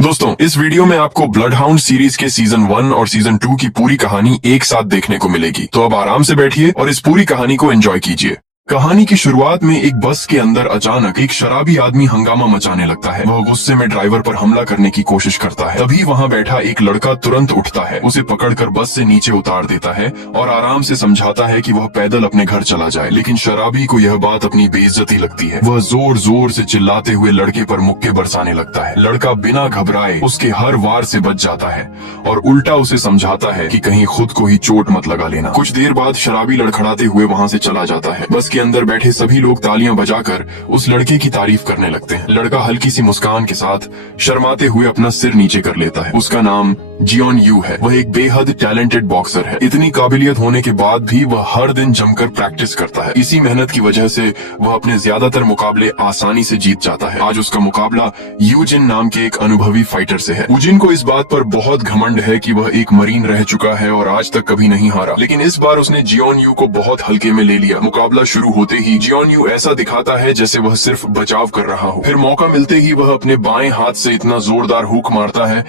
दोस्तों, इस वीडियो में आपको ब्लड हाउंड सीरीज के सीजन 1 और सीजन 2 की पूरी कहानी एक साथ देखने को मिलेगी। तो अब आराम से बैठिए और इस पूरी कहानी को एंजॉय कीजिए। कहानी की शुरुआत में एक बस के अंदर अचानक एक शराबी आदमी हंगामा मचाने लगता है। वह गुस्से में ड्राइवर पर हमला करने की कोशिश करता है। तभी वहां बैठा एक लड़का तुरंत उठता है, उसे पकड़कर बस से नीचे उतार देता है और आराम से समझाता है कि वह पैदल अपने घर चला जाए। लेकिन शराबी को यह बात अपनी बेइज्जती लगती है। वह जोर जोर से चिल्लाते हुए लड़के पर मुक्के बरसाने लगता है। लड़का बिना घबराए उसके हर वार से बच जाता है और उल्टा उसे समझाता है कि कहीं खुद को ही चोट मत लगा लेना। कुछ देर बाद शराबी लड़खड़ाते हुए वहां से चला जाता है। बस के अंदर बैठे सभी लोग तालियां बजाकर उस लड़के की तारीफ करने लगते हैं। लड़का हल्की सी मुस्कान के साथ शर्माते हुए अपना सिर नीचे कर लेता है। उसका नाम जियोन यू है। वह एक बेहद टैलेंटेड बॉक्सर है। इतनी काबिलियत होने के बाद भी वह हर दिन जमकर प्रैक्टिस करता है। इसी मेहनत की वजह से वह अपने ज्यादातर मुकाबले आसानी से जीत जाता है। आज उसका मुकाबला यूजिन नाम के एक अनुभवी फाइटर से है। यूजिन को इस बात पर बहुत घमंड है कि वह एक मरीन रह चुका है और आज तक कभी नहीं हारा। लेकिन इस बार उसने जियोन यू को बहुत हल्के में ले लिया। मुकाबला शुरू होते ही जियोन यू ऐसा दिखाता है जैसे वह सिर्फ बचाव कर रहा हो। फिर मौका मिलते ही वह अपने बाएं हाथ से इतना जोरदार हुक मारता है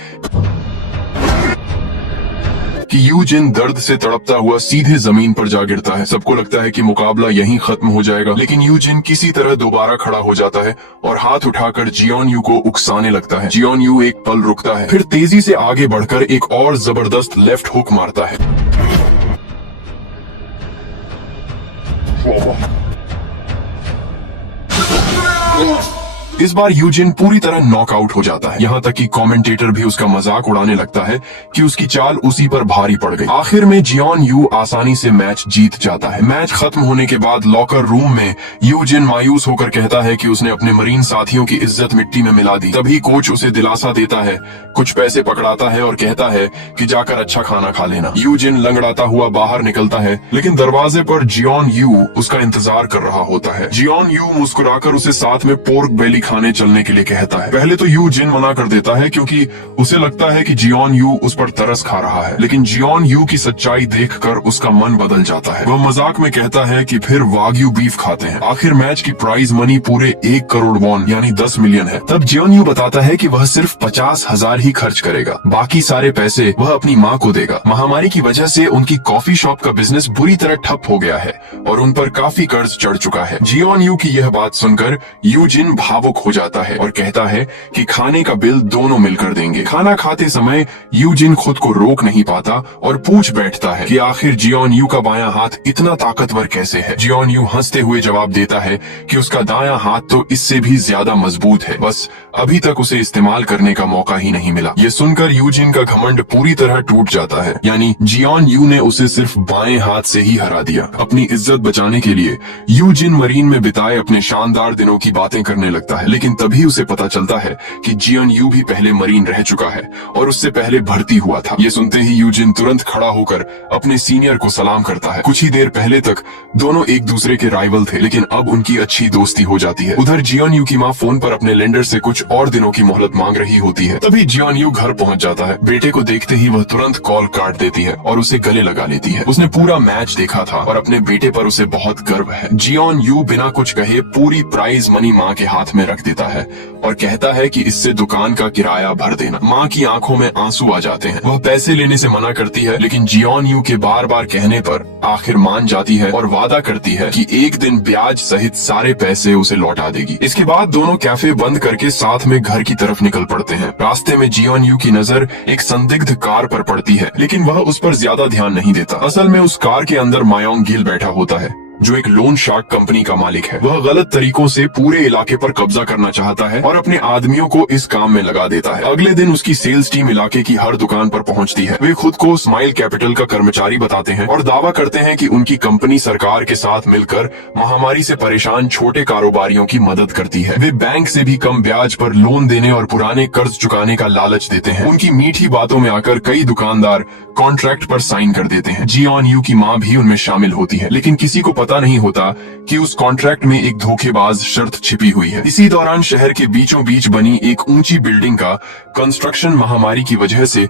कि यूजिन दर्द से तड़पता हुआ सीधे जमीन पर जा गिरता है। सबको लगता है कि मुकाबला यहीं खत्म हो जाएगा, लेकिन यूजिन किसी तरह दोबारा खड़ा हो जाता है और हाथ उठाकर जियोन यू को उकसाने लगता है। जियोन यू एक पल रुकता है, फिर तेजी से आगे बढ़कर एक और जबरदस्त लेफ्ट हुक मारता है। इस बार यूजिन पूरी तरह नॉकआउट हो जाता है। यहाँ तक कि कमेंटेटर भी उसका मजाक उड़ाने लगता है कि उसकी चाल उसी पर भारी पड़ गई। आखिर में जियोन यू आसानी से मैच जीत जाता है। मैच खत्म होने के बाद लॉकर रूम में यूजिन मायूस होकर कहता है कि उसने अपने मरीन साथियों की इज्जत मिट्टी में मिला दी। तभी कोच उसे दिलासा देता है, कुछ पैसे पकड़ाता है और कहता है कि जाकर अच्छा खाना खा लेना। यूजिन लंगड़ाता हुआ बाहर निकलता है, लेकिन दरवाजे पर जियोन यू उसका इंतजार कर रहा होता है। जियोन यू मुस्कुराकर उसे साथ में पोर्क बेली खाने चलने के लिए कहता है। पहले तो यूजिन मना कर देता है क्योंकि उसे लगता है कि जियोन यू उस पर तरस खा रहा है। लेकिन जियोन यू की सच्चाई देखकर उसका मन बदल जाता है। वह मजाक में कहता है कि फिर वाग्यू बीफ खाते हैं। आखिर मैच की प्राइज मनी पूरे 1 करोड़ वॉन यानी 10 मिलियन है। तब जियोन यू बताता है कि वह सिर्फ 50,000 ही खर्च करेगा, बाकी सारे पैसे वह अपनी माँ को देगा। महामारी की वजह से उनकी कॉफी शॉप का बिजनेस बुरी तरह ठप हो गया है और उन पर काफी कर्ज चढ़ चुका है। जियोन यू की यह बात सुनकर यूजिन भावुक हो जाता है और कहता है कि खाने का बिल दोनों मिलकर देंगे। खाना खाते समय यूजिन खुद को रोक नहीं पाता और पूछ बैठता है कि आखिर जियोन यू का बायां हाथ इतना ताकतवर कैसे है। जियोन यू हंसते हुए जवाब देता है कि उसका दायां हाथ तो इससे भी ज्यादा मजबूत है, बस अभी तक उसे इस्तेमाल करने का मौका ही नहीं मिला। ये सुनकर यूजिन का घमंड पूरी तरह टूट जाता है, यानी जियोन यू ने उसे सिर्फ बाएं हाथ से ही हरा दिया। अपनी इज्जत बचाने के लिए यूजिन मरीन में बिताए अपने शानदार दिनों की बातें करने लगता है। लेकिन तभी उसे पता चलता है कि जियोन यू भी पहले मरीन रह चुका है और उससे पहले भर्ती हुआ था। ये सुनते ही यूजिन तुरंत खड़ा होकर अपने सीनियर को सलाम करता है। कुछ ही देर पहले तक दोनों एक दूसरे के राइवल थे, लेकिन अब उनकी अच्छी दोस्ती हो जाती है। उधर जियोन यू की माँ फोन पर अपने लेंडर से कुछ और दिनों की मोहलत मांग रही होती है। तभी जियोन यू घर पहुंच जाता है। बेटे को देखते ही वह तुरंत कॉल काट देती है और उसे गले लगा लेती है। उसने पूरा मैच देखा था और अपने बेटे पर उसे बहुत गर्व है। जियोन यू बिना कुछ कहे पूरी प्राइज मनी माँ के हाथ में रख देता है और कहता है कि इससे दुकान का किराया भर देना। माँ की आंखों में आंसू आ जाते हैं। वह पैसे लेने से मना करती है, लेकिन जियोन यू के बार बार कहने पर आखिर मान जाती है और वादा करती है कि एक दिन ब्याज सहित सारे पैसे उसे लौटा देगी। इसके बाद दोनों कैफे बंद करके साथ में घर की तरफ निकल पड़ते हैं। रास्ते में जियोन यू की नजर एक संदिग्ध कार पर पड़ती है, लेकिन वह उस पर ज्यादा ध्यान नहीं देता। असल में उस कार के अंदर मायोंग गिल बैठा होता है, जो एक लोन शार्क कंपनी का मालिक है। वह गलत तरीकों से पूरे इलाके पर कब्जा करना चाहता है और अपने आदमियों को इस काम में लगा देता है। अगले दिन उसकी सेल्स टीम इलाके की हर दुकान पर पहुंचती है। वे खुद को स्माइल कैपिटल का कर्मचारी बताते हैं और दावा करते हैं कि उनकी कंपनी सरकार के साथ मिलकर महामारी से परेशान छोटे कारोबारियों की मदद करती है। वे बैंक से भी कम ब्याज पर लोन देने और पुराने कर्ज चुकाने का लालच देते हैं। उनकी मीठी बातों में आकर कई दुकानदार कॉन्ट्रैक्ट पर साइन कर देते हैं। जियोन यू की माँ भी उनमें शामिल होती है, लेकिन किसी को पता पता नहीं होता कि उस कॉन्ट्रैक्ट में एक धोखेबाज शर्त छिपी हुई है। इसी दौरान शहर के बीचों बीच बनी एक ऊंची बिल्डिंग का कंस्ट्रक्शन महामारी की वजह से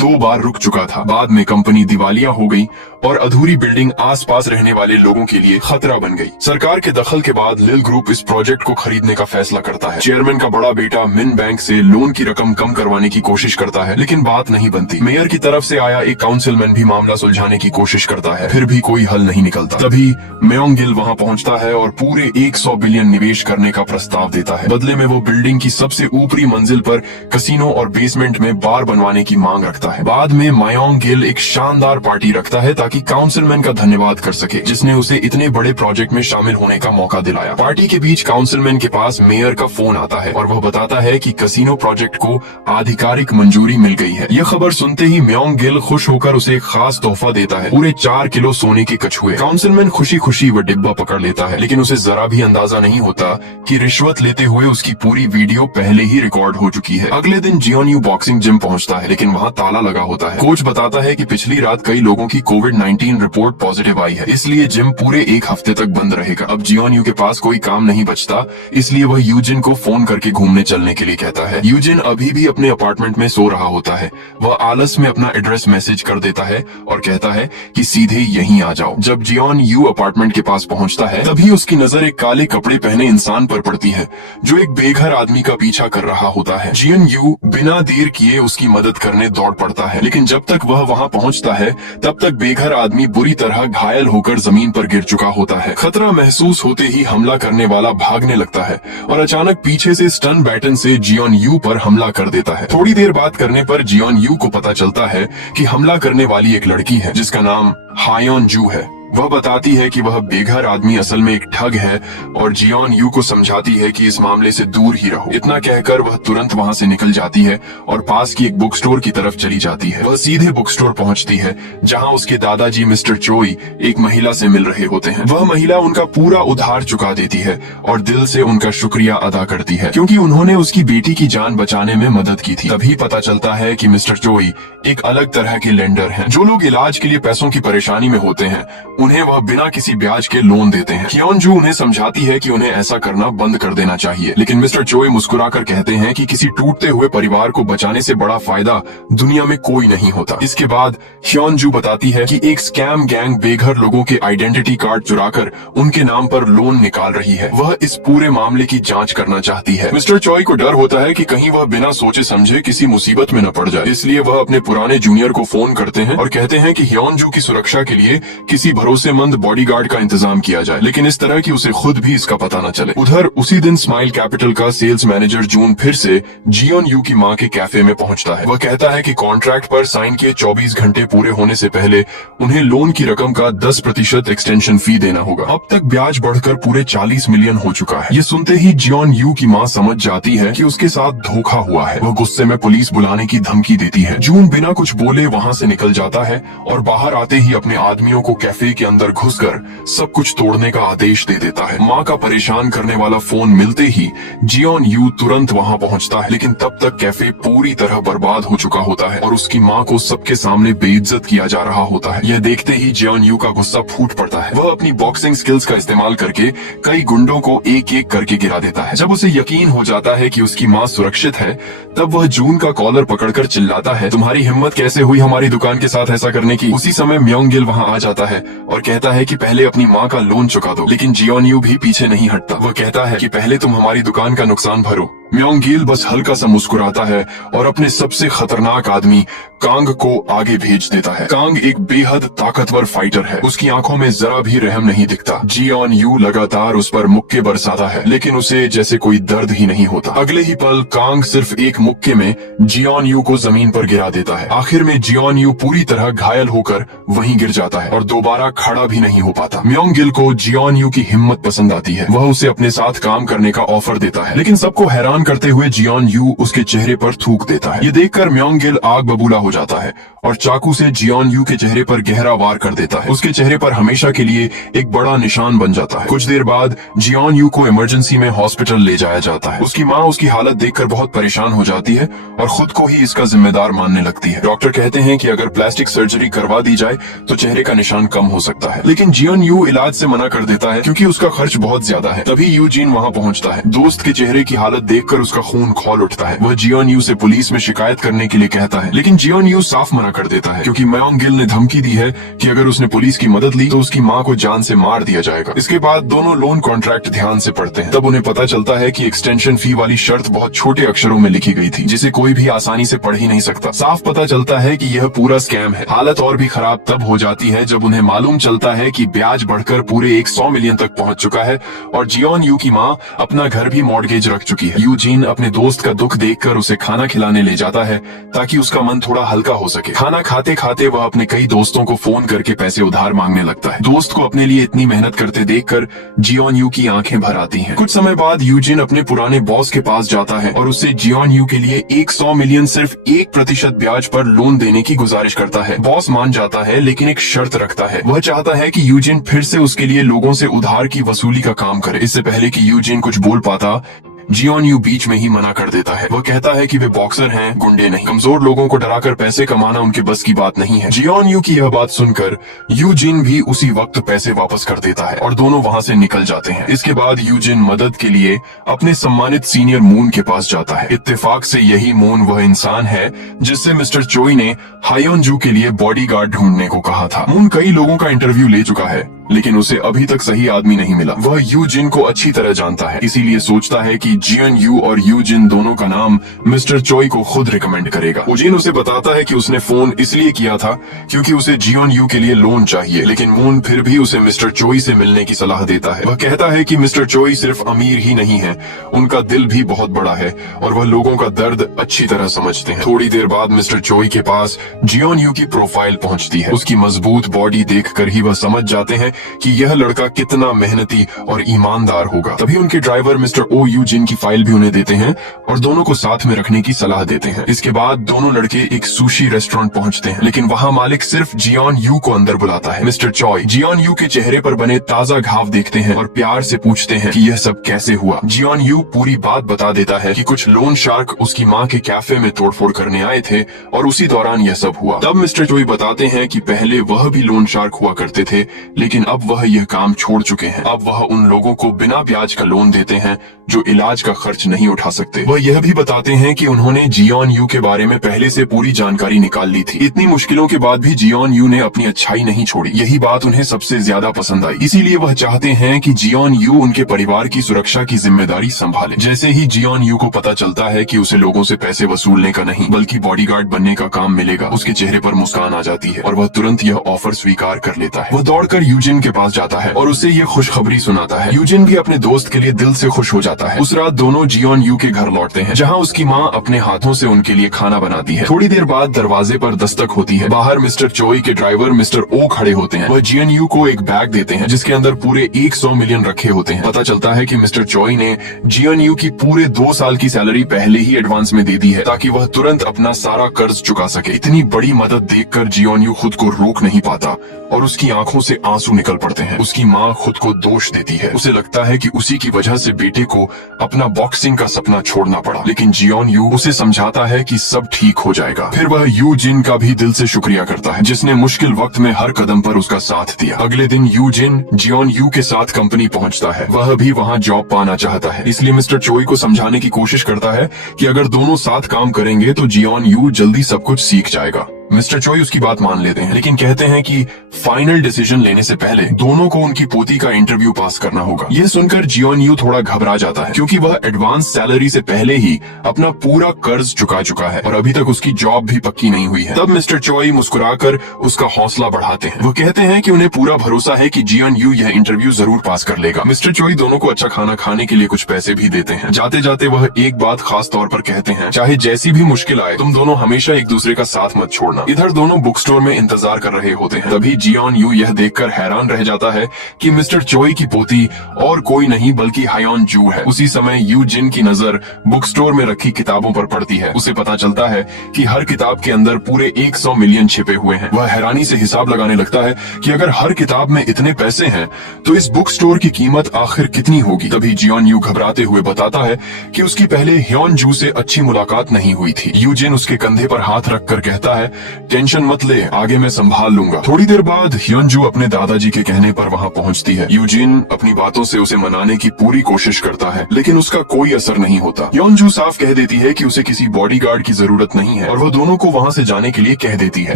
2 बार रुक चुका था। बाद में कंपनी दिवालिया हो गई और अधूरी बिल्डिंग आसपास रहने वाले लोगों के लिए खतरा बन गई। सरकार के दखल के बाद लिल ग्रुप इस प्रोजेक्ट को खरीदने का फैसला करता है। चेयरमैन का बड़ा बेटा मिन बैंक से लोन की रकम कम करवाने की कोशिश करता है, लेकिन बात नहीं बनती। मेयर की तरफ से आया एक काउंसिलमैन भी मामला सुलझाने की कोशिश करता है, फिर भी कोई हल नहीं निकलता। तभी मेयोंग गिल वहां पहुंचता है और पूरे 100 बिलियन निवेश करने का प्रस्ताव देता है। बदले में वो बिल्डिंग की सबसे ऊपरी मंजिल पर कसिनो और बेसमेंट में बार बनवाने की मांग रखता है। बाद में मेयोंग गिल एक शानदार पार्टी रखता है ताकि काउंसिलमैन का धन्यवाद कर सके, जिसने उसे इतने बड़े प्रोजेक्ट में शामिल होने का मौका दिलाया। पार्टी के बीच काउंसिलमैन के पास मेयर का फोन आता है और वह बताता है कि कसिनो प्रोजेक्ट को आधिकारिक मंजूरी मिल गई है। यह खबर सुनते ही मेयोंग गिल खुश होकर उसे एक खास तोहफा देता है, पूरे 4 किलो सोने के कछुए। काउंसिलमैन खुशी खुशी वह डिब्बा पकड़ लेता है, लेकिन उसे जरा भी अंदाजा नहीं होता कि रिश्वत लेते हुए उसकी पूरी वीडियो पहले ही रिकॉर्ड हो चुकी है। अगले दिन जियोन बॉक्सिंग जिम पहुंचता है, लेकिन वहां ताला लगा होता है। कोच बताता है कि पिछली रात कई लोगों की कोविड-19 रिपोर्ट पॉजिटिव आई है, इसलिए जिम पूरे 1 हफ्ते तक बंद रहेगा। अब जियोन के पास कोई काम नहीं बचता, इसलिए वह यूजिन को फोन करके घूमने चलने के लिए कहता है। यूजिन अभी भी अपने अपार्टमेंट में सो रहा होता है। वह आलस में अपना एड्रेस मैसेज कर देता है और कहता है कि सीधे यहीं आ जाओ। जब जियोन अपार्टमेंट के पास पहुंचता है, तभी उसकी नजर एक काले कपड़े पहने इंसान पर पड़ती है, जो एक बेघर आदमी का पीछा कर रहा होता है। जियोन बिना देर किए उसकी मदद करने दौड़ पड़ता है, लेकिन जब तक वह वहां पहुंचता है, तब तक बेघर आदमी बुरी तरह घायल होकर जमीन पर गिर चुका होता है। खतरा महसूस होते ही हमला करने वाला भागने लगता है और अचानक पीछे से स्टन बैटन से जियोन पर हमला कर देता है। थोड़ी देर बात करने पर जियोन को पता चलता है कि हमला करने वाली एक लड़की है, जिसका नाम हायोन जू है। वह बताती है कि वह बेघर आदमी असल में एक ठग है और जियोन को समझाती है कि इस मामले से दूर ही रहो। इतना कहकर वह तुरंत वहां से निकल जाती है और पास की एक बुक स्टोर की तरफ चली जाती है। वह सीधे बुक स्टोर पहुंचती है, जहां उसके दादाजी मिस्टर चोई एक महिला से मिल रहे होते हैं। वह महिला उनका पूरा उधार चुका देती है और दिल से उनका शुक्रिया अदा करती है, क्योंकि उन्होंने उसकी बेटी की जान बचाने में मदद की थी। तभी पता चलता है कि मिस्टर चोई एक अलग तरह के लेंडर हैं। जो लोग इलाज के लिए पैसों की परेशानी में होते हैं, उन्हें वह बिना किसी ब्याज के लोन देते हैं। हियोन जू उन्हें समझाती है कि उन्हें ऐसा करना बंद कर देना चाहिए, लेकिन मिस्टर चोई मुस्कुराकर कहते हैं कि किसी टूटते हुए परिवार को बचाने से बड़ा फायदा दुनिया में कोई नहीं होता। इसके बाद हियोन जू बताती है कि एक स्कैम गैंग बेघर लोगों के आइडेंटिटी कार्ड चुराकर उनके नाम पर लोन निकाल रही है। वह इस पूरे मामले की जांच करना चाहती है। मिस्टर चोई को डर होता है कि कहीं वह बिना सोचे समझे किसी मुसीबत में न पड़ जाए, इसलिए वह अपने पुराने जूनियर को फोन करते हैं और कहते हैं कि हियोन जू की सुरक्षा के लिए किसी भरोसेमंद बॉडीगार्ड का इंतजाम किया जाए, लेकिन इस तरह कि उसे खुद भी इसका पता न चले। उधर उसी दिन स्माइल कैपिटल का सेल्स मैनेजर जून फिर से जियोन की मां के कैफे में पहुंचता है। वह कहता है कि कॉन्ट्रैक्ट पर साइन किए 24 घंटे पूरे होने से पहले उन्हें लोन की रकम का 10% एक्सटेंशन फी देना होगा। अब तक ब्याज बढ़कर पूरे 40 मिलियन हो चुका है। ये सुनते ही जियोन की मां समझ जाती है कि उसके साथ धोखा हुआ है। वह गुस्से में पुलिस बुलाने की धमकी देती है। जून बिना कुछ बोले वहां से निकल जाता है और बाहर आते ही अपने आदमियों को कैफे के अंदर घुसकर सब कुछ तोड़ने का आदेश दे देता है। मां का परेशान करने वाला फोन मिलते ही जियोन तुरंत वहां पहुंचता है, लेकिन तब तक कैफे पूरी तरह बर्बाद हो चुका होता है और उसकी मां को सबके सामने बेइज्जत किया जा रहा होता है। यह देखते ही जियोन का गुस्सा फूट पड़ता है। वह अपनी बॉक्सिंग स्किल्स का इस्तेमाल करके कई गुंडों को एक एक करके गिरा देता है। जब उसे यकीन हो जाता है कि उसकी मां सुरक्षित है, तब वह जून का कॉलर पकड़कर चिल्लाता है, तुम्हारी हिम्मत कैसे हुई हमारी दुकान के साथ ऐसा करने की। उसी समय मेयोंग गिल वहां आ जाता है और कहता है कि पहले अपनी मां का लोन चुका दो, लेकिन जियोन भी पीछे नहीं हटता। वह कहता है कि पहले तुम हमारी दुकान का नुकसान भरो। मेयोंग गिल बस हल्का सा मुस्कुराता है और अपने सबसे खतरनाक आदमी कांग को आगे भेज देता है। कांग एक बेहद ताकतवर फाइटर है, उसकी आंखों में जरा भी रहम नहीं दिखता। जियोन लगातार उस पर मुक्के बरसाता है, लेकिन उसे जैसे कोई दर्द ही नहीं होता। अगले ही पल कांग सिर्फ एक मुक्के में जियोन को जमीन पर गिरा देता है। आखिर में जियोन पूरी तरह घायल होकर वहीं गिर जाता है और दोबारा खड़ा भी नहीं हो पाता। मेयोंग गिल को जियोन की हिम्मत पसंद आती है। वह उसे अपने साथ काम करने का ऑफर देता है, लेकिन सबको हैरान स्नान करते हुए जियोन यू उसके चेहरे पर थूक देता है। ये देखकर म्योंग गिल आग बबूला हो जाता है और चाकू से जियोन यू के चेहरे पर गहरा वार कर देता है। उसके चेहरे पर हमेशा के लिए एक बड़ा निशान बन जाता है। कुछ देर बाद जियोन यू को इमरजेंसी में हॉस्पिटल ले जाया जाता है। उसकी माँ उसकी हालत देखकर बहुत परेशान हो जाती है और खुद को ही इसका जिम्मेदार मानने लगती है। डॉक्टर कहते हैं कि अगर प्लास्टिक सर्जरी करवा दी जाए तो चेहरे का निशान कम हो सकता है, लेकिन जियोन यू इलाज से मना कर देता है क्योंकि उसका खर्च बहुत ज्यादा है। तभी यूजीन वहाँ पहुँचता है। दोस्त के चेहरे की हालत देखकर उसका खून खौल उठता है। वह जियोन यू से पुलिस में शिकायत करने के लिए कहता है, लेकिन जियोन यू साफ मना कर देता है क्योंकि म्योंग गिल ने धमकी दी है कि अगर उसने पुलिस की मदद ली तो उसकी माँ को जान से मार दिया जाएगा। इसके बाद दोनों लोन कॉन्ट्रैक्ट ध्यान से पढ़ते हैं। तब उन्हें पता चलता है कि एक्सटेंशन फी वाली शर्त बहुत छोटे अक्षरों में लिखी गई थी, जिसे कोई भी आसानी से पढ़ ही नहीं सकता। साफ पता चलता है कि यह पूरा स्कैम है। हालत और भी खराब तब हो जाती है जब उन्हें मालूम चलता है कि ब्याज बढ़कर पूरे 100 मिलियन तक पहुंच चुका है और जियोन यू की माँ अपना घर भी मॉर्गेज रख चुकी है। यूजीन अपने दोस्त का दुख देखकर उसे खाना खिलाने ले जाता है ताकि उसका मन थोड़ा हल्का हो सके। खाना खाते खाते वह अपने कई दोस्तों को फोन करके पैसे उधार मांगने लगता है। दोस्त को अपने लिए इतनी मेहनत करते देखकर जियोन यू की आंखें भर आती हैं। कुछ समय बाद यूजिन अपने पुराने बॉस के पास जाता है और उससे जियोन यू के लिए 100 मिलियन सिर्फ 1% ब्याज पर लोन देने की गुजारिश करता है। बॉस मान जाता है लेकिन एक शर्त रखता है। वह चाहता है कि यूजिन फिर से उसके लिए लोगों से उधार की वसूली का काम करे। इससे पहले कि यूजिन कुछ बोल पाता, जियोन यू बीच में ही मना कर देता है। वह कहता है कि वे बॉक्सर हैं, गुंडे नहीं। कमजोर लोगों को डराकर पैसे कमाना उनके बस की बात नहीं है। जियोन यू की यह बात सुनकर यूजिन भी उसी वक्त पैसे वापस कर देता है और दोनों वहां से निकल जाते हैं। इसके बाद यूजिन मदद के लिए अपने सम्मानित सीनियर मून के पास जाता है। इत्तेफाक से यही मून वह इंसान है जिससे मिस्टर चोई ने हायोनजू के लिए बॉडीगार्ड ढूंढने को कहा था। मून कई लोगों का इंटरव्यू ले चुका है लेकिन उसे अभी तक सही आदमी नहीं मिला। वह यूजिन को अच्छी तरह जानता है, इसीलिए सोचता है कि जियोन यू और यूजिन दोनों का नाम मिस्टर चोई को खुद रिकमेंड करेगा। यूजिन उसे बताता है कि उसने फोन इसलिए किया था क्योंकि उसे जियोन यू के लिए लोन चाहिए, लेकिन मून फिर भी उसे मिस्टर चोई से मिलने की सलाह देता है। वह कहता है कि मिस्टर चोई सिर्फ अमीर ही नहीं है, उनका दिल भी बहुत बड़ा है और वह लोगों का दर्द अच्छी तरह समझते हैं। थोड़ी देर बाद मिस्टर चोई के पास जियोन यू की प्रोफाइल पहुंचती है। उसकी मजबूत बॉडी देखकर ही वह समझ जाते हैं कि यह लड़का कितना मेहनती और ईमानदार होगा। तभी उनके ड्राइवर मिस्टर ओ यूजिन की फाइल भी उन्हें देते हैं और दोनों को साथ में रखने की सलाह देते हैं। इसके बाद दोनों लड़के एक सुशी रेस्टोरेंट पहुंचते हैं, लेकिन वहां मालिक सिर्फ जियोन यू को अंदर बुलाता है। मिस्टर चॉय जियोन यू के चेहरे पर बने ताजा घाव देखते हैं और प्यार से पूछते हैं कि यह सब कैसे हुआ। जियोन यू पूरी बात बता देता है कि कुछ लोन शार्क उसकी माँ के कैफे में तोड़फोड़ करने आए थे और उसी दौरान यह सब हुआ। तब मिस्टर चॉय बताते हैं कि पहले वह भी लोन शार्क हुआ करते थे, लेकिन अब वह यह काम छोड़ चुके हैं। अब वह उन लोगों को बिना ब्याज का लोन देते हैं जो इलाज का खर्च नहीं उठा सकते। वह यह भी बताते हैं कि उन्होंने जियोन यू के बारे में पहले से पूरी जानकारी निकाल ली थी। इतनी मुश्किलों के बाद भी जियोन यू ने अपनी अच्छाई नहीं छोड़ी। यही बात उन्हें सबसे ज्यादा पसंद आई, इसीलिए वह चाहते हैं कि जियोन यू उनके परिवार की सुरक्षा की जिम्मेदारी संभाले। जैसे ही जियोन यू को पता चलता है कि उसे लोगों से पैसे वसूलने का नहीं बल्कि बॉडीगार्ड बनने का काम मिलेगा, उसके चेहरे पर मुस्कान आ जाती है और वह तुरंत यह ऑफर स्वीकार कर लेता है। वह दौड़कर यूजिन के पास जाता है और उसे ये खुशखबरी सुनाता है। यूजिन भी अपने दोस्त के लिए दिल से खुश हो जाता है। उस रात दोनों जियोन यू के घर लौटते हैं, जहां उसकी माँ अपने हाथों से उनके लिए खाना बनाती है। थोड़ी देर बाद दरवाजे पर दस्तक होती है। बाहर मिस्टर चोई के ड्राइवर मिस्टर ओ खड़े होते हैं। वह जियोन यू को एक बैग देते हैं जिसके अंदर पूरे 100 मिलियन रखे होते हैं। पता चलता है कि मिस्टर चोई ने जियोन यू की पूरे 2 साल की सैलरी पहले ही एडवांस में दे दी है ताकि वह तुरंत अपना सारा कर्ज चुका सके। इतनी बड़ी मदद देखकर जियोन यू खुद को रोक नहीं पाता और उसकी आंखों से आंसू निकल पड़ते हैं। उसकी माँ खुद को दोष देती है। उसे लगता है कि उसी की वजह से बेटे को अपना बॉक्सिंग का सपना छोड़ना पड़ा, लेकिन जियोन यू उसे समझाता है कि सब ठीक हो जाएगा। फिर वह यूजिन का भी दिल से शुक्रिया करता है जिसने मुश्किल वक्त में हर कदम पर उसका साथ दिया। अगले दिन यूजिन जियोन यू के साथ कंपनी पहुंचता है। वह भी वहां जॉब पाना चाहता है, इसलिए मिस्टर चोई को समझाने की कोशिश करता है कि अगर दोनों साथ काम करेंगे तो जियोन यू जल्दी सब कुछ सीख जाएगा। मिस्टर चोई उसकी बात मान लेते हैं, लेकिन कहते हैं कि फाइनल डिसीजन लेने से पहले दोनों को उनकी पोती का इंटरव्यू पास करना होगा। यह सुनकर जियोन यू थोड़ा घबरा जाता है क्योंकि वह एडवांस सैलरी से पहले ही अपना पूरा कर्ज चुका चुका है और अभी तक उसकी जॉब भी पक्की नहीं हुई है। तब मिस्टर चोई मुस्कुराकर उसका हौसला बढ़ाते हैं। वो कहते हैं कि उन्हें पूरा भरोसा है कि जियोन यू यह इंटरव्यू जरूर पास कर लेगा। मिस्टर चोई दोनों को अच्छा खाना खाने के लिए कुछ पैसे भी देते हैं। जाते जाते वह एक बात खास तौर पर कहते हैं, चाहे जैसी भी मुश्किल आए तुम दोनों हमेशा एक दूसरे का साथ मत छोड़ना। था। इधर दोनों बुक स्टोर में इंतजार कर रहे होते हैं। तभी जियोन यू यह देखकर हैरान रह जाता है कि मिस्टर चोई की पोती और कोई नहीं बल्कि हायोन जू है। उसी समय यू जिन की नजर बुक स्टोर में रखी किताबों पर पड़ती है। उसे पता चलता है कि हर किताब के अंदर पूरे 100 मिलियन छिपे हुए हैं। वह हैरानी से हिसाब लगाने लगता है कि अगर हर किताब में इतने पैसे हैं तो इस बुक स्टोर की कीमत आखिर कितनी होगी। तभी जियोन यू घबराते हुए बताता है कि उसकी पहले ह्योन जू से अच्छी मुलाकात नहीं हुई थी। यू जिन उसके कंधे पर हाथ रखकर कहता है, टेंशन मत ले, आगे मैं संभाल लूंगा। थोड़ी देर बाद ह्योन जू अपने दादाजी के कहने पर वहाँ पहुँचती है। यूजिन अपनी बातों से उसे मनाने की पूरी कोशिश करता है लेकिन उसका कोई असर नहीं होता। ह्योन जू साफ कह देती है कि उसे किसी बॉडीगार्ड की जरूरत नहीं है और वह दोनों को वहाँ से जाने के लिए कह देती है।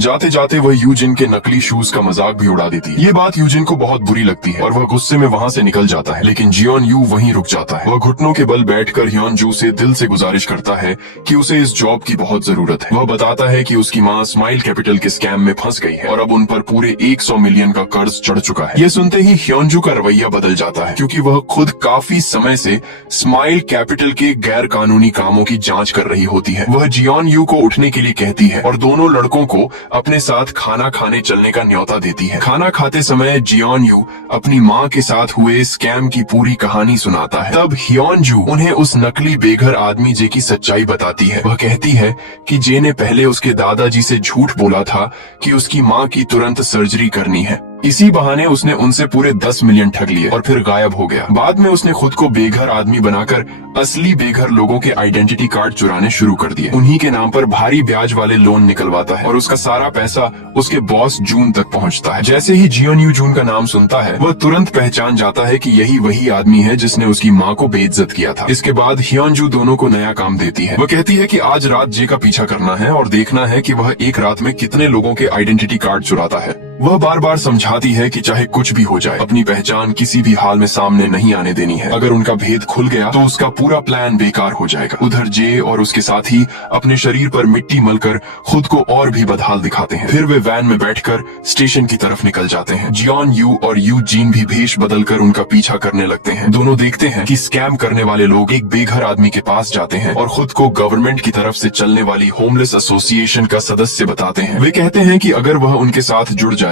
जाते जाते वह यूजिन के नकली शूज का मजाक भी उड़ा देती है। ये बात यूजिन को बहुत बुरी लगती है और वह गुस्से में वहाँ से निकल जाता है, लेकिन जियोन यू वहीं रुक जाता है। वह घुटनों के बल बैठकर ह्योन जू से दिल से गुजारिश करता है कि उसे इस जॉब की बहुत जरूरत है। वह बताता है कि उसकी माँ स्माइल कैपिटल के स्कैम में फंस गई है और अब उन पर पूरे 100 मिलियन का कर्ज चढ़ चुका है। ये सुनते ही ह्योन जू का रवैया बदल जाता है क्योंकि वह खुद काफी समय से स्माइल कैपिटल के गैर कानूनी कामों की जांच कर रही होती है। वह जियोन यू को उठने के लिए कहती है और दोनों लड़कों को अपने साथ खाना खाने चलने का न्योता देती है। खाना खाते समय जियोन यू अपनी माँ के साथ हुए स्कैम की पूरी कहानी सुनाता है। तब ह्योन जू उन्हें उस नकली बेघर आदमी जे की सच्चाई बताती है। वह कहती है कि जे ने पहले उसके दादाजी से झूठ बोला था कि उसकी माँ की तुरंत सर्जरी करनी है। इसी बहाने उसने उनसे पूरे 10 मिलियन ठग लिए और फिर गायब हो गया। बाद में उसने खुद को बेघर आदमी बनाकर असली बेघर लोगों के आइडेंटिटी कार्ड चुराने शुरू कर दिए। उन्हीं के नाम पर भारी ब्याज वाले लोन निकलवाता है और उसका सारा पैसा उसके बॉस जून तक पहुंचता है। जैसे ही जियोन यू जून का नाम सुनता है वह तुरंत पहचान जाता है कि यही वही आदमी है जिसने उसकी माँ को बेइज्जत किया था। इसके बाद ह्योन जू दोनों को नया काम देती है। वह कहती है कि आज रात जे का पीछा करना है और देखना है कि वह एक रात में कितने लोगों के आइडेंटिटी कार्ड चुराता है। वह बार बार समझाती है कि चाहे कुछ भी हो जाए अपनी पहचान किसी भी हाल में सामने नहीं आने देनी है। अगर उनका भेद खुल गया तो उसका पूरा प्लान बेकार हो जाएगा। उधर जे और उसके साथी अपने शरीर पर मिट्टी मलकर खुद को और भी बदहाल दिखाते हैं। फिर वे वैन में बैठकर स्टेशन की तरफ निकल जाते हैं। जियोन यू और यू जीन भी भेष बदलकर उनका पीछा करने लगते हैं। दोनों देखते हैं कि स्कैम करने वाले लोग एक बेघर आदमी के पास जाते हैं और खुद को गवर्नमेंट की तरफ से चलने वाली होमलेस एसोसिएशन का सदस्य बताते हैं। वे कहते हैं कि अगर वह उनके साथ जुड़ जाएगा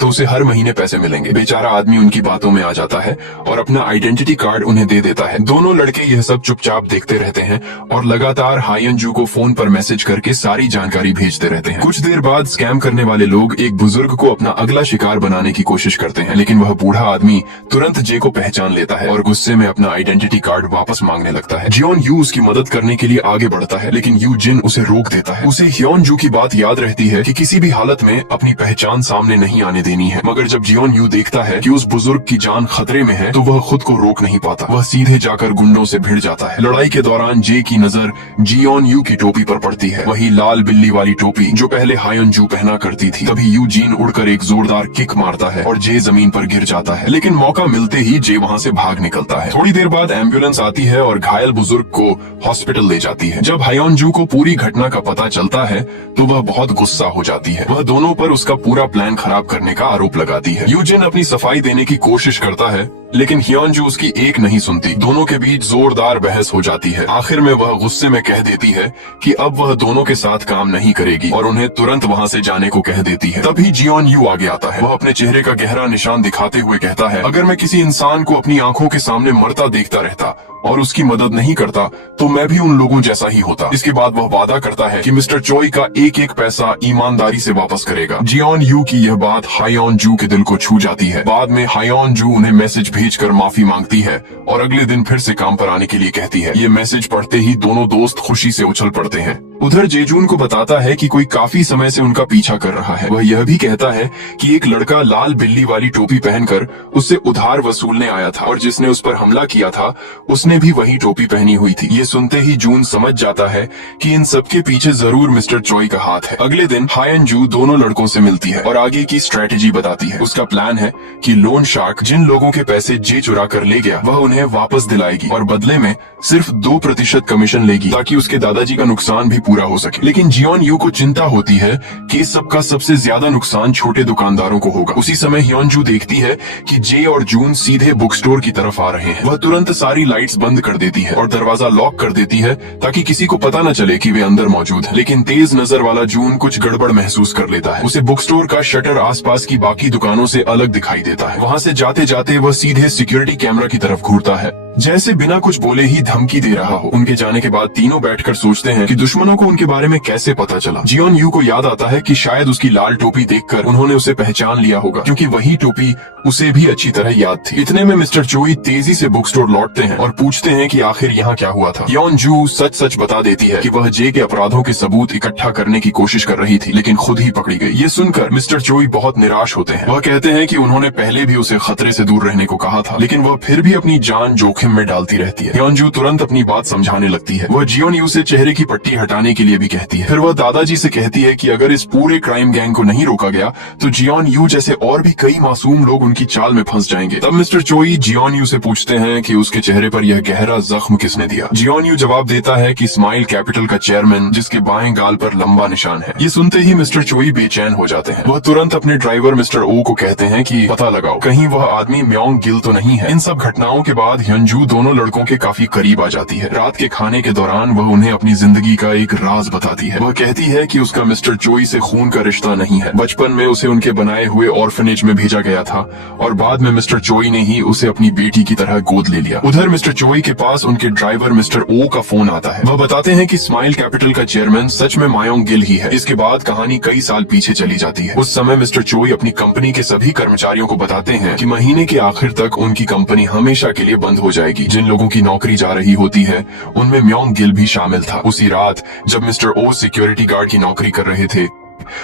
तो उसे हर महीने पैसे मिलेंगे। बेचारा आदमी उनकी बातों में आ जाता है और अपना आइडेंटिटी कार्ड उन्हें दे देता है। दोनों लड़के यह सब चुपचाप देखते रहते हैं और लगातार हायन जू को फोन पर मैसेज करके सारी जानकारी भेजते रहते हैं। कुछ देर बाद स्कैम करने वाले लोग एक बुजुर्ग को अपना अगला शिकार बनाने की कोशिश करते हैं, लेकिन वह बूढ़ा आदमी तुरंत जे को पहचान लेता है और गुस्से में अपना आइडेंटिटी कार्ड वापस मांगने लगता है। जियोन यू उसकी मदद करने के लिए आगे बढ़ता है, लेकिन यू जिन उसे रोक देता है। उसे ह्योन जू की बात याद रहती है कि किसी भी हालत में अपनी पहचान सामने नहीं आने देनी है। मगर जब जियोन यू देखता है कि उस बुजुर्ग की जान खतरे में है तो वह खुद को रोक नहीं पाता। वह सीधे जाकर गुंडों से भिड़ जाता है। लड़ाई के दौरान जे की नजर जियोन यू की टोपी पर पड़ती है, वही लाल बिल्ली वाली टोपी जो पहले हायन जू पहना करती थी। तभी यू जीन उड़कर एक जोरदार किक मारता है और जे जमीन पर गिर जाता है, लेकिन मौका मिलते ही जे वहाँ से भाग निकलता है। थोड़ी देर बाद एम्बुलेंस आती है और घायल बुजुर्ग को हॉस्पिटल ले जाती है। जब हायन जू को पूरी घटना का पता चलता है तो वह बहुत गुस्सा हो जाती है। वह दोनों पर उसका पूरा प्लान खराब करने का आरोप लगाती है। यूजिन अपनी सफाई देने की कोशिश करता है, लेकिन ह्योन जू उसकी एक नहीं सुनती। दोनों के बीच जोरदार बहस हो जाती है। आखिर में वह गुस्से में कह देती है कि अब वह दोनों के साथ काम नहीं करेगी और उन्हें तुरंत वहाँ से जाने को कह देती है। तभी जियोन यू आगे आता है। वह अपने चेहरे का गहरा निशान दिखाते हुए कहता है, अगर मैं किसी इंसान को अपनी आंखों के सामने मरता देखता रहता और उसकी मदद नहीं करता तो मैं भी उन लोगों जैसा ही होता। इसके बाद वह वादा करता है कि मिस्टर चोई का एक एक पैसा ईमानदारी से वापस करेगा। जियोन यू की यह बात हायन जू के दिल को छू जाती है। बाद में हायन जू उन्हें मैसेज भेजकर माफी मांगती है और अगले दिन फिर से काम पर आने के लिए कहती है। ये मैसेज पढ़ते ही दोनों दोस्त खुशी से उछल पड़ते हैं। उधर जेजून को बताता है कि कोई काफी समय से उनका पीछा कर रहा है। वह यह भी कहता है कि एक लड़का लाल बिल्ली वाली टोपी पहनकर उससे उधार वसूलने आया था और जिसने उस पर हमला किया था उसने भी वही टोपी पहनी हुई थी। ये सुनते ही जून समझ जाता है कि इन सबके पीछे जरूर मिस्टर चोई का हाथ है। अगले दिन हायन जू दोनों लड़कों से मिलती है और आगे की स्ट्रेटेजी बताती है। उसका प्लान है कि लोन शार्क जिन लोगों के पैसे जे चुरा कर ले गया वह उन्हें वापस दिलाएगी और बदले में सिर्फ 2% कमीशन लेगी ताकि उसके दादाजी का नुकसान भी पूरा हो सके। लेकिन जियोन यू को चिंता होती है कि इस सब का सबसे ज्यादा नुकसान छोटे दुकानदारों को होगा। उसी समय हियोन जू देखती है कि जे और जून सीधे बुक स्टोर की तरफ आ रहे हैं। वह तुरंत सारी लाइट्स बंद कर देती है और दरवाजा लॉक कर देती है ताकि किसी को पता न चले कि वे अंदर मौजूद है। लेकिन तेज नजर वाला जून कुछ गड़बड़ महसूस कर लेता है। उसे बुक स्टोर का शटर आसपास की बाकी दुकानों से अलग दिखाई देता है। वहाँ से जाते जाते वह सीधे सिक्योरिटी कैमरा की तरफ घूरता है, जैसे बिना कुछ बोले ही धमकी दे रहा हो। उनके जाने के बाद तीनों बैठकर सोचते हैं कि दुश्मनों को उनके बारे में कैसे पता चला। जियोन यू को याद आता है कि शायद उसकी लाल टोपी देखकर उन्होंने उसे पहचान लिया होगा, क्योंकि वही टोपी उसे भी अच्छी तरह याद थी। इतने में मिस्टर चोई तेजी से बुक स्टोर लौटते हैं और पूछते हैं कि आखिर यहाँ क्या हुआ था। हियोन जू सच सच बता देती है कि वह जे के अपराधों के सबूत इकट्ठा करने की कोशिश कर रही थी, लेकिन खुद ही पकड़ी गई। ये सुनकर मिस्टर चोई बहुत निराश होते हैं। वह कहते हैं कि उन्होंने पहले भी उसे खतरे से दूर रहने को कहा था, लेकिन वह फिर भी अपनी जान जोखिम में डालती रहती है। हियोन जू तुरंत अपनी बात समझाने लगती है। वह जियोन यू से चेहरे की पट्टी हटाने के लिए भी कहती है। फिर वह दादाजी से कहती है कि अगर इस पूरे क्राइम गैंग को नहीं रोका गया तो जियोन यू जैसे और भी कई मासूम लोग उनकी चाल में फंस जाएंगे। तब मिस्टर चोई जियोन यू से पूछते हैं कि उसके चेहरे पर यह गहरा जख्म किसने दिया। जियोन यू जवाब देता है कि स्माइल कैपिटल का चेयरमैन, जिसके बाएं गाल पर लंबा निशान है। ये सुनते ही मिस्टर चोई बेचैन हो जाते हैं। वह तुरंत अपने ड्राइवर मिस्टर ओ को कहते हैं कि पता लगाओ कहीं वह आदमी म्योंग गिल तो नहीं है। इन सब घटनाओं के बाद हियोन दोनों लड़कों के काफी करीब आ जाती है। रात के खाने के दौरान वह उन्हें अपनी जिंदगी का एक राज बताती है। वह कहती है कि उसका मिस्टर चोई से खून का रिश्ता नहीं है। बचपन में उसे उनके बनाए हुए ऑर्फनेज में भेजा गया था और बाद में मिस्टर चोई ने ही उसे अपनी बेटी की तरह गोद ले लिया। उधर मिस्टर चोई के पास उनके ड्राइवर मिस्टर ओ का फोन आता है। वह बताते हैं कि स्माइल कैपिटल का चेयरमैन सच में म्योंग गिल ही है। इसके बाद कहानी कई साल पीछे चली जाती है। उस समय मिस्टर चोई अपनी कंपनी के सभी कर्मचारियों को बताते हैं कि महीने के आखिर तक उनकी कंपनी हमेशा के लिए बंद हो जाएगी। जिन लोगों की नौकरी जा रही होती है उनमें म्योंग गिल भी शामिल था। उसी रात जब मिस्टर ओ सिक्योरिटी गार्ड की नौकरी कर रहे थे,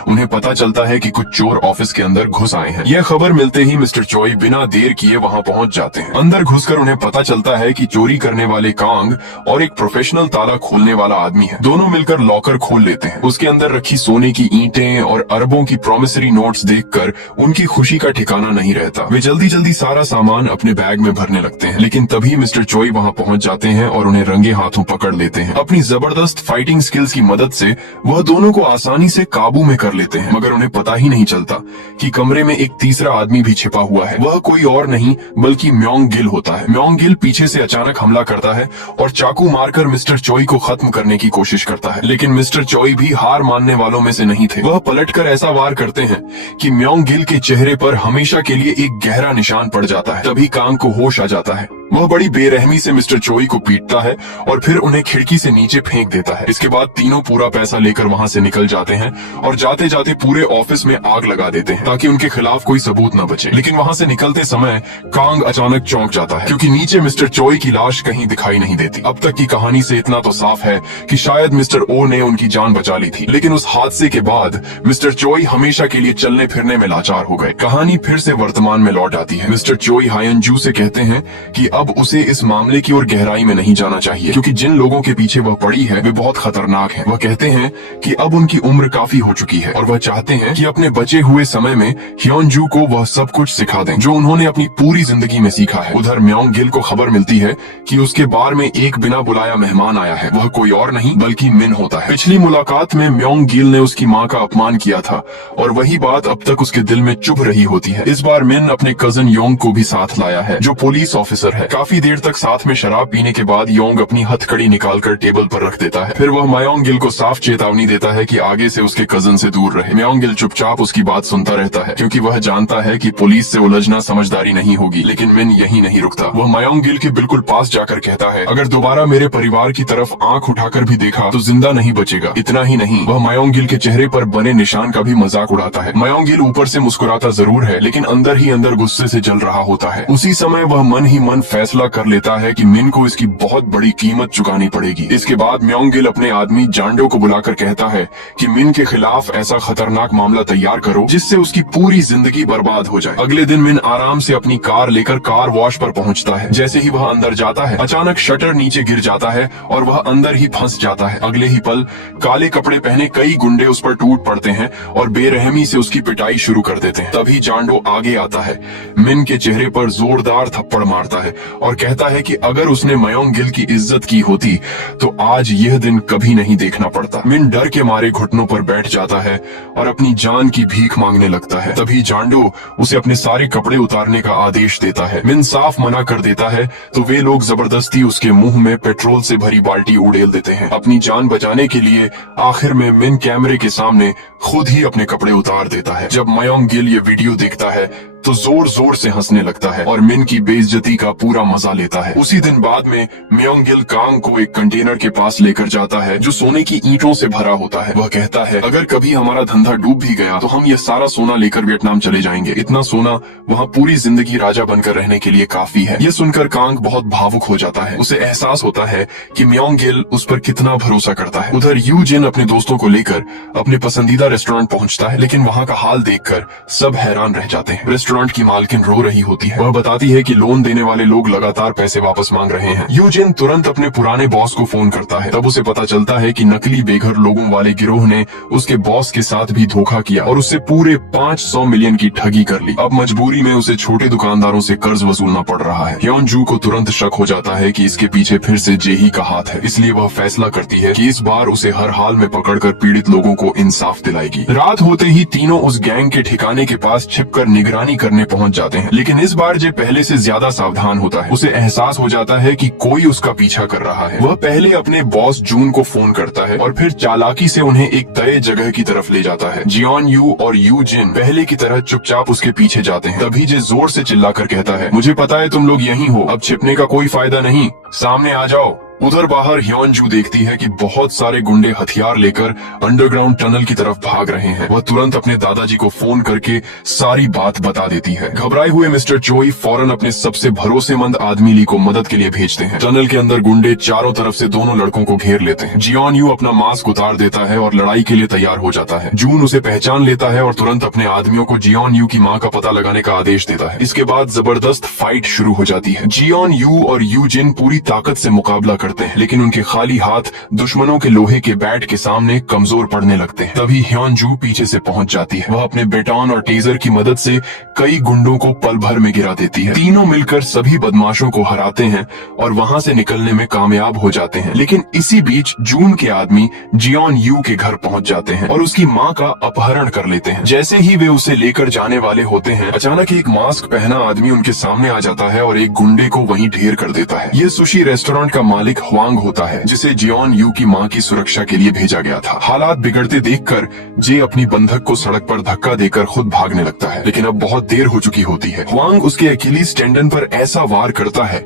उन्हें पता चलता है कि कुछ चोर ऑफिस के अंदर घुस आए हैं। यह खबर मिलते ही मिस्टर चोई बिना देर किए वहां पहुंच जाते हैं। अंदर घुसकर उन्हें पता चलता है कि चोरी करने वाले कांग और एक प्रोफेशनल ताला खोलने वाला आदमी है। दोनों मिलकर लॉकर खोल लेते हैं। उसके अंदर रखी सोने की ईंटें और अरबों की प्रॉमिसरी नोट्स देखकर उनकी खुशी का ठिकाना नहीं रहता। वे जल्दी जल्दी सारा सामान अपने बैग में भरने लगते हैं, लेकिन तभी मिस्टर चोई वहां पहुंच जाते हैं और उन्हें रंगे हाथों पकड़ लेते हैं। अपनी जबरदस्त फाइटिंग स्किल्स की मदद से वह दोनों को आसानी से काबू में कर लेते हैं, मगर उन्हें पता ही नहीं चलता कि कमरे में एक तीसरा आदमी भी छिपा हुआ है। वह कोई और नहीं बल्कि म्योंग गिल होता है। म्योंग गिल पीछे से अचानक हमला करता है और चाकू मारकर मिस्टर चोई को खत्म करने की कोशिश करता है, लेकिन मिस्टर चोई भी हार मानने वालों में से नहीं थे। वह पलटकर ऐसा वार करते हैं कि म्योंग गिल के चेहरे पर हमेशा के लिए एक गहरा निशान पड़ जाता है। तभी कांग को होश आ जाता है। वह बड़ी बेरहमी से मिस्टर चोई को पीटता है और फिर उन्हें खिड़की से नीचे फेंक देता है। इसके बाद तीनों पूरा पैसा लेकर वहां से निकल जाते हैं और जाते जाते पूरे ऑफिस में आग लगा देते हैं ताकि उनके खिलाफ कोई सबूत न बचे। लेकिन वहां से निकलते समय कांग अचानक चौंक जाता है, क्योंकि नीचे मिस्टर चोई की लाश कहीं दिखाई नहीं देती। अब तक की कहानी से इतना तो साफ है कि शायद मिस्टर ओ ने उनकी जान बचा ली थी, लेकिन उस हादसे के बाद मिस्टर चोई हमेशा के लिए चलने फिरने में लाचार हो गए। कहानी फिर से वर्तमान में लौट आती है। मिस्टर चोई हायन जू से कहते हैं कि अब उसे इस मामले की ओर गहराई में नहीं जाना चाहिए, क्योंकि जिन लोगों के पीछे वह पड़ी है वे बहुत खतरनाक हैं। वह कहते हैं कि अब उनकी उम्र काफी हो चुकी है और वह चाहते हैं कि अपने बचे हुए समय में हियोन जू को वह सब कुछ सिखा दें जो उन्होंने अपनी पूरी जिंदगी में सीखा है। उधर म्योंग गिल को खबर मिलती है कि उसके बार में एक बिना बुलाया मेहमान आया है। वह कोई और नहीं बल्कि मिन होता है। पिछली मुलाकात में म्योंग गिल ने उसकी माँ का अपमान किया था और वही बात अब तक उसके दिल में चुभ रही होती है। इस बार मिन अपने कजन योंग को भी साथ लाया है, जो पुलिस ऑफिसर है। काफी देर तक साथ में शराब पीने के बाद योंग अपनी हथकड़ी निकालकर टेबल पर रख देता है। फिर वह म्योंग गिल को साफ चेतावनी देता है कि आगे से उसके कजन से दूर रहे। म्योंग गिल चुपचाप उसकी बात सुनता रहता है, क्योंकि वह जानता है कि पुलिस से उलझना समझदारी नहीं होगी। लेकिन मिन यही नहीं रुकता। वह म्योंग गिल के बिल्कुल पास जाकर कहता है, अगर दोबारा मेरे परिवार की तरफ आंख उठाकर भी देखा तो जिंदा नहीं बचेगा। इतना ही नहीं, वह म्योंग गिल के चेहरे पर बने निशान का भी मजाक उड़ाता है। म्योंग गिल ऊपर से मुस्कुराता जरूर है, लेकिन अंदर ही अंदर गुस्से से जल रहा होता है। उसी समय वह मन ही मन फैसला कर लेता है कि मिन को इसकी बहुत बड़ी कीमत चुकानी पड़ेगी। इसके बाद म्योंग गिल अपने आदमी जांडो को बुलाकर कहता है कि मिन के खिलाफ ऐसा खतरनाक मामला तैयार करो जिससे उसकी पूरी जिंदगी बर्बाद हो जाए। अगले दिन मिन आराम से अपनी कार लेकर कार वॉश पर पहुंचता है। जैसे ही वह अंदर जाता है, अचानक शटर नीचे गिर जाता है और वह अंदर ही फंस जाता है। अगले ही पल काले कपड़े पहने कई गुंडे उस पर टूट पड़ते हैं और बेरहमी से उसकी पिटाई शुरू कर देते हैं। तभी जांडो आगे आता है, मिन के चेहरे पर जोरदार थप्पड़ मारता है और कहता है कि अगर उसने मयोंग गिल की इज्जत की होती तो आज यह दिन कभी नहीं देखना पड़ता। मिन डर के मारे घुटनों पर बैठ जाता है और अपनी जान की भीख मांगने लगता है। तभी जांडो उसे अपने सारे कपड़े उतारने का आदेश देता है। मिन साफ मना कर देता है तो वे लोग जबरदस्ती उसके मुंह में पेट्रोल से भरी बाल्टी उड़ेल देते हैं। अपनी जान बचाने के लिए आखिर में मिन कैमरे के सामने खुद ही अपने कपड़े उतार देता है। जब मयोंग गिल ये वीडियो देखता है तो जोर जोर से हंसने लगता है और मिन की बेइज्जती का पूरा मजा लेता है। उसी दिन बाद में मयोंग गिल कांग को एक कंटेनर के पास लेकर जाता है जो सोने की ईंटों से भरा होता है। वह कहता है अगर कभी हमारा धंधा डूब भी गया तो हम ये सारा सोना लेकर वियतनाम चले जाएंगे। इतना सोना वहाँ पूरी जिंदगी राजा बनकर रहने के लिए काफी है। ये सुनकर कांग बहुत भावुक हो जाता है। उसे एहसास होता है कि मयोंग गिल उस पर कितना भरोसा करता है। उधर यू जिन अपने दोस्तों को लेकर अपने पसंदीदा रेस्टोरेंट पहुंचता है, लेकिन वहाँ का हाल देखकर सब हैरान रह जाते हैं। रेस्टोरेंट की मालकिन रो रही होती है। वह बताती है कि लोन देने वाले लोग लगातार पैसे वापस मांग रहे हैं। यूजिन तुरंत अपने पुराने बॉस को फोन करता है। तब उसे पता चलता है कि नकली बेघर लोगों वाले गिरोह ने उसके बॉस के साथ भी धोखा किया और उससे पूरे 500 मिलियन की ठगी कर ली। अब मजबूरी में उसे छोटे दुकानदारों से कर्ज वसूलना पड़ रहा है। ह्योन-जू को तुरंत शक हो जाता है कि इसके पीछे फिर से जेही का हाथ है, इसलिए वह फैसला करती है कि इस बार उसे हर हाल में पकड़कर पीड़ित लोगों को इंसाफ दिलाएगी। रात होते ही तीनों उस गैंग के ठिकाने के पास छिपकर निगरानी करने पहुंच जाते हैं, लेकिन इस बार जे पहले से ज्यादा सावधान होता है। उसे एहसास हो जाता है कि कोई उसका पीछा कर रहा है। वह पहले अपने बॉस जून को फोन करता है और फिर चालाकी से उन्हें एक तय जगह की तरफ ले जाता है। जियोन यू और यू जिन पहले की तरह चुपचाप उसके पीछे जाते हैं। तभी जे जोर से चिल्लाकर कहता है मुझे पता है तुम लोग यहीं हो, अब छिपने का कोई फायदा नहीं, सामने आ जाओ। उधर बाहर ह्योन-जू देखती है कि बहुत सारे गुंडे हथियार लेकर अंडरग्राउंड टनल की तरफ भाग रहे हैं। वह तुरंत अपने दादाजी को फोन करके सारी बात बता देती है। घबराए हुए मिस्टर चोई फौरन अपने सबसे भरोसेमंद आदमी ली को मदद के लिए भेजते हैं। टनल के अंदर गुंडे चारों तरफ से दोनों लड़कों को घेर लेते हैं। जियोन यू अपना मास्क उतार देता है और लड़ाई के लिए तैयार हो जाता है। जून उसे पहचान लेता है और तुरंत अपने आदमियों को जियोन यू की माँ का पता लगाने का आदेश देता है। इसके बाद जबरदस्त फाइट शुरू हो जाती है। जियोन यू और यू जिन पूरी ताकत से मुकाबला करते हैं, लेकिन उनके खाली हाथ दुश्मनों के लोहे के बैट के सामने कमजोर पड़ने लगते हैं। तभी ह्योन-जू पीछे से पहुंच जाती है। वह अपने बेटॉन और टेजर की मदद से कई गुंडों को पल भर में गिरा देती है। तीनों मिलकर सभी बदमाशों को हराते हैं और वहां से निकलने में कामयाब हो जाते हैं। लेकिन इसी बीच जून के आदमी जियोन यू के घर पहुंच जाते हैं और उसकी माँ का अपहरण कर लेते हैं। जैसे ही वे उसे लेकर जाने वाले होते हैं, अचानक एक मास्क पहना आदमी उनके सामने आ जाता है और एक गुंडे को वहीं ढेर कर देता है। ये सुशी रेस्टोरेंट का मालिक ह्वांग होता है, जिसे जियोन यू की मां की सुरक्षा के लिए भेजा गया था। हालात बिगड़ते देखकर जे अपनी बंधक को सड़क पर धक्का देकर खुद भागने लगता है, लेकिन अब बहुत देर हो चुकी होती है। ह्वांग उसके अखिलीज टेंडन पर ऐसा वार करता है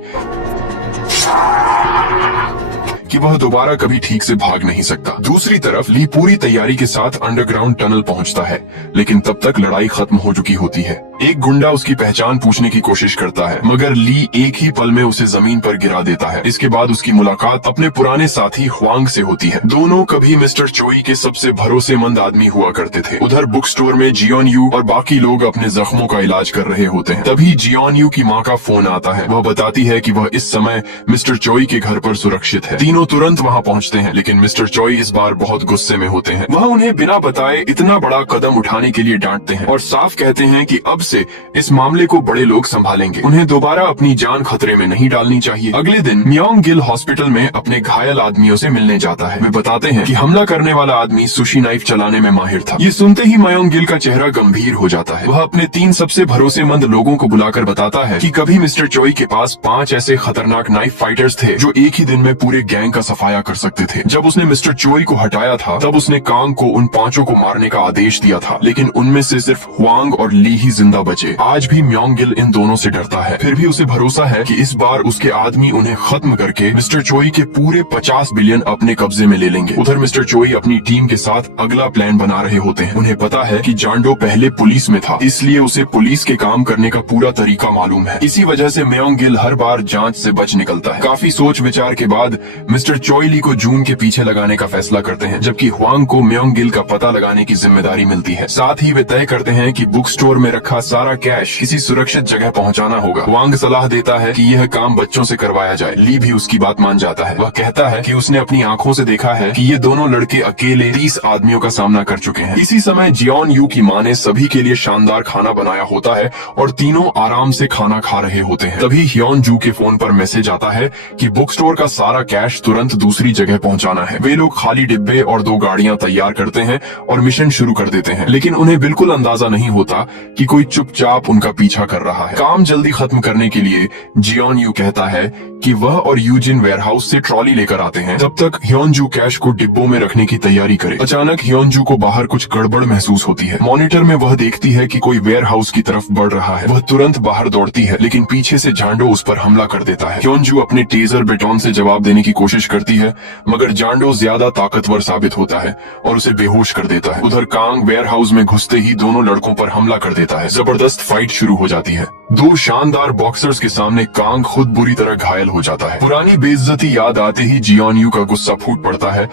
कि वह दोबारा कभी ठीक से भाग नहीं सकता। दूसरी तरफ ली पूरी तैयारी के साथ अंडरग्राउंड टनल पहुंचता है, लेकिन तब तक लड़ाई खत्म हो चुकी होती है। एक गुंडा उसकी पहचान पूछने की कोशिश करता है, मगर ली एक ही पल में उसे जमीन पर गिरा देता है। इसके बाद उसकी मुलाकात अपने पुराने साथी ह्वांग से होती है। दोनों कभी मिस्टर चोई के सबसे भरोसेमंद आदमी हुआ करते थे। उधर बुक स्टोर में जियोन यू और बाकी लोग अपने जख्मों का इलाज कर रहे होते हैं। तभी जियोन यू की माँ का फोन आता है। वह बताती है कि वह इस समय मिस्टर चोई के घर पर सुरक्षित है। तीनों तुरंत वहाँ पहुँचते हैं, लेकिन मिस्टर चोई इस बार बहुत गुस्से में होते हैं। वह उन्हें बिना बताए इतना बड़ा कदम उठाने के लिए डांटते हैं और साफ कहते हैं कि अब से इस मामले को बड़े लोग संभालेंगे। उन्हें दोबारा अपनी जान खतरे में नहीं डालनी चाहिए। अगले दिन मयोंग गिल हॉस्पिटल में अपने घायल आदमियों से मिलने जाता है। वे बताते हैं कि हमला करने वाला आदमी सुशी नाइफ चलाने में माहिर था। ये सुनते ही मयोंग गिल का चेहरा गंभीर हो जाता है। वह अपने 3 सबसे भरोसेमंद लोगों को बुलाकर बताता है कि कभी मिस्टर चोई के पास 5 ऐसे खतरनाक नाइफ फाइटर्स थे जो एक ही दिन में पूरे गैंग का सफाया कर सकते थे। जब उसने मिस्टर चोई को हटाया था, तब उसने कांग को उन 5 को मारने का आदेश दिया था, लेकिन उनमें से सिर्फ ह्वांग और ली ही जिंदा बचे। आज भी मयोंग गिल इन दोनों से डरता है, फिर भी उसे भरोसा है कि इस बार उसके आदमी उन्हें खत्म करके मिस्टर चोई के पूरे 50 बिलियन अपने कब्जे में ले लेंगे। उधर मिस्टर चोई अपनी टीम के साथ अगला प्लान बना रहे होते हैं। उन्हें पता है कि जांडो पहले पुलिस में था, इसलिए उसे पुलिस के काम करने का पूरा तरीका मालूम है। इसी वजह से मयोंग गिल हर बार जांच से बच निकलता है। काफी सोच विचार के बाद मिस्टर चोई ली को जून के पीछे लगाने का फैसला करते हैं, जबकि हुआंग को म्योंग गिल का पता लगाने की जिम्मेदारी मिलती है। साथ ही वे तय करते हैं कि बुक स्टोर में रखा सारा कैश किसी सुरक्षित जगह पहुंचाना होगा। हुआंग सलाह देता है कि यह काम बच्चों से करवाया जाए। ली भी उसकी बात मान जाता है। वह कहता है कि उसने अपनी आंखों से देखा है कि ये दोनों लड़के अकेले 30 आदमियों का सामना कर चुके हैं। इसी समय जियोन यू की माँ ने सभी के लिए शानदार खाना बनाया होता है और तीनों आराम से खाना खा रहे होते हैं। तभी ह्योन जू के फोन पर मैसेज आता है कि बुक स्टोर का सारा कैश तुरंत दूसरी जगह पहुंचाना है। वे लोग खाली डिब्बे और 2 गाड़ियां तैयार करते हैं और मिशन शुरू कर देते हैं, लेकिन उन्हें बिल्कुल अंदाजा नहीं होता कि कोई चुपचाप उनका पीछा कर रहा है। काम जल्दी खत्म करने के लिए जियोन यू कहता है कि वह और यूजिन वेयरहाउस से ट्रॉली लेकर आते हैं। तब तक ह्योन जू कैश को डिब्बों में रखने की तैयारी करे। अचानक ह्योन जू को बाहर कुछ गड़बड़ महसूस होती है। मॉनिटर में वह देखती है कि कोई वेयरहाउस की तरफ बढ़ रहा है। वह तुरंत बाहर दौड़ती है, लेकिन पीछे से जांडो उस पर हमला कर देता है। ह्योन जू अपने टेजर बेटॉन से जवाब देने की कोशिश करती है, मगर जांडो ज्यादा ताकतवर साबित होता है और उसे बेहोश कर देता है। उधर कांग वेयरहाउस में घुसते ही दोनों लड़कों पर हमला कर देता है। जबरदस्त फाइट शुरू हो जाती है। 2 शानदार बॉक्सर्स के सामने कांग खुद बुरी तरह घायल हो जाता है। पुरानी बेइज्जती याद आते ही जियोन यू का गुस्सा फूट पड़ता है।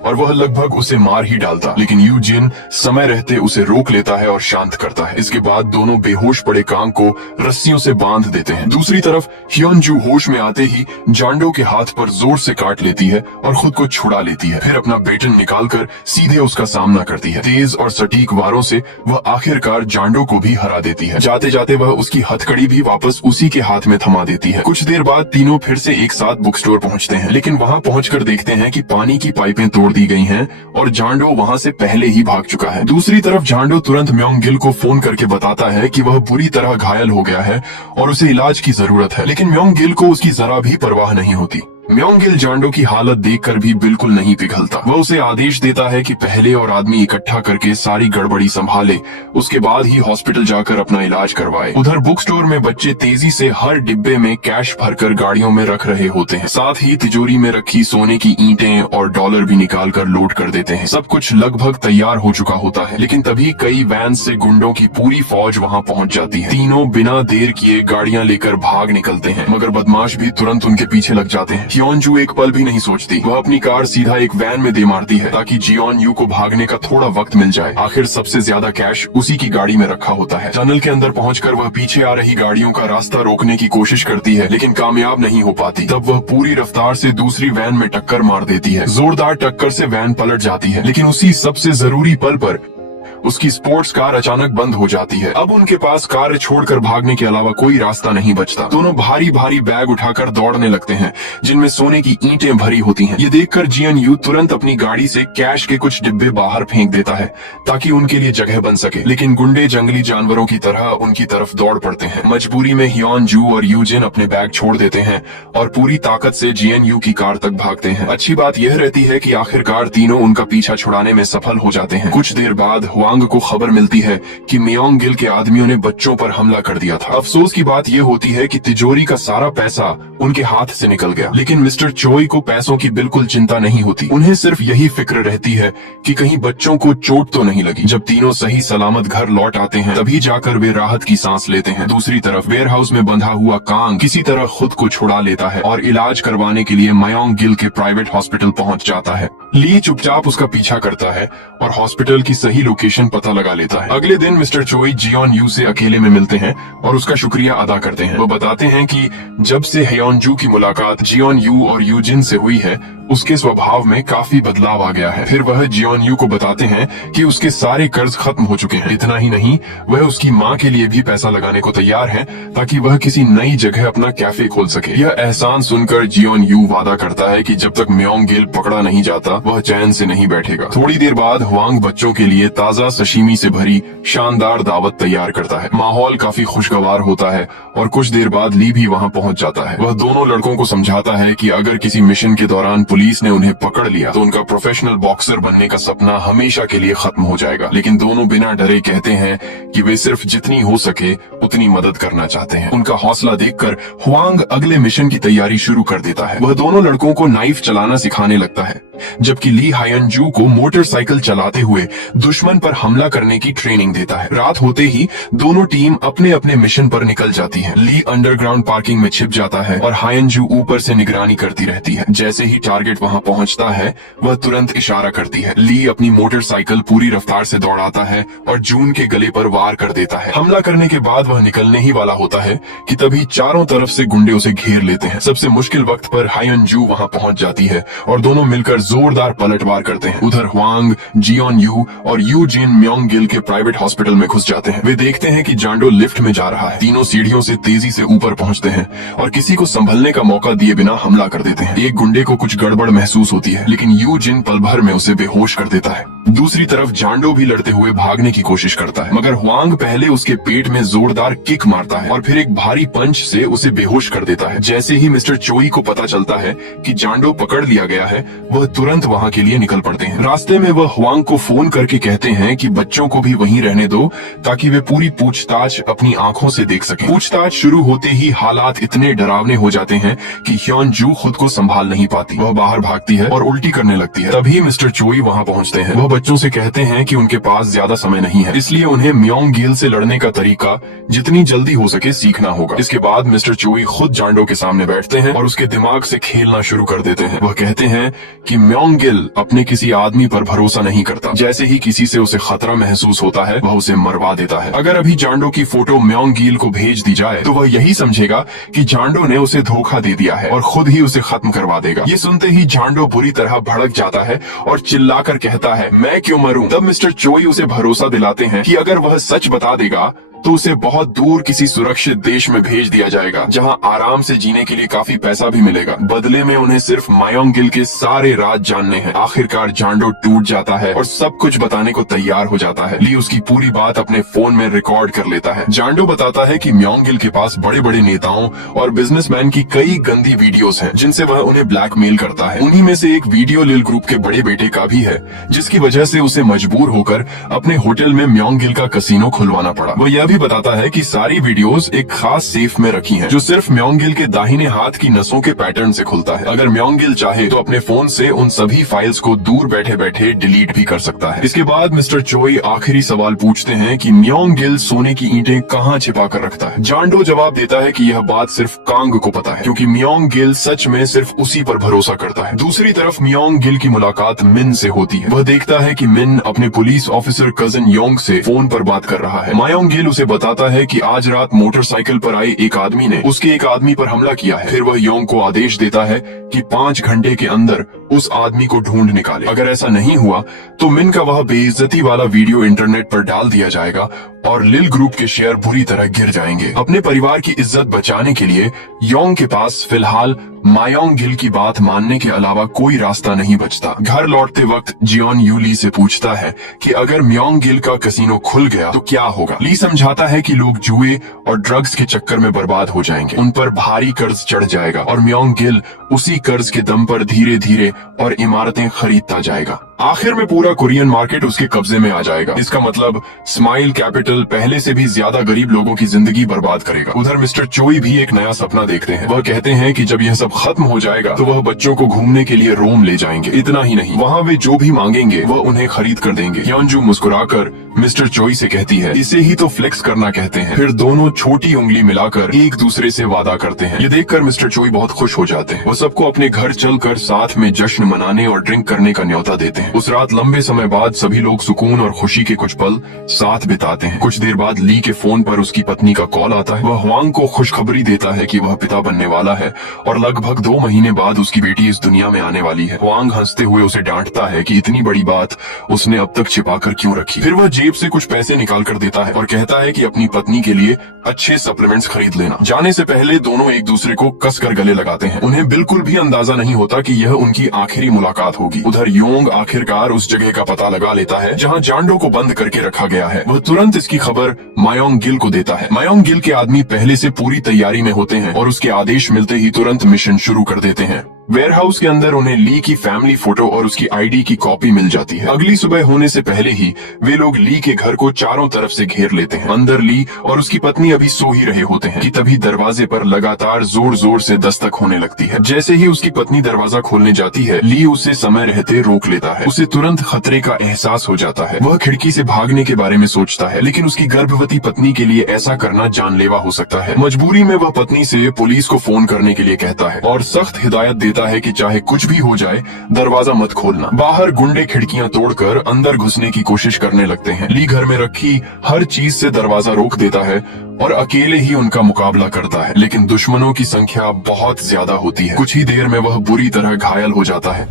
और वह लगभग उसे मार ही डालता, लेकिन यूजिन समय रहते उसे रोक लेता है और शांत करता है। इसके बाद दोनों बेहोश पड़े कांग को रस्सियों से बांध देते हैं। दूसरी तरफ ह्योन जू होश में आते ही जांडो के हाथ पर जोर से काट लेती है और खुद को छुड़ा लेती है। फिर अपना बेटन निकालकर सीधे उसका सामना करती है। तेज और सटीक वारों से वह आखिरकार जांडो को भी हरा देती है। जाते जाते वह उसकी हथकड़ी भी वापस उसी के हाथ में थमा देती है। कुछ देर बाद तीनों फिर से एक साथ बुक स्टोर पहुंचते हैं, लेकिन वहां पहुंचकर देखते हैं कि पानी की पाइपें तोड़ दी गई हैं और जांडो वहां से पहले ही भाग चुका है। दूसरी तरफ जांडो तुरंत म्योंग गिल को फोन करके बताता है कि वह बुरी तरह घायल हो गया है और उसे इलाज की जरूरत है, लेकिन म्योंग गिल को उसकी जरा भी परवाह नहीं होती। म्योंग गिल जांडो की हालत देखकर भी बिल्कुल नहीं पिघलता। वह उसे आदेश देता है कि पहले और आदमी इकट्ठा करके सारी गड़बड़ी संभाले, उसके बाद ही हॉस्पिटल जाकर अपना इलाज करवाए। उधर बुक स्टोर में बच्चे तेजी से हर डिब्बे में कैश भरकर गाड़ियों में रख रहे होते हैं। साथ ही तिजोरी में रखी सोने की ईंटें और डॉलर भी निकाल कर लोड कर देते हैं। सब कुछ लगभग तैयार हो चुका होता है, लेकिन तभी कई वैन से गुंडों की पूरी फौज वहाँ पहुँच जाती है। तीनों बिना देर किए गाड़ियाँ लेकर भाग निकलते हैं, मगर बदमाश भी तुरंत उनके पीछे लग जाते हैं। ह्योन जू एक पल भी नहीं सोचती। वह अपनी कार सीधा एक वैन में दे मारती है ताकि जियोन यू को भागने का थोड़ा वक्त मिल जाए। आखिर सबसे ज्यादा कैश उसी की गाड़ी में रखा होता है। टनल के अंदर पहुंचकर वह पीछे आ रही गाड़ियों का रास्ता रोकने की कोशिश करती है, लेकिन कामयाब नहीं हो पाती। तब वह पूरी रफ्तार से दूसरी वैन में टक्कर मार देती है। जोरदार टक्कर से वैन पलट जाती है, लेकिन उसी सबसे जरूरी पल पर उसकी स्पोर्ट्स कार अचानक बंद हो जाती है। अब उनके पास कार छोड़कर भागने के अलावा कोई रास्ता नहीं बचता। दोनों भारी भारी बैग उठाकर दौड़ने लगते हैं, जिनमें सोने की ईंटें भरी होती हैं। ये देखकर जियोन यू तुरंत अपनी गाड़ी से कैश के कुछ डिब्बे बाहर फेंक देता है ताकि उनके लिए जगह बन सके, लेकिन गुंडे जंगली जानवरों की तरह उनकी तरफ दौड़ पड़ते हैं। मजबूरी में ह्योन जू और यूजिन अपने बैग छोड़ देते हैं और पूरी ताकत से जियोन यू की कार तक भागते हैं। अच्छी बात यह रहती है कि आखिरकार तीनों उनका पीछा छुड़ाने में सफल हो जाते हैं। कुछ देर बाद हुआंग को खबर मिलती है कि म्योंग गिल के आदमियों ने बच्चों पर हमला कर दिया था। अफसोस की बात यह होती है कि तिजोरी का सारा पैसा उनके हाथ से निकल गया, लेकिन मिस्टर चोई को पैसों की बिल्कुल चिंता नहीं होती। उन्हें सिर्फ यही फिक्र रहती है कि कहीं बच्चों को चोट तो नहीं लगी। जब तीनों सही सलामत घर लौट आते हैं, तभी जाकर वे राहत की सांस लेते हैं। दूसरी तरफ वेयरहाउस में बंधा हुआ कांग किसी तरह खुद को छुड़ा लेता है और इलाज करवाने के लिए म्योंग गिल के प्राइवेट हॉस्पिटल पहुंच जाता है। ली चुपचाप उसका पीछा करता है और हॉस्पिटल की सही लोकेशन पता लगा लेता है। अगले दिन मिस्टर चोई जियोन यू से अकेले में मिलते हैं और उसका शुक्रिया अदा करते हैं। वो बताते हैं कि जब से ह्योन जू की मुलाकात जियोन यू और यूजिन से हुई है, उसके स्वभाव में काफी बदलाव आ गया है। फिर वह जियोन यू को बताते हैं कि उसके सारे कर्ज खत्म हो चुके हैं। इतना ही नहीं, वह उसकी माँ के लिए भी पैसा लगाने को तैयार है ताकि वह किसी नई जगह अपना कैफे खोल सके। यह एहसान सुनकर जियोन यू वादा करता है कि जब तक म्योंग गिल पकड़ा नहीं जाता, वह चैन से नहीं बैठेगा। थोड़ी देर बाद हुआंग बच्चों के लिए ताजा सशीमी से भरी शानदार दावत तैयार करता है। माहौल काफी खुशगवार होता है और कुछ देर बाद ली भी वहाँ पहुँच जाता है। वह दोनों लड़कों को समझाता है कि अगर किसी मिशन के दौरान पुलिस ने उन्हें पकड़ लिया तो उनका प्रोफेशनल बॉक्सर बनने का सपना हमेशा के लिए खत्म हो जाएगा। लेकिन दोनों बिना डरे कहते हैं कि वे सिर्फ जितनी हो सके उतनी मदद करना चाहते हैं। उनका हौसला देखकर हुआंग अगले मिशन की तैयारी शुरू कर देता है। वह दोनों लड़कों को नाइफ चलाना सिखाने लगता है, जबकि ली हायनजू को मोटरसाइकिल चलाते हुए दुश्मन पर हमला करने की ट्रेनिंग देता है। रात होते ही दोनों टीम अपने अपने मिशन पर निकल जाती है। ली अंडरग्राउंड पार्किंग में छिप जाता है और हायनजू ऊपर से निगरानी करती रहती है। जैसे ही टारगेट वहां पहुंचता है वह तुरंत इशारा करती है। ली अपनी मोटरसाइकिल पूरी रफ्तार से दौड़ाता है और जून के गले पर वार कर देता है। हमला करने के बाद वह निकलने ही वाला होता है कि तभी चारों तरफ से गुंडे उसे घेर लेते हैं। सबसे मुश्किल वक्त पर हायनजू वहां पहुंच जाती है और दोनों मिलकर जोरदार पलटवार करते हैं। उधर हुआंग, जियोन यू और यू जिन म्योंग गिल के प्राइवेट हॉस्पिटल में घुस जाते हैं। वे देखते हैं कि जांडो लिफ्ट में जा रहा है। तीनों सीढ़ियों से तेजी से ऊपर पहुंचते हैं और किसी को संभलने का मौका दिए बिना हमला कर देते हैं। एक गुंडे को कुछ गड़बड़ महसूस होती है, लेकिन यू जिन पल भर में उसे बेहोश कर देता है। दूसरी तरफ जांडो भी लड़ते हुए भागने की कोशिश करता है, मगर हुआंग पहले उसके पेट में जोरदार किक मारता है और फिर एक भारी पंच से उसे बेहोश कर देता है। जैसे ही मिस्टर चोई को पता चलता है कि जांडो पकड़ लिया गया है, वह तुरंत वहां के लिए निकल पड़ते हैं। रास्ते में वह हुआंग को फोन करके कहते हैं कि बच्चों को भी वहीं रहने दो ताकि वे पूरी पूछताछ अपनी आंखों से देख सकें। पूछताछ शुरू होते ही हालात इतने डरावने हो जाते हैं कि ह्योन-जू खुद को संभाल नहीं पाती। वह बाहर भागती है और उल्टी करने लगती है। तभी मिस्टर चोई वहां पहुंचते हैं। वह बच्चों से कहते हैं कि उनके पास ज्यादा समय नहीं है, इसलिए उन्हें म्योंग गिल से लड़ने का तरीका जितनी जल्दी हो सके सीखना होगा। इसके बाद मिस्टर चोई खुद जांडो के सामने बैठते हैं और उसके दिमाग से खेलना शुरू कर देते हैं। वह कहते हैं कि म्योंग गिल अपने किसी आदमी पर भरोसा नहीं करता। जैसे ही किसी से उसे खतरा महसूस होता है वह उसे मरवा देता है। अगर अभी जांडो की फोटो म्योंग गिल को भेज दी जाए तो वह यही समझेगा कि जांडो ने उसे धोखा दे दिया है और खुद ही उसे खत्म करवा देगा। ये सुनते ही जांडो बुरी तरह भड़क जाता है और चिल्लाकर कहता है, मैं क्यों मरूं? तब मिस्टर चोई उसे भरोसा दिलाते हैं कि अगर वह सच बता देगा तो उसे बहुत दूर किसी सुरक्षित देश में भेज दिया जाएगा, जहां आराम से जीने के लिए काफी पैसा भी मिलेगा। बदले में उन्हें सिर्फ म्योंग गिल के सारे राज जानने हैं। आखिरकार जांडो टूट जाता है और सब कुछ बताने को तैयार हो जाता है। ली उसकी पूरी बात अपने फोन में रिकॉर्ड कर लेता है। जांडो बताता है कि म्योंग गिल के पास बड़े बड़े नेताओं और बिजनेसमैन की कई गंदी वीडियोस हैं, जिनसे वह उन्हें ब्लैकमेल करता है। उन्हीं में से एक वीडियो लिल ग्रुप के बड़े बेटे का भी है, जिसकी वजह से उसे मजबूर होकर अपने होटल में म्योंग गिल का कसीनो खुलवाना पड़ा। वह यह भी बताता है कि सारी वीडियोस एक खास सेफ में रखी हैं, जो सिर्फ म्योंग गिल के दाहिने हाथ की नसों के पैटर्न से खुलता है। अगर म्योंग गिल चाहे तो अपने फोन से उन सभी फाइल्स को दूर बैठे बैठे डिलीट भी कर सकता है। इसके बाद मिस्टर चोई आखिरी सवाल पूछते हैं कि म्योंग गिल सोने की ईंटें कहाँ छिपा कर रखता है। जांडो जवाब देता है कि यह बात सिर्फ कांग को पता है, क्योंकि म्योंग गिल सच में सिर्फ उसी पर भरोसा करता है। दूसरी तरफ म्योंग गिल की मुलाकात मिन से होती है। वह देखता है कि मिन अपने पुलिस ऑफिसर कजन योंग से फोन पर बात कर रहा है। म्योंग गिल उसे बताता है कि आज रात मोटरसाइकिल पर आए एक आदमी ने उसके एक आदमी पर हमला किया है। फिर वह योंग को आदेश देता है कि 5 घंटे के अंदर उस आदमी को ढूंढ निकाले। अगर ऐसा नहीं हुआ तो मिन का वह बेइज्जती वाला वीडियो इंटरनेट पर डाल दिया जाएगा और लिल ग्रुप के शेयर बुरी तरह गिर जाएंगे। अपने परिवार की इज्जत बचाने के लिए योंग के पास फिलहाल म्योंग गिल की बात मानने के अलावा कोई रास्ता नहीं बचता। घर लौटते वक्त जियोन यू ली से पूछता है कि अगर म्योंग गिल का कसीनो खुल गया तो क्या होगा। ली समझाता है कि लोग जुए और ड्रग्स के चक्कर में बर्बाद हो जाएंगे, उन पर भारी कर्ज चढ़ जाएगा और म्योंग गिल उसी कर्ज के दम पर धीरे धीरे और इमारतें खरीदता जाएगा। आखिर में पूरा कोरियन मार्केट उसके कब्जे में आ जाएगा। इसका मतलब स्माइल कैपिटल पहले से भी ज्यादा गरीब लोगों की जिंदगी बर्बाद करेगा। उधर मिस्टर चोई भी एक नया सपना देखते हैं। वह कहते हैं कि जब यह सब खत्म हो जाएगा तो वह बच्चों को घूमने के लिए रोम ले जाएंगे। इतना ही नहीं, वहाँ वे जो भी मांगेंगे वह उन्हें खरीद कर देंगे। ह्योन-जू मुस्कुराकर मिस्टर चोई से कहती है, इसे ही तो फ्लेक्स करना कहते हैं। फिर दोनों छोटी उंगली मिलाकर एक दूसरे से वादा करते हैं। ये देखकर मिस्टर चोई बहुत खुश हो जाते हैं। वो सबको अपने घर चलकर साथ में जश्न मनाने और ड्रिंक करने का न्योता देते हैं। उस रात लंबे समय बाद सभी लोग सुकून और खुशी के कुछ पल साथ बिताते हैं। कुछ देर बाद ली के फोन पर उसकी पत्नी का कॉल आता है। वह हुआंग को खुशखबरी देता है कि वह पिता बनने वाला है और लगभग 2 महीने बाद उसकी बेटी इस दुनिया में आने वाली है। हुआंग हंसते हुए उसे डांटता है कि इतनी बड़ी बात उसने अब तक छिपाकर क्यों रखी। फिर वह जेब से कुछ पैसे निकाल कर देता है और कहता है कि अपनी पत्नी के लिए अच्छे सप्लीमेंट्स खरीद लेना। जाने से पहले दोनों एक दूसरे को कसकर गले लगाते हैं। उन्हें बिल्कुल भी अंदाजा नहीं होता कि यह उनकी आखिरी मुलाकात होगी। उधर योंग आखिरकार उस जगह का पता लगा लेता है जहां जांडो को बंद करके रखा गया है। वह तुरंत इसकी खबर म्योंग गिल को देता है। म्योंग गिल के आदमी पहले से पूरी तैयारी में होते हैं और उसके आदेश मिलते ही तुरंत मिशन शुरू कर देते हैं। वेयरहाउस के अंदर उन्हें ली की फैमिली फोटो और उसकी आईडी की कॉपी मिल जाती है। अगली सुबह होने से पहले ही वे लोग ली के घर को चारों तरफ से घेर लेते हैं। अंदर ली और उसकी पत्नी अभी सो ही रहे होते हैं कि तभी दरवाजे पर लगातार जोर जोर से दस्तक होने लगती है। जैसे ही उसकी पत्नी दरवाजा खोलने जाती है, ली उसे समय रहते रोक लेता है। उसे तुरंत खतरे का एहसास हो जाता है। वह खिड़की से भागने के बारे में सोचता है, लेकिन उसकी गर्भवती पत्नी के लिए ऐसा करना जानलेवा हो सकता है। मजबूरी में वह पत्नी से पुलिस को फोन करने के लिए कहता है और सख्त हिदायत देता है कि चाहे कुछ भी हो जाए दरवाजा मत खोलना। बाहर गुंडे खिड़कियां तोड़कर अंदर घुसने की कोशिश करने लगते हैं। ली घर में रखी हर चीज से दरवाजा रोक देता है और अकेले ही उनका मुकाबला करता है, लेकिन दुश्मनों की संख्या बहुत ज्यादा होती है। कुछ ही देर में वह बुरी तरह घायल हो जाता है।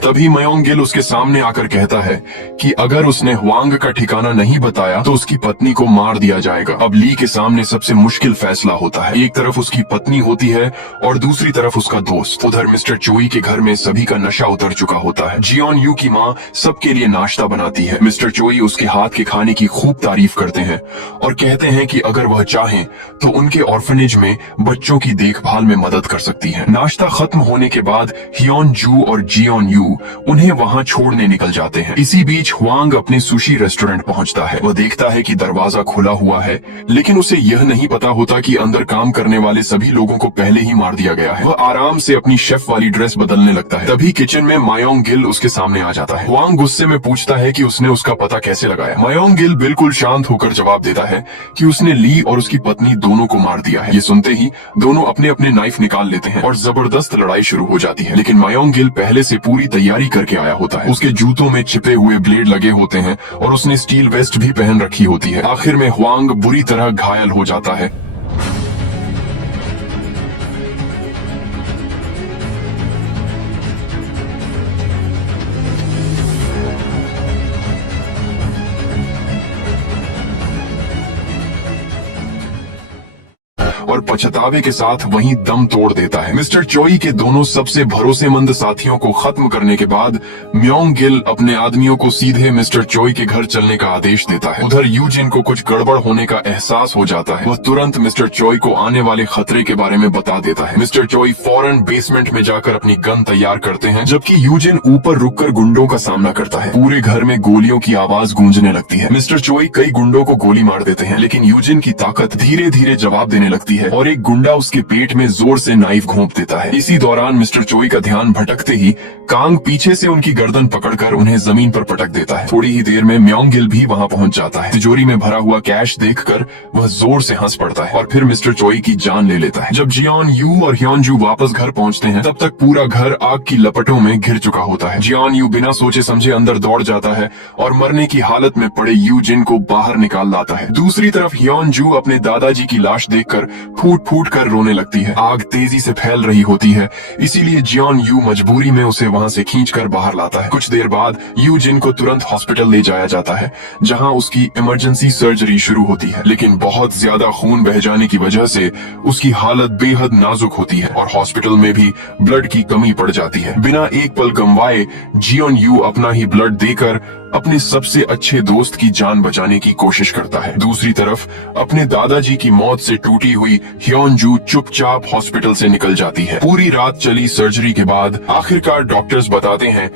तभी मयोंग गिल उसके सामने आकर कहता है कि अगर उसने हुआंग का ठिकाना नहीं बताया तो उसकी पत्नी को मार दिया जाएगा। अब ली के सामने सबसे मुश्किल फैसला होता है। एक तरफ उसकी पत्नी होती है और दूसरी तरफ उसका दोस्त। उधर मिस्टर चोई के घर में सभी का नशा उतर चुका होता है। जियोन यू की माँ सबके लिए नाश्ता बनाती है। मिस्टर चोई उसके हाथ के खाने की खूब तारीफ करते हैं और कहते हैं कि अगर वह चाहें तो उनके ऑर्फनेज में बच्चों की देखभाल में मदद कर सकती है। नाश्ता खत्म होने के बाद हियोन जू और जियोन यू उन्हें वहां छोड़ने निकल जाते हैं। इसी बीच हुआंग अपने सुशी रेस्टोरेंट पहुंचता है। वह देखता है कि दरवाजा खुला हुआ है, लेकिन उसे यह नहीं पता होता कि अंदर काम करने वाले सभी लोगों को पहले ही मार दिया गया है। वह आराम से अपनी शेफ वाली ड्रेस बदलने लगता है। तभी किचन में मायोंग गिल उसके सामने आ जाता है। हुआंग गुस्से में पूछता है कि उसने उसका पता कैसे लगाया। मायोंग गिल बिल्कुल शांत होकर जवाब देता है कि उसने ली और उसकी पत्नी दोनों को मार दिया है। ये सुनते ही दोनों अपने अपने नाइफ निकाल लेते हैं और जबरदस्त लड़ाई शुरू हो जाती है। लेकिन मायोंग गिल पहले से पूरी तैयारी करके आया होता है। उसके जूतों में छिपे हुए ब्लेड लगे होते हैं और उसने स्टील वेस्ट भी पहन रखी होती है। आखिर में हुआंग बुरी तरह घायल हो जाता है। और पछतावे के साथ वहीं दम तोड़ देता है। मिस्टर चोई के दोनों सबसे भरोसेमंद साथियों को खत्म करने के बाद म्योंग गिल अपने आदमियों को सीधे मिस्टर चोई के घर चलने का आदेश देता है। उधर यूजिन को कुछ गड़बड़ होने का एहसास हो जाता है। वह तुरंत मिस्टर चोई को आने वाले खतरे के बारे में बता देता है। मिस्टर चोई फौरन बेसमेंट में जाकर अपनी गन तैयार करते हैं, जबकि यूजिन ऊपर रुककर गुंडों का सामना करता है। पूरे घर में गोलियों की आवाज गूंजने लगती है। मिस्टर चोई कई गुंडों को गोली मार देते हैं, लेकिन यूजिन की ताकत धीरे धीरे जवाब देने लगती है और एक गुंडा उसके पेट में जोर से नाइफ घोंप देता है। इसी दौरान मिस्टर चोई का ध्यान भटकते ही कांग पीछे से उनकी गर्दन पकड़कर उन्हें जमीन पर पटक देता है। थोड़ी ही देर में म्योंग गिल भी वहां पहुंच जाता है। तिजोरी में भरा हुआ कैश देखकर वह जोर से हंस पड़ता है और फिर मिस्टर चोई की जान ले लेता है। जब जियोन यू और ह्योन जू वापस घर पहुंचते हैं, तब तक पूरा घर आग की लपटों में घिर चुका होता है। जियोन यू बिना सोचे समझे अंदर दौड़ जाता है और मरने की हालत में पड़े यूजिन को बाहर निकाल लाता है। दूसरी तरफ ह्योन जू अपने दादाजी की लाश देखकर फूट फूट कर रोने लगती है। आग तेजी से फैल रही होती है, इसीलिए जियोन यू मजबूरी में उसे वहां से खींचकर बाहर लाता है। कुछ देर बाद यूजिन को तुरंत हॉस्पिटल ले जाया जाता है, जहां उसकी इमरजेंसी सर्जरी शुरू होती है। लेकिन बहुत ज्यादा खून बह जाने की वजह से उसकी हालत बेहद नाजुक होती है और हॉस्पिटल में भी ब्लड की कमी पड़ जाती है। बिना एक पल गंवाए जियोन यू अपना ही ब्लड देकर अपने सबसे अच्छे दोस्त की जान बचाने की कोशिश करता है। दूसरी तरफ अपने दादाजी की मौत से टूटी हुई ह्योन जू चुपचाप हॉस्पिटल से निकल जाती है। पूरी रात चली सर्जरी के बाद आखिरकार डॉक्टर्स बताते हैं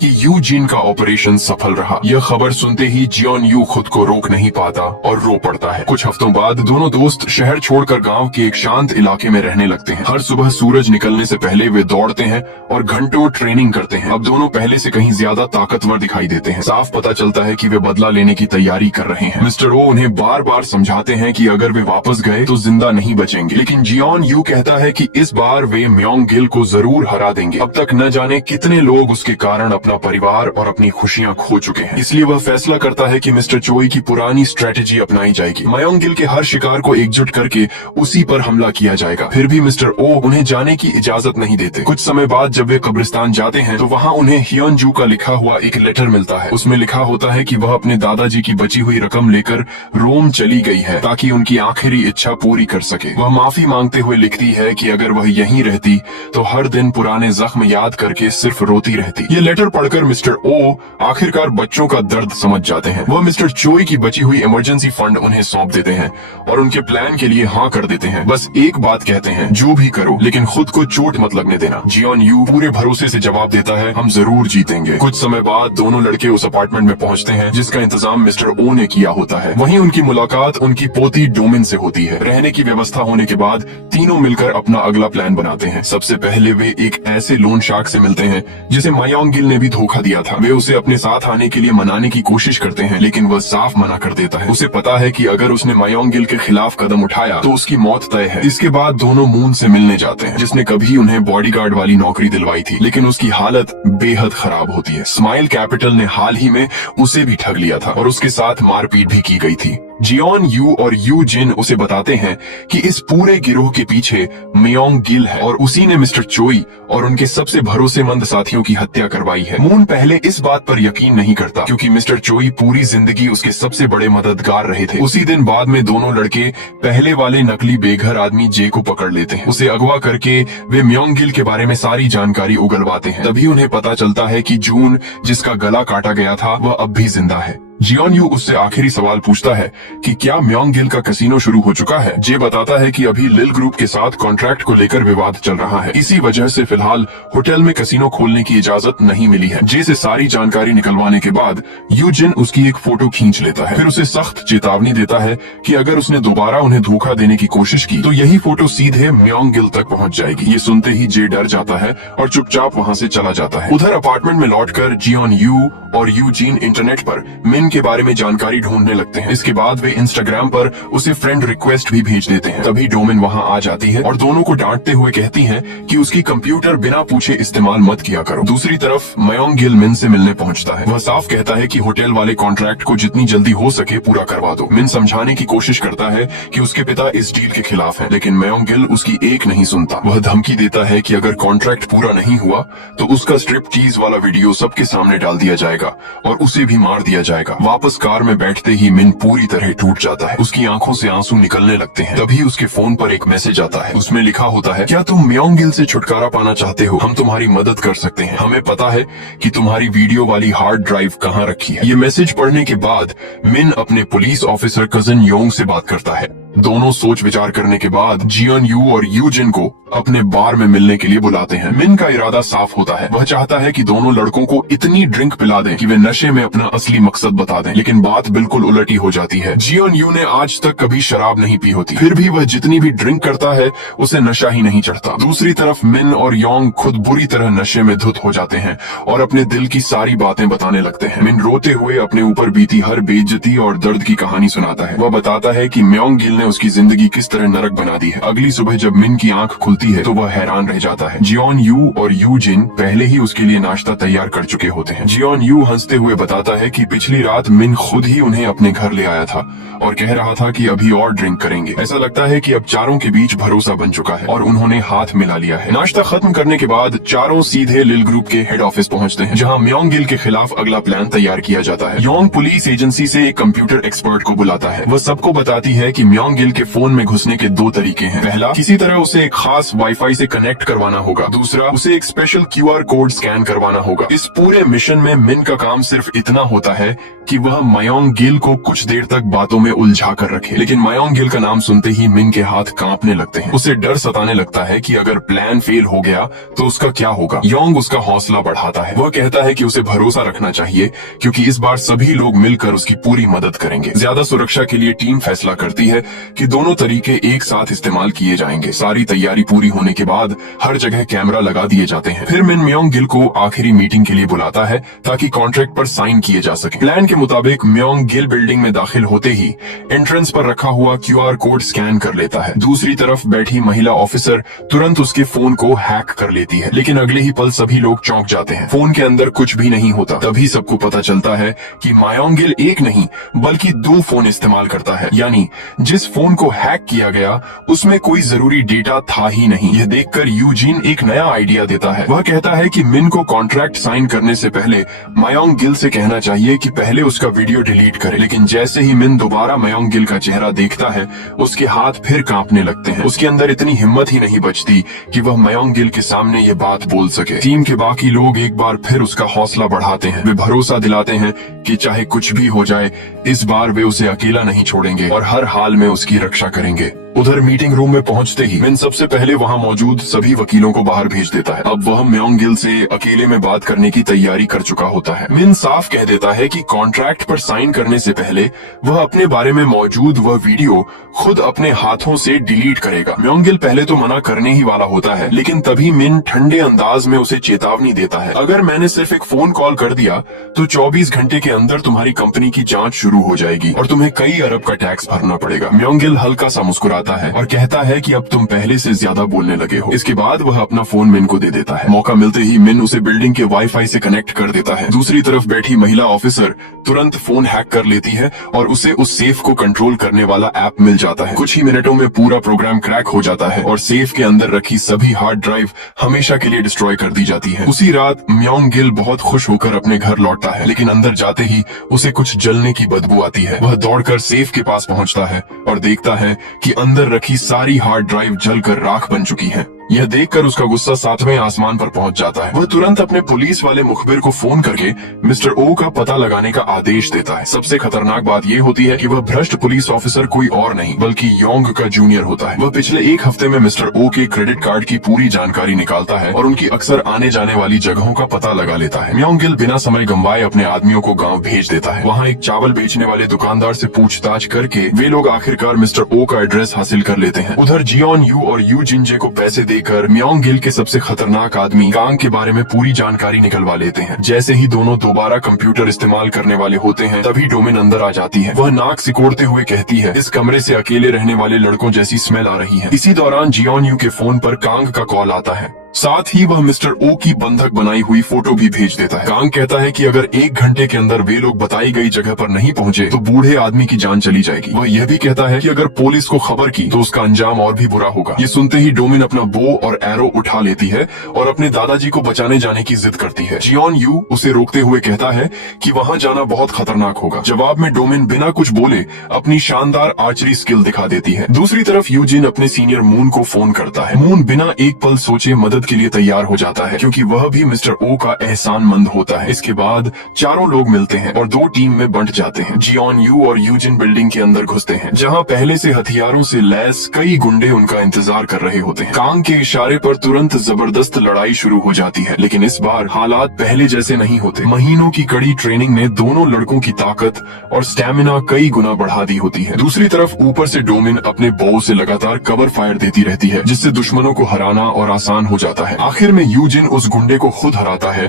कि यूजिन का ऑपरेशन सफल रहा। यह खबर सुनते ही जियोन यू खुद को रोक नहीं पाता और रो पड़ता है। कुछ हफ्तों बाद दोनों दोस्त शहर छोड़कर गांव के एक शांत इलाके में रहने लगते हैं। हर सुबह सूरज निकलने से पहले वे दौड़ते हैं और घंटों ट्रेनिंग करते हैं। अब दोनों पहले से कहीं ज्यादा ताकतवर दिखाई देते हैं। साफ पता चलता है कि वे बदला लेने की तैयारी कर रहे हैं। मिस्टर ओ उन्हें बार बार समझाते हैं कि अगर वे वापस गए तो जिंदा नहीं बचेंगे, लेकिन जियोन यू कहता है कि इस बार वे म्योंग गिल को जरूर हरा देंगे। अब तक न जाने कितने लोग उसके कारण अपना परिवार और अपनी खुशियां खो चुके हैं। इसलिए वह फैसला करता है कि मिस्टर चोई की पुरानी स्ट्रेटेजी अपनाई जाएगी। म्योंग गिल के हर शिकार को एकजुट करके उसी पर हमला किया जाएगा। फिर भी मिस्टर ओ उन्हें जाने की इजाजत नहीं देते। कुछ समय बाद जब वे कब्रिस्तान जाते हैं तो वहाँ उन्हें ह्योन जू का लिखा हुआ एक लेटर मिलता है। उसमें लिखा होता है कि वह अपने दादाजी की बची हुई रकम लेकर रोम चली गई है ताकि उनकी आखिरी इच्छा पूरी कर सके। वह माफी मांगते हुए लिखती है कि अगर वह यहीं रहती तो हर दिन पुराने जख्म याद करके सिर्फ रोती रहती। ये लेटर पढ़कर मिस्टर ओ आखिरकार बच्चों का दर्द समझ जाते हैं। वह मिस्टर चोई की बची हुई इमरजेंसी फंड उन्हें सौंप देते हैं और उनके प्लान के लिए हाँ कर देते हैं। बस एक बात कहते हैं, जो भी करो लेकिन खुद को चोट मत लगने देना। जियोन यू पूरे भरोसे से जवाब देता है, हम जरूर जीतेंगे। कुछ समय बाद दोनों लड़के उस अपार्टमेंट में पहुंचते हैं जिसका इंतजाम मिस्टर ओ ने किया होता है। वहीं उनकी मुलाकात उनकी पोती डोमिन से होती है। रहने की व्यवस्था होने के बाद तीनों मिलकर अपना अगला प्लान बनाते हैं। सबसे पहले वे एक ऐसे लोन शार्क से मिलते हैं जिसे मायोंग गिल ने भी धोखा दिया था। वे उसे अपने साथ आने के लिए मनाने की कोशिश करते हैं लेकिन वह साफ मना कर देता है। उसे पता है कि अगर उसने मायोंग गिल के खिलाफ कदम उठाया तो उसकी मौत तय है। इसके बाद दोनों मून से मिलने जाते हैं जिसने कभी उन्हें बॉडीगार्ड वाली नौकरी दिलवाई थी, लेकिन उसकी हालत बेहद खराब होती है। स्माइल कैपिटल ने हाल ही में उसे भी ठग लिया था और उसके साथ मारपीट भी की गई थी। जियोन यू और यू जिन उसे बताते हैं कि इस पूरे गिरोह के पीछे मियोंग गिल है और उसी ने मिस्टर चोई और उनके सबसे भरोसेमंद साथियों की हत्या करवाई है। मून पहले इस बात पर यकीन नहीं करता क्योंकि मिस्टर चोई पूरी जिंदगी उसके सबसे बड़े मददगार रहे थे। उसी दिन बाद में दोनों लड़के पहले वाले नकली बेघर आदमी जे को पकड़ लेते हैं। उसे अगवा करके वे मियोंग गिल के बारे में सारी जानकारी उगलवाते हैं। तभी उन्हें पता चलता है कि जून, जिसका गला काटा गया था, वह अब भी जिंदा है। जियोन यू उससे आखिरी सवाल पूछता है कि क्या मियोंग गिल का कैसीनो शुरू हो चुका है। जे बताता है कि अभी लिल ग्रुप के साथ कॉन्ट्रैक्ट को लेकर विवाद चल रहा है। इसी वजह से फिलहाल होटल में कैसीनो खोलने की इजाजत नहीं मिली है। जे से सारी जानकारी निकलवाने के बाद यूजिन उसकी एक फोटो खींच लेता है। फिर उसे सख्त चेतावनी देता है कि अगर उसने दोबारा उन्हें धोखा देने की कोशिश की तो यही फोटो सीधे मियोंग गिल तक पहुंच जाएगी। ये सुनते ही जे डर जाता है और चुपचाप वहां से चला जाता है। उधर अपार्टमेंट में लौटकर जियोन यू और यूजिन इंटरनेट पर मिन के बारे में जानकारी ढूंढने लगते हैं। इसके बाद वे इंस्टाग्राम पर उसे फ्रेंड रिक्वेस्ट भी भेज देते हैं। तभी डोमिन वहां आ जाती है और दोनों को डांटते हुए कहती है कि उसकी कंप्यूटर बिना पूछे इस्तेमाल मत किया करो। दूसरी तरफ मियोंग गिल मिन से मिलने पहुंचता है। वह साफ कहता है कि होटल वाले कॉन्ट्रैक्ट को जितनी जल्दी हो सके पूरा करवा दो। मिन समझाने की कोशिश करता है कि उसके पिता इस डील के खिलाफ है, लेकिन मियोंग गिल उसकी एक नहीं सुनता। वह धमकी देता है कि अगर कॉन्ट्रैक्ट पूरा नहीं हुआ तो उसका स्ट्रिप टीज वाला वीडियो सबके सामने डाल दिया जाएगा और उसे भी मार दिया जाएगा। वापस कार में बैठते ही मिन पूरी तरह टूट जाता है। उसकी आंखों से आंसू निकलने लगते हैं। तभी उसके फोन पर एक मैसेज आता है। उसमें लिखा होता है, क्या तुम मियोंग गिल से छुटकारा पाना चाहते हो? हम तुम्हारी मदद कर सकते हैं। हमें पता है कि तुम्हारी वीडियो वाली हार्ड ड्राइव कहाँ रखी है। ये मैसेज पढ़ने के बाद मिन अपने पुलिस ऑफिसर कजन योंग से बात करता है। दोनों सोच विचार करने के बाद जियोन यू और यूजिन को अपने बार में मिलने के लिए बुलाते हैं। मिन का इरादा साफ होता है। वह चाहता है कि दोनों लड़कों को इतनी ड्रिंक पिला दें कि वे नशे में अपना असली मकसद बता दें, लेकिन बात बिल्कुल उलटी हो जाती है। जियोन यू ने आज तक कभी शराब नहीं पी होती, फिर भी वह जितनी भी ड्रिंक करता है उसे नशा ही नहीं चढ़ता। दूसरी तरफ मिन और योंग खुद बुरी तरह नशे में धुत हो जाते हैं और अपने दिल की सारी बातें बताने लगते हैं। मिन रोते हुए अपने ऊपर बीती हर बेइज्जती और दर्द की कहानी सुनाता है। वह बताता है कि मियोंग गिल ने उसकी जिंदगी किस तरह नरक बना दी है। अगली सुबह जब मिन की आंख खुलती है तो वह हैरान रह जाता है। जियोन यू और यूजिन पहले ही उसके लिए नाश्ता तैयार कर चुके होते हैं। जियोन यू हंसते हुए बताता है कि पिछली रात मिन खुद ही उन्हें अपने घर ले आया था और कह रहा था कि अभी और ड्रिंक करेंगे। ऐसा लगता है कि अब चारों के बीच भरोसा बन चुका है और उन्होंने हाथ मिला लिया है। नाश्ता खत्म करने के बाद चारों सीधे लिल ग्रुप के हेड ऑफिस पहुंचते हैं, जहां मियोंग गिल के खिलाफ अगला प्लान तैयार किया जाता है। योंग पुलिस एजेंसी से एक कंप्यूटर एक्सपर्ट को बुलाता है। वह सबको बताती है कि मियोंग गिल के फोन में घुसने के दो तरीके हैं। पहला, किसी तरह उसे एक खास वाईफाई से कनेक्ट करवाना होगा। दूसरा, उसे एक स्पेशल QR कोड स्कैन करवाना होगा। इस पूरे मिशन में मिन का काम सिर्फ इतना होता है कि वह मियोंग गिल को कुछ देर तक बातों में उलझा कर रखे, लेकिन मियोंग गिल का नाम सुनते ही मिन के हाथ कांपने लगते हैं। उसे डर सताने लगता है कि अगर प्लान फेल हो गया तो उसका क्या होगा। योंग उसका हौसला बढ़ाता है। वह कहता है कि उसे भरोसा रखना चाहिए क्योंकि इस बार सभी लोग मिलकर उसकी पूरी मदद करेंगे। ज्यादा सुरक्षा के लिए टीम फैसला करती है कि दोनों तरीके एक साथ इस्तेमाल किए जाएंगे। सारी तैयारी पूरी होने के बाद हर जगह कैमरा लगा दिए जाते हैं। फिर मिन मियोंग गिल को आखिरी मीटिंग के लिए बुलाता है ताकि कॉन्ट्रैक्ट पर साइन किए जा सके। प्लान के मुताबिक मियोंग गिल बिल्डिंग में दाखिल होते ही एंट्रेंस पर रखा हुआ QR कोड स्कैन कर लेता है। दूसरी तरफ बैठी महिला ऑफिसर तुरंत उसके फोन को हैक कर लेती है, लेकिन अगले ही पल सभी लोग चौंक जाते हैं। फोन के अंदर कुछ भी नहीं होता। तभी सबको पता चलता है कि मियोंग गिल एक नहीं बल्कि 2 फोन इस्तेमाल करता है, यानी जिस फोन को हैक किया गया उसमें कोई जरूरी डेटा था ही नहीं। यह देखकर यूजिन एक नया आइडिया देता है। वह कहता है कि मिन को कॉन्ट्रैक्ट साइन करने से पहले मियोंग गिल से कहना चाहिए कि पहले उसका वीडियो डिलीट करे। लेकिन जैसे ही मिन दोबारा मयोंग गिल का चेहरा देखता है, उसके हाथ फिर कांपने लगते हैं। उसके अंदर इतनी हिम्मत ही नहीं बचती कि वह मयोंग गिल के सामने ये बात बोल सके। टीम के बाकी लोग एक बार फिर उसका हौसला बढ़ाते हैं। वे भरोसा दिलाते हैं कि चाहे कुछ भी हो जाए, इस बार वे उसे अकेला नहीं छोड़ेंगे और हर हाल में उसकी रक्षा करेंगे। उधर मीटिंग रूम में पहुंचते ही मिन सबसे पहले वहां मौजूद सभी वकीलों को बाहर भेज देता है। अब वह मयोंग गिल से अकेले में बात करने की तैयारी कर चुका होता है। मिन साफ कह देता है कि कॉन्ट्रैक्ट पर साइन करने से पहले वह अपने बारे में मौजूद वह वीडियो खुद अपने हाथों से डिलीट करेगा। मयोंग गिल पहले तो मना करने ही वाला होता है, लेकिन तभी मिन ठंडे अंदाज में उसे चेतावनी देता है, अगर मैंने सिर्फ एक फोन कॉल कर दिया तो 24 घंटे के अंदर तुम्हारी कंपनी की जांच शुरू हो जाएगी और तुम्हें कई अरब का टैक्स भरना पड़ेगा। मयोंग गिल हल्का सा मुस्कुराता है और कहता है कि अब तुम पहले से ज्यादा बोलने लगे हो। इसके बाद वह अपना फोन मिन को दे देता है। मौका मिलते ही मिन उसे बिल्डिंग के वाईफाई से कनेक्ट कर देता है। दूसरी तरफ बैठी महिला ऑफिसर तुरंत फोन हैक कर लेती है और उसे उस सेफ को कंट्रोल करने वाला ऐप मिल जाता है। कुछ ही मिनटों में पूरा प्रोग्राम क्रैक हो जाता है और सेफ के अंदर रखी सभी हार्ड ड्राइव हमेशा के लिए डिस्ट्रॉय कर दी जाती है। उसी रात मयोंग गिल बहुत खुश होकर अपने घर लौटता है, लेकिन अंदर जाते ही उसे कुछ जलने की बदबू आती है। वह दौड़कर सेफ के पास पहुंचता है और देखता है कि अंदर रखी सारी हार्ड ड्राइव जलकर राख बन चुकी हैं। यह देखकर उसका गुस्सा 7वें आसमान पर पहुंच जाता है। वह तुरंत अपने पुलिस वाले मुखबिर को फोन करके मिस्टर ओ का पता लगाने का आदेश देता है। सबसे खतरनाक बात यह होती है कि वह भ्रष्ट पुलिस ऑफिसर कोई और नहीं बल्कि योंग का जूनियर होता है। वह पिछले एक हफ्ते में मिस्टर ओ के क्रेडिट कार्ड की पूरी जानकारी निकालता है और उनकी अक्सर आने जाने वाली जगहों का पता लगा लेता है। मयोंग गिल बिना समय गंवाए अपने आदमियों को गाँव भेज देता है। वहाँ एक चावल बेचने वाले दुकानदार से पूछताछ करके वे लोग आखिरकार मिस्टर ओ का एड्रेस हासिल कर लेते हैं। उधर जियोन यू और यू जिनजे को पैसे देकर मयोंग गिल के सबसे खतरनाक आदमी कांग के बारे में पूरी जानकारी निकलवा लेते हैं। जैसे ही दोनों दोबारा कंप्यूटर इस्तेमाल करने वाले होते हैं, तभी डोमिन अंदर आ जाती है। वह नाक सिकोड़ते हुए कहती है, इस कमरे से अकेले रहने वाले लड़कों जैसी स्मेल आ रही है। इसी दौरान जियोन यू के फोन पर कांग का कॉल आता है। साथ ही वह मिस्टर ओ की बंधक बनाई हुई फोटो भी भेज देता है। कांग कहता है कि अगर 1 घंटे के अंदर वे लोग बताई गई जगह पर नहीं पहुंचे तो बूढ़े आदमी की जान चली जाएगी। वह यह भी कहता है कि अगर पुलिस को खबर की तो उसका अंजाम और भी बुरा होगा। ये सुनते ही डोमिन अपना बो और एरो उठा लेती है और अपने दादाजी को बचाने जाने की जिद करती है। जियोन यू उसे रोकते हुए कहता है कि वहां जाना बहुत खतरनाक होगा। जवाब में डोमिन बिना कुछ बोले अपनी शानदार आर्चरी स्किल दिखा देती है। दूसरी तरफ यूजिन अपने सीनियर मून को फोन करता है। मून बिना एक पल सोचे मदद के लिए तैयार हो जाता है, क्योंकि वह भी मिस्टर ओ का एहसानमंद होता है। इसके बाद चारों लोग मिलते हैं और 2 टीम में बंट जाते हैं। जियोन यू और यूजिन बिल्डिंग के अंदर घुसते हैं, जहां पहले से हथियारों से लैस कई गुंडे उनका इंतजार कर रहे होते हैं। कांग के इशारे पर तुरंत जबरदस्त लड़ाई शुरू हो जाती है, लेकिन इस बार हालात पहले जैसे नहीं होते। महीनों की कड़ी ट्रेनिंग ने दोनों लड़कों की ताकत और स्टैमिना कई गुना बढ़ा दी होती है। दूसरी तरफ ऊपर से डोमिन अपने बो से लगातार कवर फायर देती रहती है, जिससे दुश्मनों को हराना और आसान हो जाता है। आखिर में यूजिन उस गुंडे को खुद हराता है।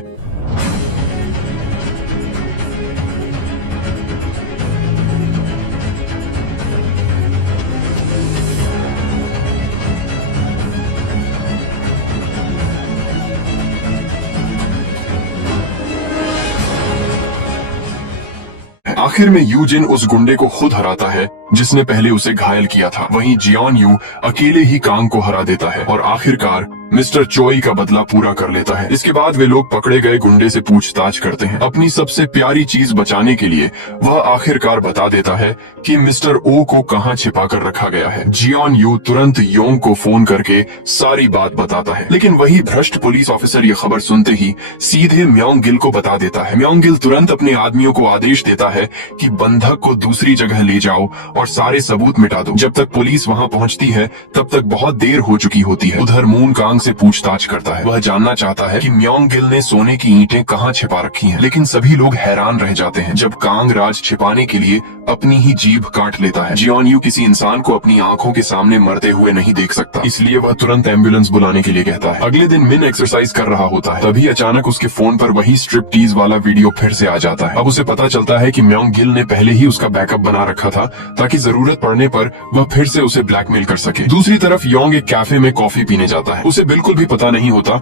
आखिर में यूजिन उस गुंडे को खुद हराता है जिसने पहले उसे घायल किया था। वहीं जियोन यू अकेले ही कांग को हरा देता है और आखिरकार मिस्टर चोई का बदला पूरा कर लेता है। इसके बाद वे लोग पकड़े गए गुंडे से पूछताछ करते हैं। अपनी सबसे प्यारी चीज बचाने के लिए वह आखिरकार बता देता है कि मिस्टर ओ को कहां छिपा कर रखा गया है। जियोन यू तुरंत योंग को फोन करके सारी बात बताता है, लेकिन वही भ्रष्ट पुलिस ऑफिसर ये खबर सुनते ही सीधे मयोंग गिल को बता देता है। मयोंग गिल तुरंत अपने आदमियों को आदेश देता है कि बंधक को दूसरी जगह ले जाओ और सारे सबूत मिटा दो। जब तक पुलिस वहां पहुंचती है तब तक बहुत देर हो चुकी होती है। उधर मून कांग से पूछताछ करता है। वह जानना चाहता है कि मयोंग गिल ने सोने की ईंटें कहां छिपा रखी हैं, लेकिन सभी लोग हैरान रह जाते हैं जब कांग राज छिपाने के लिए अपनी ही जीभ काट लेता है। जियोन यू किसी इंसान को अपनी आंखों के सामने मरते हुए नहीं देख सकता, इसलिए वह तुरंत एम्बुलेंस बुलाने के लिए कहता है। अगले दिन मिन एक्सरसाइज कर रहा होता है, तभी अचानक उसके फोन पर वही स्ट्रिपटीज वाला वीडियो फिर से आ जाता है। अब उसे पता चलता है कि मयोंग गिल ने पहले ही उसका बैकअप बना रखा था ताकि जरूरत पड़ने पर वह फिर से उसे ब्लैकमेल कर सके। दूसरी तरफ योंग एक कैफे में कॉफी पीने जाता है। उसे बिल्कुल भी पता नहीं होता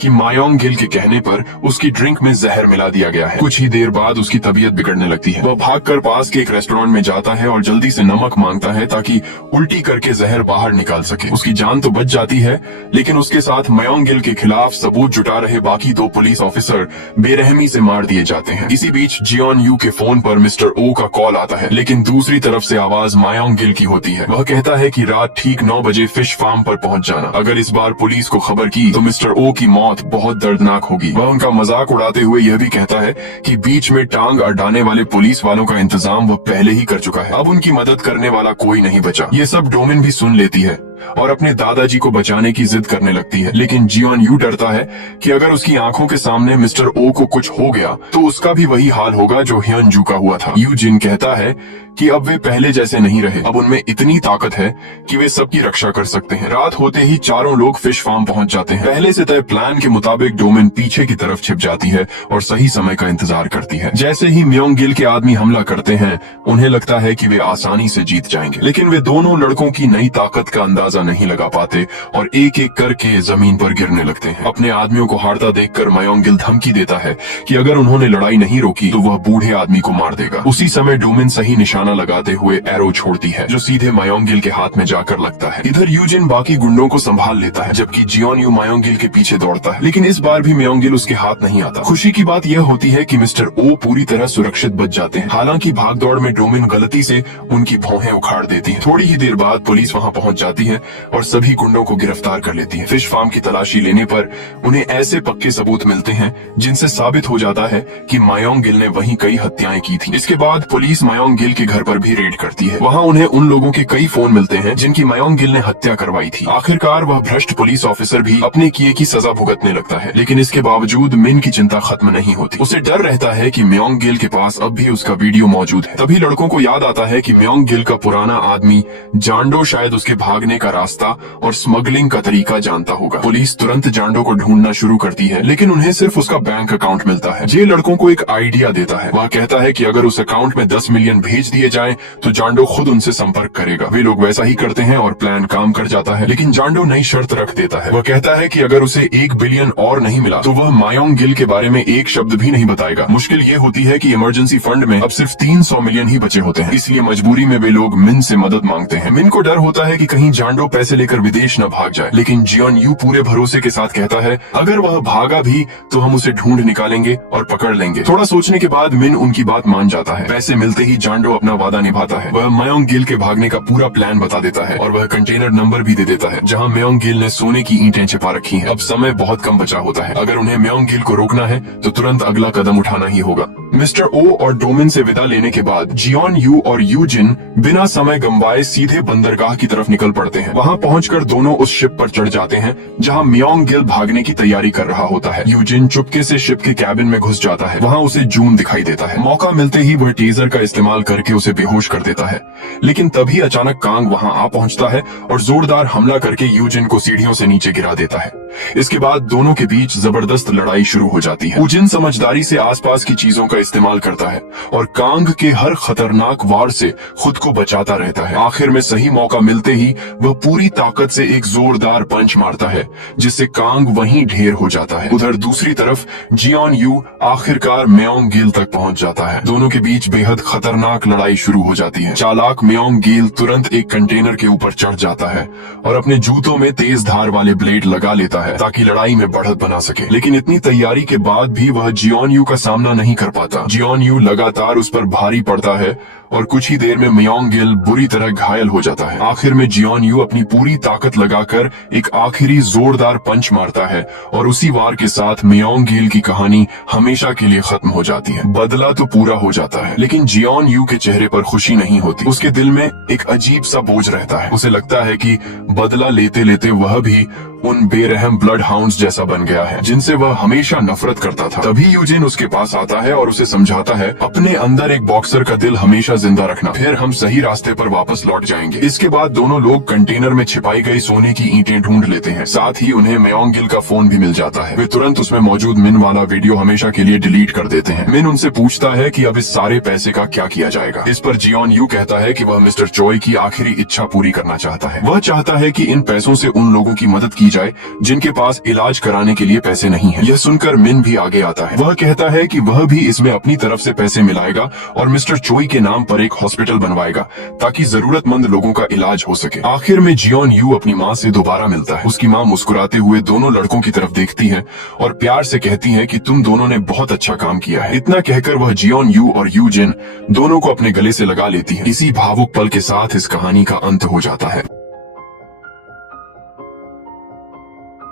कि मायोंग गिल के कहने पर उसकी ड्रिंक में जहर मिला दिया गया है। कुछ ही देर बाद उसकी तबीयत बिगड़ने लगती है। वह भागकर पास के एक रेस्टोरेंट में जाता है और जल्दी से नमक मांगता है ताकि उल्टी करके जहर बाहर निकाल सके। उसकी जान तो बच जाती है, लेकिन उसके साथ मायोंग गिल के खिलाफ सबूत जुटा रहे बाकी 2 पुलिस ऑफिसर बेरहमी से मार दिए जाते हैं। इसी बीच जियोन यू के फोन पर मिस्टर ओ का कॉल आता है, लेकिन दूसरी तरफ से आवाज मायोंग गिल की होती है। वह कहता है कि रात ठीक 9 बजे फिश फार्म पर पहुंच जाना। अगर इस बार पुलिस को खबर की तो मिस्टर ओ की मौत बहुत दर्दनाक होगी। वह उनका मजाक उड़ाते हुए यह भी कहता है कि बीच में टांग अड़ाने वाले पुलिस वालों का इंतजाम वह पहले ही कर चुका है। अब उनकी मदद करने वाला कोई नहीं बचा। ये सब डोमिन भी सुन लेती है और अपने दादाजी को बचाने की जिद करने लगती है, लेकिन जियोन यू डरता है कि अगर उसकी आंखों के सामने मिस्टर ओ को कुछ हो गया तो उसका भी वही हाल होगा जो ह्यन जू का हुआ था। यू जिन कहता है कि अब वे पहले जैसे नहीं रहे, अब उनमें इतनी ताकत है कि वे सबकी रक्षा कर सकते हैं। रात होते ही चारों लोग फिश फार्म पहुंच जाते हैं। पहले से तय प्लान के मुताबिक डोमिन पीछे की तरफ छिप जाती है और सही समय का इंतजार करती है। जैसे ही म्योंग गिल के आदमी हमला करते हैं, उन्हें लगता है कि वे आसानी से जीत जाएंगे, लेकिन वे दोनों लड़कों की नई ताकत का अंदाजा नहीं लगा पाते और एक एक करके जमीन पर गिरने लगते हैं। अपने आदमियों को हारता देखकर मायोंग गिल धमकी देता है कि अगर उन्होंने लड़ाई नहीं रोकी तो वह बूढ़े आदमी को मार देगा। उसी समय डोमिन सही निशाना लगाते हुए एरो छोड़ती है जो सीधे मायोंग गिल के हाथ में जाकर लगता है। इधर यूजिन बाकी गुंडों को संभाल लेता है, जबकि जियोन यू मायोंग गिल के पीछे दौड़ता है, लेकिन इस बार भी मायोंग गिल उसके हाथ नहीं आता। खुशी की बात यह होती है कि मिस्टर ओ पूरी तरह सुरक्षित बच जाते हैं। हालांकि भागदौड़ में डोमिन गलती से उनकी भौहें उखाड़ देती है। थोड़ी ही देर बाद पुलिस वहां पहुंच जाती है और सभी गुंडों को गिरफ्तार कर लेती है। फिश फार्म की तलाशी लेने पर उन्हें ऐसे पक्के सबूत मिलते हैं जिनसे साबित हो जाता है कि मायोंग गिल ने वहीं कई हत्याएं की थी। इसके बाद पुलिस मायोंग गिल के घर पर भी रेड करती है। वहां उन्हें उन लोगों के कई फोन मिलते हैं जिनकी मायोंग गिल ने हत्या करवाई थी। आखिरकार वह भ्रष्ट पुलिस ऑफिसर भी अपने किए की सजा भुगतने लगता है, लेकिन इसके बावजूद मिन की चिंता खत्म नहीं होती। उसे डर रहता है कि मायोंग गिल के पास अब भी उसका वीडियो मौजूद है। तभी लड़कों को याद आता है कि मायोंग गिल का पुराना आदमी जांडो शायद उसके भागने का रास्ता और स्मगलिंग का तरीका जानता होगा। पुलिस तुरंत जांडो को ढूंढना शुरू करती है, लेकिन उन्हें सिर्फ उसका बैंक अकाउंट मिलता है। ये लड़कों को एक आइडिया देता है। वह कहता है कि अगर उस अकाउंट में 10 मिलियन भेज दिए जाएं तो जांडो खुद उनसे संपर्क करेगा। वे लोग वैसा ही करते हैं और प्लान काम कर जाता है, लेकिन जांडो नई शर्त रख देता है। वह कहता है कि अगर उसे 1 बिलियन और नहीं मिला तो वह मायोंग गिल के बारे में एक शब्द भी नहीं बताएगा। मुश्किल ये होती है कि इमरजेंसी फंड में अब सिर्फ 300 मिलियन ही बचे होते हैं, इसलिए मजबूरी में वे लोग मिन से मदद मांगते हैं। मिन को डर होता है कि कहीं जांडो पैसे लेकर विदेश न भाग जाए, लेकिन जियोन यू पूरे भरोसे के साथ कहता है अगर वह भागा भी तो हम उसे ढूंढ निकालेंगे और पकड़ लेंगे। थोड़ा सोचने के बाद मिन उनकी बात मान जाता है। पैसे मिलते ही जांडो अपना वादा निभाता है। वह मायोंग गिल के भागने का पूरा प्लान बता देता है और वह कंटेनर नंबर भी दे देता है जहां मायोंग गिल ने सोने की ईंटें छिपा रखी हैं। अब समय बहुत कम बचा होता है। अगर उन्हें मायोंग गिल को रोकना है तो तुरंत अगला कदम उठाना ही होगा। मिस्टर ओ और डोमिन से विदा लेने के बाद जियोन यू और यूजिन बिना समय गंवाए सीधे बंदरगाह की तरफ निकल पड़ते हैं। वहां पहुंचकर दोनों उस शिप पर चढ़ जाते हैं जहां मायोंग गिल भागने की तैयारी कर रहा होता है। यूजिन चुपके से शिप के कैबिन में घुस जाता है। वहां उसे जून दिखाई देता है। मौका मिलते ही वह टेजर का इस्तेमाल करके उसे बेहोश कर देता है, लेकिन तभी अचानक कांग वहां आ पहुंचता है और जोरदार हमला करके यूजिन को सीढ़ियों से नीचे गिरा देता है। इसके बाद दोनों के बीच जबरदस्त लड़ाई शुरू हो जाती है। यूजिन समझदारी से आसपास की चीजों का इस्तेमाल करता है और कांग के हर खतरनाक वार से खुद को बचाता रहता है। आखिर में सही मौका मिलते ही वह पूरी ताकत से एक जोरदार पंच मारता है जिससे कांग वहीं ढेर हो जाता है। उधर दूसरी तरफ जियोन यू आखिरकार मायोंग गिल तक पहुंच जाता है। दोनों के बीच बेहद खतरनाक लड़ाई शुरू हो जाती है। चालाक मायोंग गिल तुरंत एक कंटेनर के ऊपर चढ़ जाता है और अपने जूतों में तेज धार वाले ब्लेड लगा लेता है ताकि लड़ाई में बढ़त बना सके, लेकिन इतनी तैयारी के बाद भी वह जियोन यू का सामना नहीं कर पाता। जियोन यू लगातार उस पर भारी पड़ता है और कुछ ही देर में मायोंग गिल बुरी तरह घायल हो जाता है। आखिर में जियोन यू अपनी पूरी ताकत लगाकर एक आखिरी जोरदार पंच मारता है और उसी वार के साथ मायोंग गिल की कहानी हमेशा के लिए खत्म हो जाती है। बदला तो पूरा हो जाता है, लेकिन जियोन यू के चेहरे पर खुशी नहीं होती। उसके दिल में एक अजीब सा बोझ रहता है। उसे लगता है कि बदला लेते लेते वह भी उन बेरहम ब्लड हाउंड्स जैसा बन गया है जिनसे वह हमेशा नफरत करता था। तभी यूजिन उसके पास आता है और उसे समझाता है अपने अंदर एक बॉक्सर का दिल हमेशा जिंदा रखना, फिर हम सही रास्ते पर वापस लौट जाएंगे। इसके बाद दोनों लोग कंटेनर में छिपाई गई सोने की ईंटें ढूंढ लेते हैं। साथ ही उन्हें मायोंग गिल का फोन भी मिल जाता है। वे तुरंत उसमें मौजूद मिन वाला वीडियो हमेशा के लिए डिलीट कर देते हैं। मिन उनसे पूछता है कि अब इस सारे पैसे का क्या किया जाएगा। इस पर जियोन यू कहता है कि वह मिस्टर चोई की आखिरी इच्छा पूरी करना चाहता है। वह चाहता है कि इन पैसों से उन लोगों की मदद की की जाए जिनके पास इलाज कराने के लिए पैसे नहीं है। यह सुनकर मिन भी आगे आता है। वह कहता है कि वह भी इसमें अपनी तरफ से पैसे मिलाएगा और मिस्टर चोई के नाम पर एक हॉस्पिटल बनवाएगा ताकि जरूरतमंद लोगों का इलाज हो सके। आखिर में जियोन यू अपनी माँ से दोबारा मिलता है। उसकी माँ मुस्कुराते हुए दोनों लड़कों की तरफ देखती है और प्यार से कहती है कि तुम दोनों ने बहुत अच्छा काम किया है। इतना कहकर वह जियोन यू और यू जिन दोनों को अपने गले से लगा लेती है। इसी भावुक पल के साथ इस कहानी का अंत हो जाता है।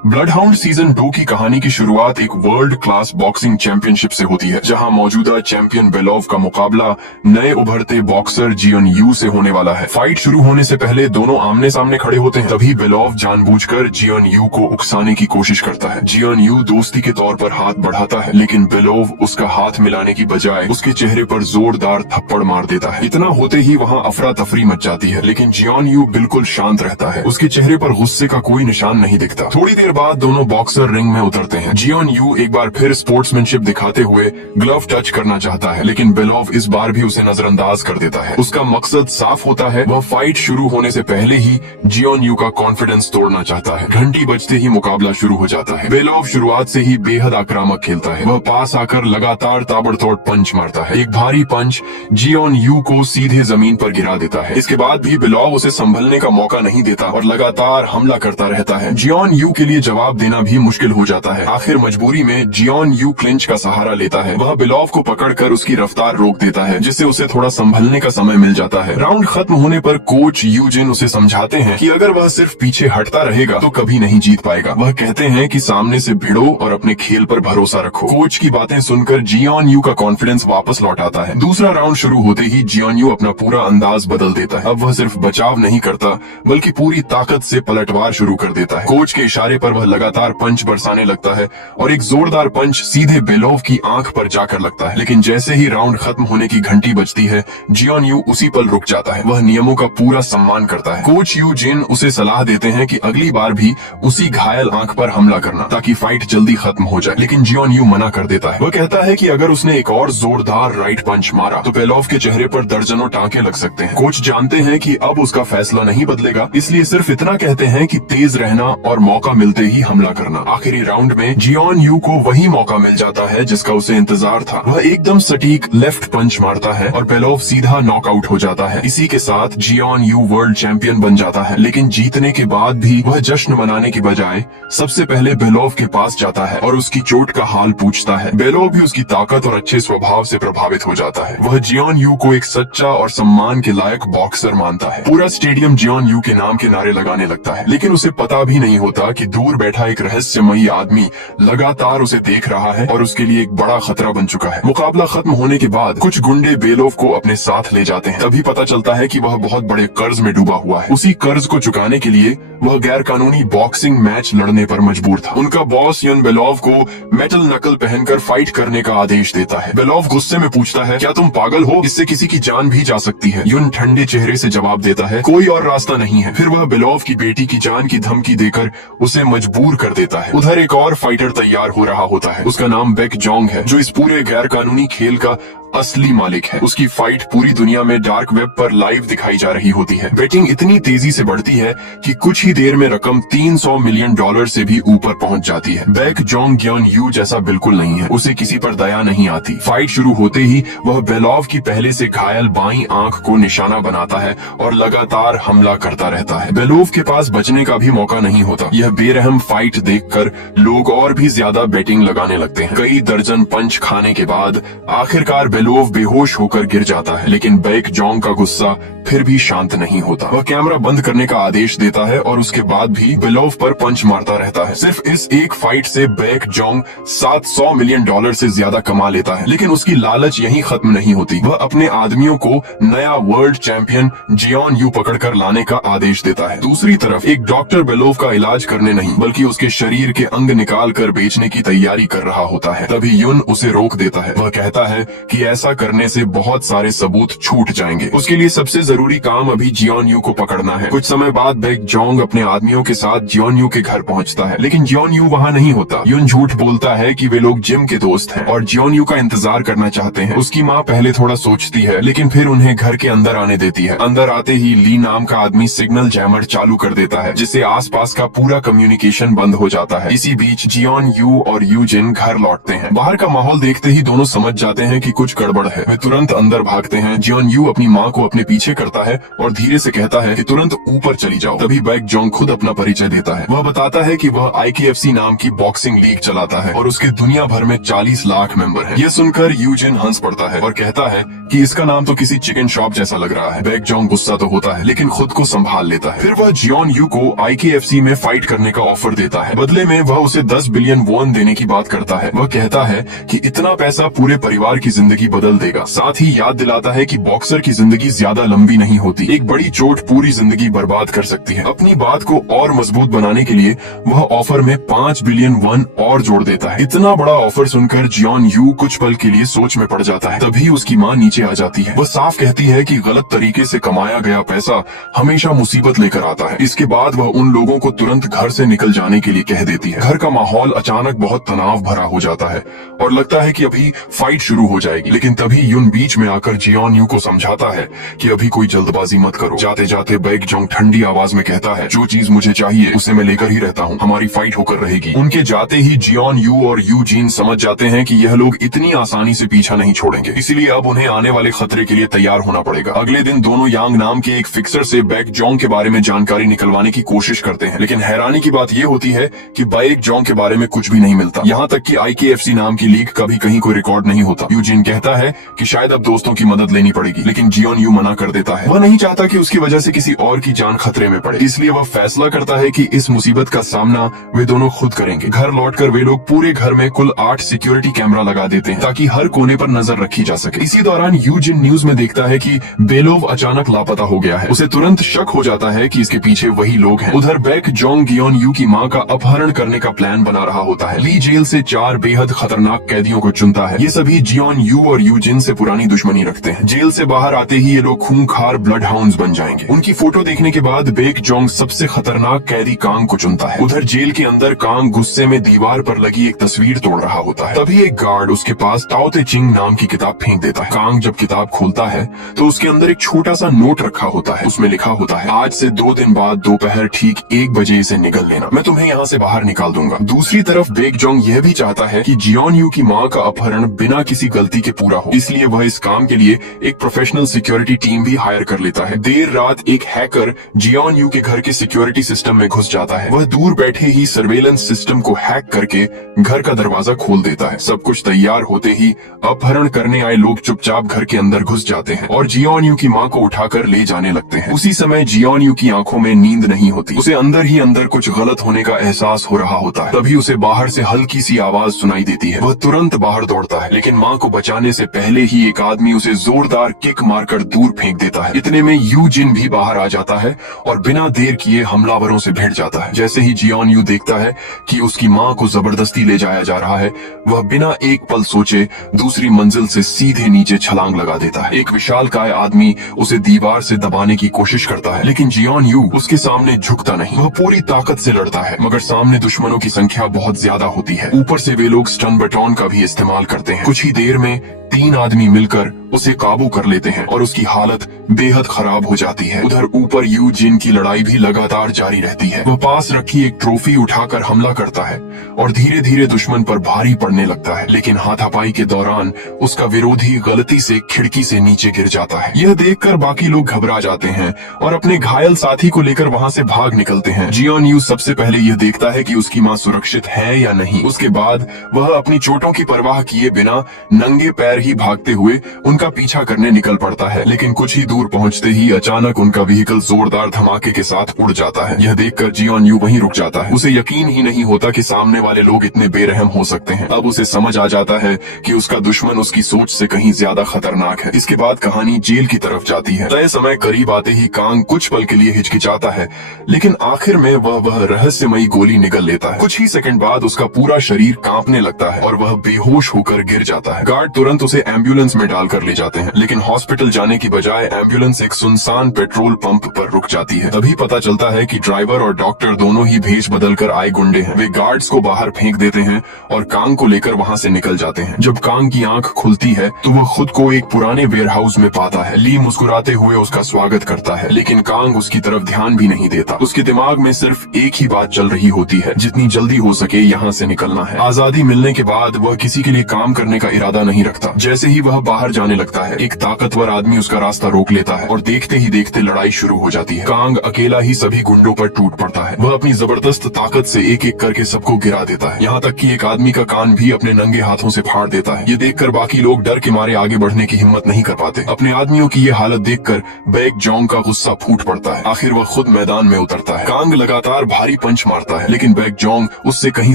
ब्लडहाउंड सीजन 2 की कहानी की शुरुआत एक वर्ल्ड क्लास बॉक्सिंग चैंपियनशिप से होती है, जहां मौजूदा चैंपियन बेलोव का मुकाबला नए उभरते बॉक्सर जियोन यू से होने वाला है। फाइट शुरू होने से पहले दोनों आमने सामने खड़े होते हैं। तभी बेलोव जानबूझकर जियोन यू को उकसाने की कोशिश करता है। जियोन यू दोस्ती के तौर पर हाथ बढ़ाता है, लेकिन बेलोव उसका हाथ मिलाने की बजाय उसके चेहरे पर जोरदार थप्पड़ मार देता है। इतना होते ही वहां अफरा तफरी मच जाती है, लेकिन जियोन यू बिल्कुल शांत रहता है। उसके चेहरे पर गुस्से का कोई निशान नहीं दिखता। थोड़ी देर बाद दोनों बॉक्सर रिंग में उतरते हैं। जियोन यू एक बार फिर स्पोर्ट्समैनशिप दिखाते हुए ग्लव टच करना चाहता है, लेकिन बेलोव इस बार भी उसे नजरअंदाज कर देता है। उसका मकसद साफ होता है, वह फाइट शुरू होने से पहले ही जियोन यू का कॉन्फिडेंस तोड़ना चाहता है। घंटी बजते ही मुकाबला शुरू हो जाता है। बेलोव शुरुआत से ही बेहद आक्रामक खेलता है। वह पास आकर लगातार ताबड़तोड़ पंच मारता है। एक भारी पंच जियोन यू को सीधे जमीन पर गिरा देता है। इसके बाद भी बेलोव उसे संभलने का मौका नहीं देता और लगातार हमला करता रहता है। जियोन यू के लिए जवाब देना भी मुश्किल हो जाता है। आखिर मजबूरी में जियोन यू क्लिंच का सहारा लेता है। वह बेलोव को पकड़कर उसकी रफ्तार रोक देता है, जिससे उसे थोड़ा संभलने का समय मिल जाता है। राउंड खत्म होने पर कोच यूजिन उसे समझाते हैं कि अगर वह सिर्फ पीछे हटता रहेगा तो कभी नहीं जीत पाएगा। वह कहते हैं कि सामने से भिड़ो और अपने खेल पर भरोसा रखो। कोच की बातें सुनकर जियोन यू का कॉन्फिडेंस वापस लौट आता है। दूसरा राउंड शुरू होते ही जियोन यू अपना पूरा अंदाज बदल देता है। अब वह सिर्फ बचाव नहीं करता बल्कि पूरी ताकत से पलटवार शुरू कर देता है। कोच के इशारे पर वह लगातार पंच बरसाने लगता है और एक जोरदार पंच सीधे बेलोव की आंख पर जाकर लगता है। लेकिन जैसे ही राउंड खत्म होने की घंटी बजती है, जियोन यू उसी पल रुक जाता है। वह नियमों का पूरा सम्मान करता है। कोच यू जिन उसे सलाह देते हैं कि अगली बार भी उसी घायल आंख पर हमला करना ताकि फाइट जल्दी खत्म हो जाए, लेकिन जियोन यू मना कर देता है। वह कहता है कि अगर उसने एक और जोरदार राइट पंच मारा तो बेलोव के चेहरे पर दर्जनों टांके लग सकते हैं। कोच जानते हैं कि अब उसका फैसला नहीं बदलेगा, इसलिए सिर्फ इतना कहते हैं कि तेज रहना और मौका मिलते ही हमला करना। आखिरी राउंड में जियोन यू को वही मौका मिल जाता है जिसका उसे इंतजार था। वह एकदम सटीक लेफ्ट पंच मारता है और बेलोव सीधा नॉकआउट हो जाता है। इसी के साथ जियोन यू वर्ल्ड चैंपियन बन जाता है। लेकिन जीतने के बाद भी वह जश्न मनाने की बजाय सबसे पहले बेलोव के पास जाता है और उसकी चोट का हाल पूछता है। बेलोव भी उसकी ताकत और अच्छे स्वभाव से प्रभावित हो जाता है। वह जियोन यू को एक सच्चा और सम्मान के लायक बॉक्सर मानता है। पूरा स्टेडियम जियोन यू के नाम के नारे लगाने लगता है, लेकिन उसे पता भी नहीं होता कि दूर बैठा एक रहस्यमयी आदमी लगातार उसे देख रहा है और उसके लिए एक बड़ा खतरा बन चुका है। मुकाबला खत्म होने के बाद कुछ गुंडे बेलोव को अपने साथ ले जाते हैं। तभी पता चलता है कि वह बहुत बड़े कर्ज में डूबा हुआ है। उसी कर्ज को चुकाने के लिए वह गैर कानूनी बॉक्सिंग मैच लड़ने पर मजबूर था। उनका बॉस युन बेलोव को मेटल नकल पहनकर फाइट करने का आदेश देता है। बेलोव गुस्से में पूछता है, क्या तुम पागल हो? इससे किसी की जान भी जा सकती है। युन ठंडे चेहरे से जवाब देता है, कोई और रास्ता नहीं है। फिर वह बेलोव की बेटी की जान की धमकी देकर उसे मजबूर कर देता है। उधर एक और फाइटर तैयार हो रहा होता है। उसका नाम बेक जोंग है, जो इस पूरे गैर कानूनी खेल का असली मालिक है। उसकी फाइट पूरी दुनिया में डार्क वेब पर लाइव दिखाई जा रही होती है। बेटिंग इतनी तेजी से बढ़ती है कि कुछ ही देर में रकम $300 मिलियन से भी ऊपर पहुंच जाती है। बेक जोंग ग्योन यू जैसा बिल्कुल नहीं है। उसे किसी पर दया नहीं आती। फाइट शुरू होते ही वह बेलोव की पहले से घायल बाईं आंख को निशाना बनाता है और लगातार हमला करता रहता है। बेलोव के पास बचने का भी मौका नहीं होता। यह बेरहम फाइट देखकर लोग और भी ज्यादा बेटिंग लगाने लगते हैं। कई दर्जन पंच खाने के बाद आखिरकार बेलोव बेहोश होकर गिर जाता है, लेकिन बेक जोंग का गुस्सा फिर भी शांत नहीं होता। वह कैमरा बंद करने का आदेश देता है और उसके बाद भी बेलोव पर पंच मारता रहता है। सिर्फ इस एक फाइट से बेक जोंग $700 मिलियन से ज्यादा कमा लेता है, लेकिन उसकी लालच यहीं खत्म नहीं होती। वह अपने आदमियों को नया वर्ल्ड चैंपियन जियोन यू पकड़कर लाने का आदेश देता है। दूसरी तरफ एक डॉक्टर बेलोव का इलाज करने नहीं बल्कि उसके शरीर के अंग निकाल कर बेचने की तैयारी कर रहा होता है। तभी युन उसे रोक देता है। वह कहता है कि ऐसा करने से बहुत सारे सबूत छूट जाएंगे। उसके लिए सबसे जरूरी काम अभी जियोन यू को पकड़ना है। कुछ समय बाद बेक जोंग अपने आदमियों के साथ जियोन यू के घर पहुंचता है, लेकिन जियोन यू वहां नहीं होता। यून झूठ बोलता है कि वे लोग जिम के दोस्त हैं और जियोन यू का इंतजार करना चाहते हैं। उसकी माँ पहले थोड़ा सोचती है, लेकिन फिर उन्हें घर के अंदर आने देती है। अंदर आते ही ली नाम का आदमी सिग्नल जैमर चालू कर देता है, जिससे आसपास का पूरा कम्युनिकेशन बंद हो जाता है। इसी बीच जियोन यू और यूजिन घर लौटते हैं। बाहर का माहौल देखते ही दोनों समझ जाते हैं कि कुछ गड़बड़ है। वे तुरंत अंदर भागते हैं। जियोन यू अपनी माँ को अपने पीछे करता है और धीरे से कहता है कि तुरंत ऊपर चली जाओ। तभी बेक जोंग खुद अपना परिचय देता है। वह बताता है कि वह IKFC नाम की बॉक्सिंग लीग चलाता है और उसके दुनिया भर में 40 लाख मेंबर हैं। यह सुनकर यूजिन हंस पड़ता है और कहता है कि इसका नाम तो किसी चिकन शॉप जैसा लग रहा है। बेक जोंग गुस्सा तो होता है, लेकिन खुद को संभाल लेता है। फिर वह जियोन यू को IKFC में फाइट करने का ऑफर देता है। बदले में वह उसे 10 बिलियन वॉन देने की बात करता है। वह कहता है कि इतना पैसा पूरे परिवार की जिंदगी बदल देगा। साथ ही याद दिलाता है कि बॉक्सर की जिंदगी ज्यादा लंबी नहीं होती। एक बड़ी चोट पूरी जिंदगी बर्बाद कर सकती है। अपनी बात को और मजबूत बनाने के लिए वह ऑफर में 5 बिलियन वॉन और जोड़ देता है। इतना बड़ा ऑफर सुनकर जियोन यू कुछ पल के लिए सोच में पड़ जाता है। तभी उसकी माँ नीचे आ जाती है। वह साफ कहती है कि गलत तरीके से कमाया गया पैसा हमेशा मुसीबत लेकर आता है। इसके बाद वह उन लोगों को तुरंत घर से निकल जाने के लिए कह देती है। घर का माहौल अचानक बहुत तनाव भरा हो जाता है और लगता है कि अभी फाइट शुरू हो जाएगी। लेकिन तभी यून बीच में आकर जियोन यू को समझाता है कि अभी कोई जल्दबाजी मत करो। जाते जाते बेक जोंग ठंडी आवाज में कहता है, जो चीज मुझे चाहिए उसे मैं लेकर ही रहता हूँ। हमारी फाइट होकर रहेगी। उनके जाते ही जियोन यू और यूजीन समझ जाते हैं कि यह लोग इतनी आसानी से पीछा नहीं छोड़ेंगे, इसलिए अब उन्हें आने वाले खतरे के लिए तैयार होना पड़ेगा। अगले दिन दोनों यांग नाम के एक फिक्सर से बेक जोंग के बारे में जानकारी निकलवाने की कोशिश करते हैं, लेकिन हैरानी की बात यह होती है कि बेक जोंग के बारे में कुछ भी नहीं मिलता। यहाँ तक कि IKFC नाम की लीग का भी कहीं कोई रिकॉर्ड नहीं होता। यूजीन कहता है कि शायद अब दोस्तों की मदद लेनी पड़ेगी, लेकिन जियोन यू मना कर देता है। वह नहीं चाहता कि उसकी वजह से किसी और की जान खतरे में पड़े, इसलिए वह फैसला करता है कि इस मुसीबत का सामना वे दोनों खुद करेंगे। घर लौटकर वे लोग पूरे घर में कुल 8 सिक्योरिटी कैमरा लगा देते हैं ताकि हर कोने पर नजर रखी जा सके। इसी दौरान यूजिन न्यूज में देखता है कि बेलोव अचानक लापता हो गया है। उसे तुरंत शक हो जाता है कि इसके पीछे वही लोग हैं। उधर बेक जोंग जियोन यू की माँ का अपहरण करने का प्लान बना रहा होता है। ली जेल से 4 बेहद खतरनाक कैदियों को चुनता है। ये सभी जियोन यू और यूजिन से पुरानी दुश्मनी रखते हैं। जेल से बाहर आते ही ये लोग खूंखार ब्लड हाउंड्स बन जाएंगे। उनकी फोटो देखने के बाद बेक जोंग सबसे खतरनाक कैदी कांग को चुनता है। उधर जेल के अंदर कांग गुस्से में दीवार पर लगी एक तस्वीर तोड़ रहा होता है। तभी एक गार्ड उसके पास टाओ ते चिंग नाम की किताब फेंक देता है। कांग जब किताब खोलता है तो उसके अंदर एक छोटा सा नोट रखा होता है। उसमें लिखा होता है, आज से 2 दिन बाद दोपहर ठीक 1 बजे इसे निगल लेना, मैं तुम्हें यहाँ से बाहर निकाल दूंगा। दूसरी तरफ बेक जोंग यह भी चाहता है कि जियोन यू की माँ का अपहरण बिना किसी गलती के पूरा हो, इसलिए वह इस काम के लिए एक प्रोफेशनल सिक्योरिटी टीम भी हायर कर लेता है। देर रात एक हैकर जियोन यू के घर के सिक्योरिटी सिस्टम में घुस जाता है। वह दूर बैठे ही सर्वेलेंस सिस्टम को हैक करके घर का दरवाजा खोल देता है। सब कुछ तैयार होते ही अपहरण करने आए लोग चुपचाप घर के अंदर घुस जाते हैं और जियोन यू की माँ को उठाकर ले जाने लगते हैं। उसी समय जियोन यू की आंखों में नींद नहीं होती। उसे अंदर ही अंदर कुछ गलत होने का एहसास हो रहा होता है। तभी उसे बाहर से हल्की सी आवाज सुनाई देती है। वह तुरंत बाहर दौड़ता है, लेकिन माँ को बचाने से पहले ही एक आदमी उसे जोरदार किक मारकर दूर फेंक देता है। इतने में यूजिन भी बाहर आ जाता है और बिना देर किए हमलावरों से भिड़ जाता है। जैसे ही जियोन यू देखता है कि उसकी माँ को जबरदस्ती ले जाया जा रहा है, वह बिना एक पल सोचे दूसरी मंजिल से सीधे नीचे छलांग लगा देता है। एक विशालकाय आदमी उसे दीवार से दबाने की कोशिश करता है, लेकिन जियोन यू उसके सामने झुकता नहीं। वह पूरी ताकत से लड़ता है, मगर सामने दुश्मनों की संख्या बहुत ज्यादा होती है। ऊपर से वे लोग स्टन बटन का भी इस्तेमाल करते हैं। कुछ ही देर में 3 आदमी मिलकर उसे काबू कर लेते हैं और उसकी हालत बेहद खराब हो जाती है। उधर ऊपर यूजिन की लड़ाई भी लगातार जारी रहती है। वह पास रखी एक ट्रॉफी उठाकर हमला करता है और धीरे धीरे दुश्मन पर भारी पड़ने लगता है, लेकिन हाथापाई के दौरान उसका विरोधी गलती से खिड़की से नीचे गिर जाता है। यह देखकर बाकी लोग घबरा जाते हैं और अपने घायल साथी को लेकर वहाँ से भाग निकलते हैं। जियोन यू सबसे पहले यह देखता है कि उसकी माँ सुरक्षित है या नहीं। उसके बाद वह अपनी चोटों की परवाह किए बिना नंगे पैर ही भागते हुए उन उनका पीछा करने निकल पड़ता है, लेकिन कुछ ही दूर पहुंचते ही अचानक उनका व्हीकल जोरदार धमाके के साथ उड़ जाता है। यह देखकर जियोन यू वहीं रुक जाता है। उसे यकीन ही नहीं होता कि सामने वाले लोग इतने बेरहम हो सकते हैं। अब उसे समझ आ जाता है कि उसका दुश्मन उसकी सोच से कहीं ज्यादा खतरनाक है। इसके बाद कहानी जेल की तरफ जाती है। तय समय करीब आते ही कांग कुछ पल के लिए हिचकिचाता है, लेकिन आखिर में वह रहस्यमयी गोली निगल लेता है। कुछ ही सेकंड बाद उसका पूरा शरीर कांपने लगता है और वह बेहोश होकर गिर जाता है। गार्ड तुरंत उसे एम्बुलेंस में डालकर ले जाते हैं, लेकिन हॉस्पिटल जाने की बजाय एम्बुलेंस एक सुनसान पेट्रोल पंप पर रुक जाती है। तभी पता चलता है कि ड्राइवर और डॉक्टर दोनों ही भेष बदलकर आए गुंडे हैं। वे गार्ड्स को बाहर फेंक देते हैं और कांग को लेकर वहां से निकल जाते हैं। जब कांग की आंख खुलती है तो वह खुद को एक पुराने वेयरहाउस में पाता है। ली मुस्कुराते हुए उसका स्वागत करता है, लेकिन कांग उसकी तरफ ध्यान भी नहीं देता। उसके दिमाग में सिर्फ एक ही बात चल रही होती है, जितनी जल्दी हो सके यहाँ से निकलना है। आजादी मिलने के बाद वह किसी के लिए काम करने का इरादा नहीं रखता। जैसे ही वह बाहर जाने लगता है, एक ताकतवर आदमी उसका रास्ता रोक लेता है और देखते ही देखते लड़ाई शुरू हो जाती है। कांग अकेला ही सभी गुंडों पर टूट पड़ता है। वह अपनी जबरदस्त ताकत से एक एक करके सबको गिरा देता है, यहाँ तक कि एक आदमी का कान भी अपने नंगे हाथों से फाड़ देता है। ये देखकर बाकी लोग डर के मारे आगे बढ़ने की हिम्मत नहीं कर पाते। अपने आदमियों की ये हालत देखकर बैक जोंग का गुस्सा फूट पड़ता है। आखिर वह खुद मैदान में उतरता है। कांग लगातार भारी पंच मारता है, लेकिन बैक जोंग उससे कहीं